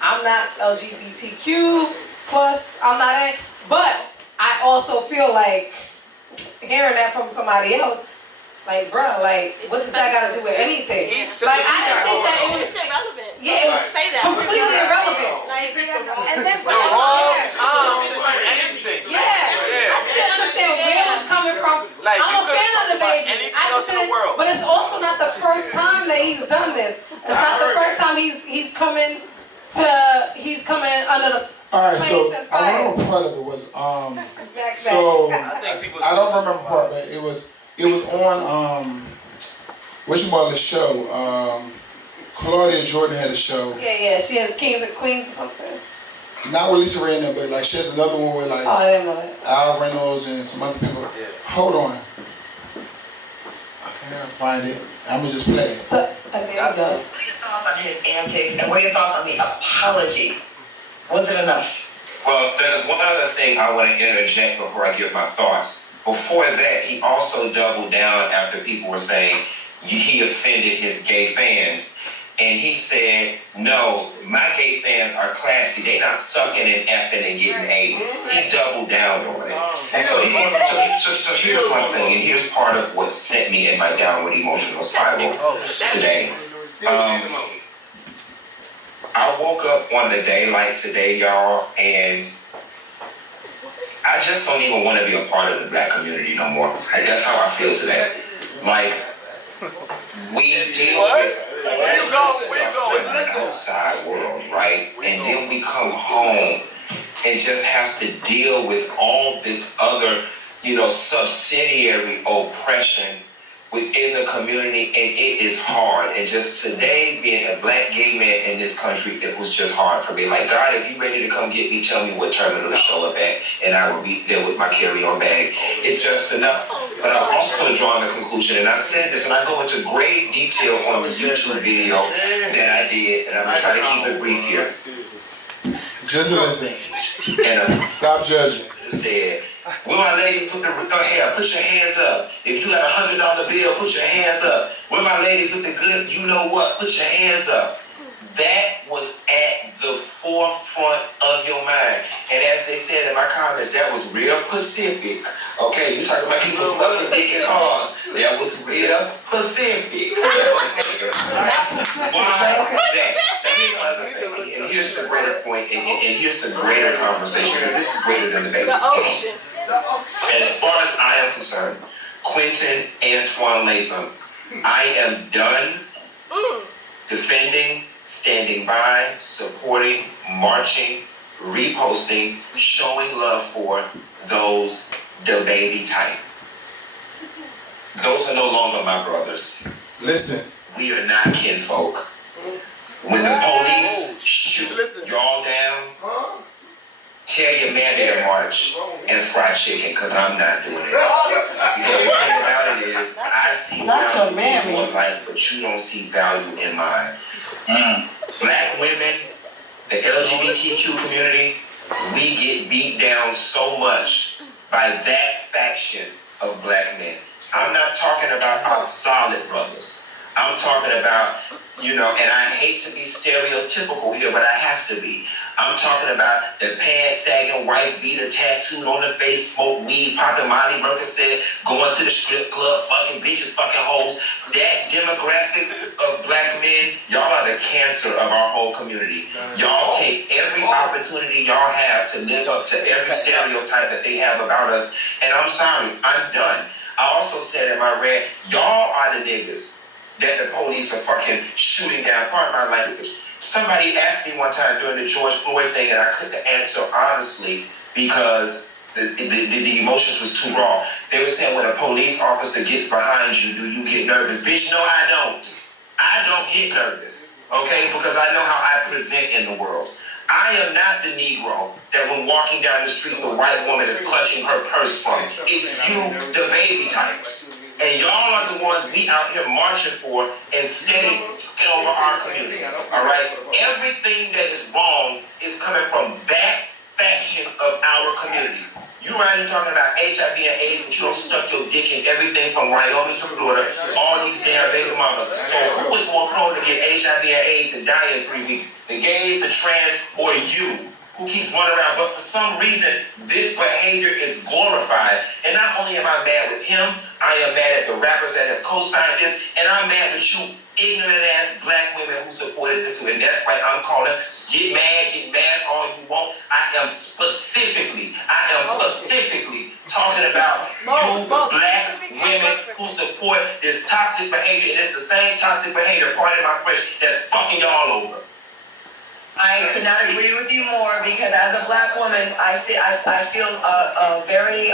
I'm not LGBTQ plus, I'm not in, but I also feel like hearing that from somebody else, like, bro, like, what does that got to do with anything? Like, I didn't think that it was... It's irrelevant. Yeah, it was say that. completely irrelevant. Like, And then Anything. Yeah, I still understand where it was coming from. Like, I'm a fan of the baby. Anything else in the world. But it's also not the first time that he's done this. It's not the first time he's coming under the... All right, so I remember part of it was so I don't remember part, but it was on what you call the show? Claudia Jordan had a show. Yeah, she has Kings and Queens or something. Not with Lisa Ray, but like she has another one with like I didn't know that. Al Reynolds and some other people. Yeah. Hold on, I can't find it. I'm gonna just play it. So there you go. What are your thoughts on his antics and what are your thoughts on the apology? Was it enough? Well, there's one other thing I want to interject before I give my thoughts. Before that, he also doubled down after people were saying he offended his gay fans. And he said, no, my gay fans are classy. They not sucking and effing and getting AIDS. He doubled down on it. And so here's one thing, and here's part of what sent me in my downward emotional spiral today. I woke up on a day like today, y'all, and I just don't even want to be a part of the black community no more. Like, that's how I feel today. Like, we deal with the outside world, right? And then we come home and just have to deal with all this other, subsidiary oppression within the community, and it is hard. And just today, being a black gay man in this country, it was just hard for me. Like, God, if you ready to come get me, tell me what terminal to show up at, and I will be there with my carry-on bag. It's just enough. But I'm also drawing a conclusion, and I said this, and I go into great detail on the YouTube video that I did, and I'm gonna try to keep it brief here. Just listen. And stop judging. Said, where my ladies put your hands up. If you got $100 bill, put your hands up. Where my ladies with the good, you know what, put your hands up. That was at the forefront of your mind. And as they said in my comments, that was real Pacific. Okay, you talking about people fucking big in cars. That was real Pacific. Why that? Here's another thing, and here's the greater point, and here's the greater conversation, because this is greater than the baby. The ocean. And as far as I am concerned, Quentin Antoine Latham, I am done defending, standing by, supporting, marching, reposting, showing love for those the baby type. Those are no longer my brothers. Listen. We are not kinfolk. When the police shoot y'all down, tell your man to march and fry chicken, because I'm not doing it. The thing about it is, I see value in your life, but you don't see value in mine. Black women, the LGBTQ community, we get beat down so much by that faction of black men. I'm not talking about our solid brothers. I'm talking about, and I hate to be stereotypical here, but I have to be. I'm talking about the pants sagging, white beater, tattooed on the face, smoke weed, popping Molly Percocet, going to the strip club, fucking bitches, fucking hoes. That demographic of black men, y'all are the cancer of our whole community. Y'all take every opportunity y'all have to live up to every stereotype that they have about us, And I'm sorry, I'm done. I also said in my rant, y'all are the niggas that the police are fucking shooting down. Pardon my language. Somebody asked me one time during the George Floyd thing, and I couldn't answer honestly because the emotions was too raw. They were saying when a police officer gets behind you, do you get nervous? Bitch, no, I don't. I don't get nervous, okay? Because I know how I present in the world. I am not the Negro that when walking down the street, the white woman is clutching her purse from. It's you, the baby types. And y'all are the ones we out here marching for and steady over our community, all right? Everything that is wrong is coming from that faction of our community. You right here talking about HIV and AIDS, but you don't stuck your dick in everything from Wyoming to Florida, all these damn baby mamas. So who is more prone to get HIV and AIDS and die in 3 weeks? The gays, the trans, or you, who keeps running around? But for some reason, this behavior is glorified. And not only am I mad with him, I am mad at the rappers that have co-signed this, and I'm mad with you ignorant ass black women who supported it too. And that's why I'm calling, get mad all you want. I am specifically talking about you black women who support this toxic behavior. And it's the same toxic behavior, pardon my French, that's fucking y'all over. I could not agree with you more because as a black woman, I feel very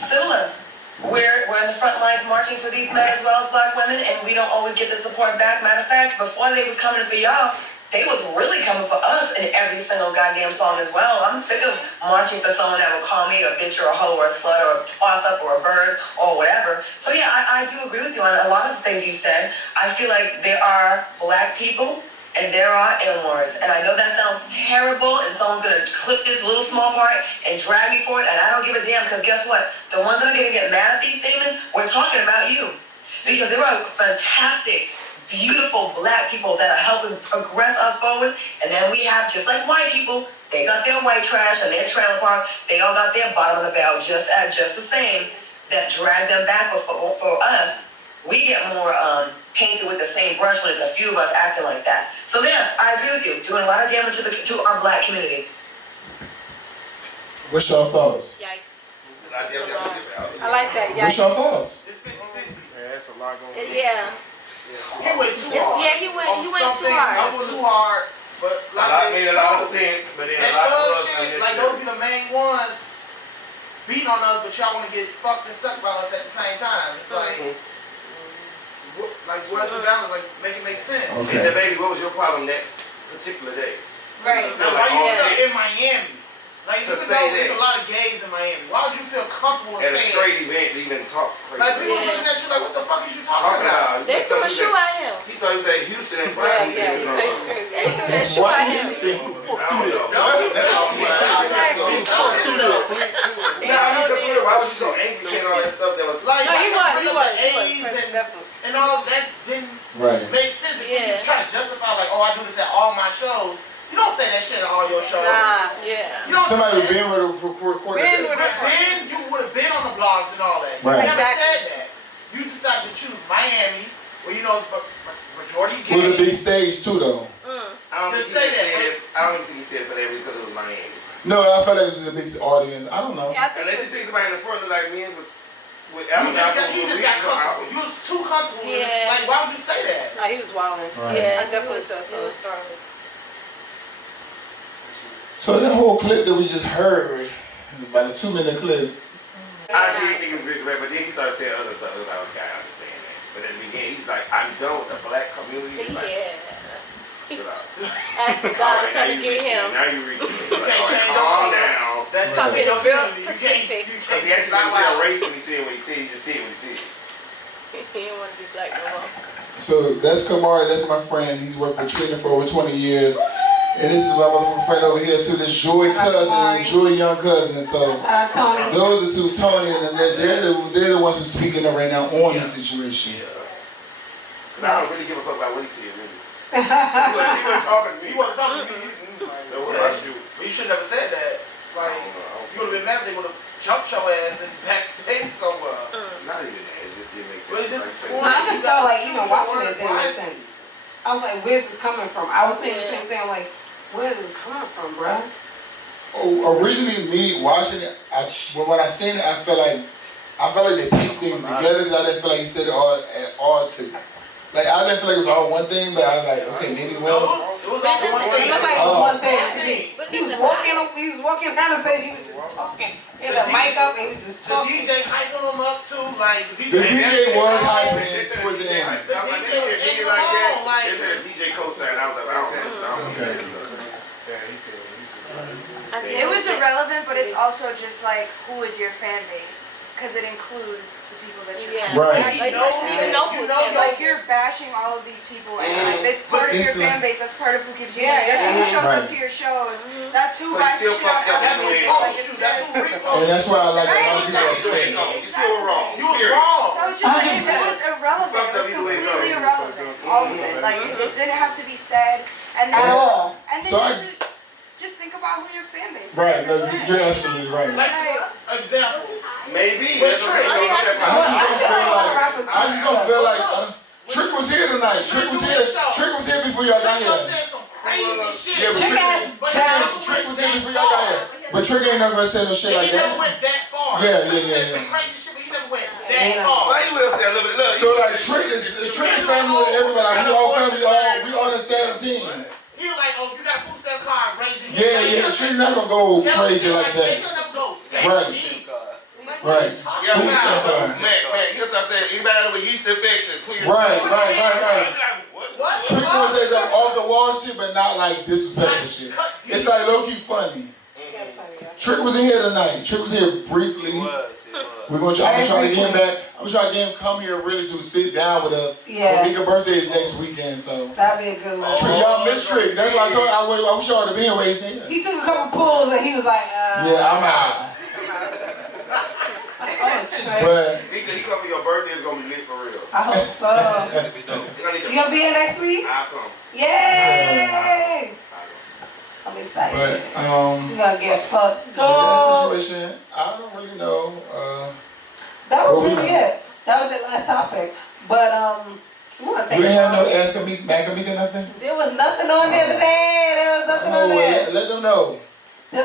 similar. We're in the front lines marching for these men as well as black women, and we don't always get the support back. Matter of fact, before they was coming for y'all, they was really coming for us in every single goddamn song as well. I'm sick of marching for someone that will call me a bitch or a hoe or a slut or a toss up or a bird or whatever. So yeah, I do agree with you on a lot of the things you said. I feel like there are black people and there are N-words. And I know that sounds terrible and someone's gonna clip this little small part and drag me for it, and I don't give a damn, because guess what? The ones that are gonna get mad at these statements, we're talking about you. Because there are fantastic, beautiful black people that are helping progress us forward, and then we have, just like white people, they got their white trash and their trailer park, they all got their bottom of the barrel just the same, that drag them back. But for us, we get more painted with the same brush when it's a few of us acting like that. So yeah, I agree with you. Doing a lot of damage to our black community. What's your thoughts? Yikes. I like that. What's your thoughts? It's 50-50. Yeah, that's a lot going on. Yeah. He went too hard. Yeah, he went too hard. I went too hard, but That made a lot of sense, but then a lot of shit, like those be the main ones beating on us, but y'all want to get fucked and sucked by us at the same time. It's like, where's the balance? Like, make it make sense. Okay. And baby, what was your problem that particular day? Right. Now, why you feel in Miami? Like, even though there's a lot of gays in Miami, why would you feel comfortable at saying? a straight event to even talk crazy? Like, people looking at you like, what the fuck is you talking about? They threw a shoe at him. He thought he was at Houston and Brown. They threw that shoe at him. Why was he so angry saying all that stuff that was like, he was AIDS and all that didn't make sense. If you try to justify like, oh, I do this at all my shows. You don't say that shit at all your shows. Nah, yeah. Somebody would been with a recorded that. Ben, you would have been on the blogs and all that. You never said that. You decided to choose Miami, where you know the majority gay. It was a big stage too, though. I don't even think he said it for that reason because it was Miami. No, I felt like it was a big audience. I don't know. Unless you see somebody in the front look like me with he just got comfortable. You was too comfortable. Yeah. Like, why would you say that? No, he was wilding. Right. Yeah, I definitely saw some strong. So that whole clip that we just heard, about a 2-minute clip. I did think it was really great, but then he started saying other stuff. I was like, okay, I understand that. But at the beginning, he's like, I'm done with the black community. Like, Asking God to come and get him. Now you reach it. Like, calm down. Talking real Pacific. Because he actually didn't say a race when he said what he said. He just said what he said. He didn't want to be black no more. So that's Kamari, that's my friend. He's worked for Trina for over 20 years. And this is my motherfucking friend over here too, this Joy cousin, Joy young cousin. So Tony. Those are two, Tony, and they're the ones who's speaking up right now on the situation. Because I don't really give a fuck about what he said, really. He wasn't talking to me. He wasn't talking to me. What about you? But you should have never said that. Like, you would have been mad if they would have jumped your ass in backstage somewhere. Not even that. It just didn't make sense. I just felt like, even watching it didn't make sense. I was like, where's this coming from? I was saying the same thing. I'm like, where is this coming from, bruh? originally me watching it, when I seen it, I felt like they pieced things together. Cause I didn't feel like he said it all to. Like I didn't feel like it was all one thing, but I was like, okay, maybe it was. It was all one thing. It looked like it was one thing to me. He was walking down the stage. He was just talking. He had a mic up and he was just talking. The DJ hyping him up too, like the DJ was hyping towards the end. The DJ was egging him on, like they said a DJ co-sign. I was like, I don't know. It was irrelevant, but it's also just like, who is your fan base? Because it includes the people that you're right. Like, like you're bashing all of these people, and like, it's part of your fan base. That's part of who gives you money. That's who shows up to your shows. That's who buys your shit on Apple. And that's why I like a lot of people say you still were wrong. You were wrong. So it's just like, it was irrelevant. It was completely irrelevant. All of it. Like, it didn't have to be said. And then, at all. And then just think about who your fan base is. Right, no, you're absolutely right. Like, example. Maybe. I just don't feel like Trick was here tonight. Trick was here before y'all got here. Crazy shit. Yeah, but Trick was here before y'all got here. But Trick ain't never said no shit like that. He never went that far. Yeah. Crazy shit, but he never went that far. Why you will say a little bit? Look. So like Trick is family with everybody. Like, we all family. We all the same team. He like, oh, you got a food stamp card, raise your hand. Yeah. Trick's not gonna go crazy like that. He'll never go. Right. Yeah, man, here's what I'm saying. Anybody out with yeast infection, please. Right. What? Trick was say some off the wall shit, but not like disrespectful shit. It's like low key funny. Trick was in here tonight. Trick was here briefly. I'm gonna try to get him back. I'm gonna try to get him come here really to sit down with us. Yeah. Meeka's birthday is next weekend, so. That'd be a good one. Trick, y'all miss Trick. That's why I told you I wish y'all to be in raised here. He took a couple pulls and he was like, yeah, I'm out. But he come for your birthday, it's gonna be lit for real. I hope so. You gonna be here next week? I'll come. Yay! I'm excited. But you gonna get fucked up. That situation, I don't really know. That was really it. That was the last topic. But we didn't have no Ask Meeka nothing. There was nothing on there today. There was nothing on there. Let them know.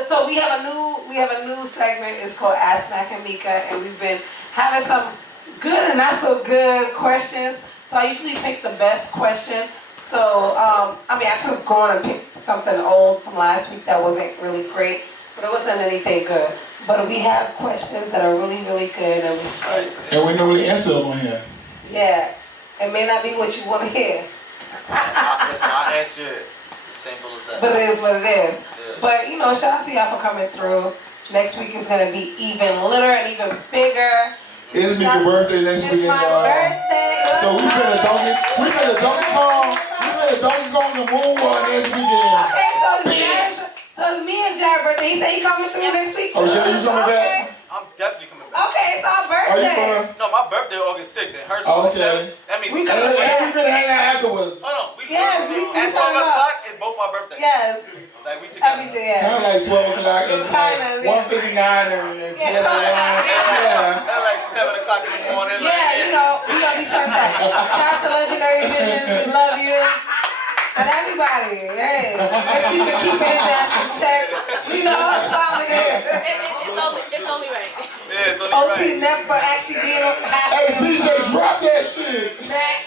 So we have a new segment. It's called Ask Mac and Meeka, and we've been having some good and not so good questions. So I usually pick the best question. So I could have gone and picked something old from last week that wasn't really great, but it wasn't anything good. But we have questions that are really, really good, and we normally answer them on here. Yeah, it may not be what you want to hear. Listen, I'll answer it. Simple as that. But it is what it is. Yeah. But shout out to y'all for coming through. Next week is gonna be even litter and even bigger. It's Meeka's birthday next weekend, y'all. Birthday. So we finna Donkey Kong the moonwalk next weekend. Okay, so it's me and Jared's birthday. He said he coming through next week. Oh, yeah, you coming back? I'm definitely coming back. Okay, it's our birthday. Are you coming? No, my birthday August 6th and hers Oh, August 7th. That means we finna hang out afterwards. Hold on. Yes, we do. At 12 o'clock is both our birthdays. Yes. Like we together. Every day. Kind of like 12 o'clock and like 1:59 and 12 o'clock. Yeah. Kind of like 7 o'clock in the morning. Yeah, we gonna be turned back. Shout out to Legendary Visions. We love you. And everybody, hey, let's keep his ass in check. We know what time it is. It's only right. Yeah, it's only OT right. Neff for actually being happy. Hey, DJ, drop that shit. Mac.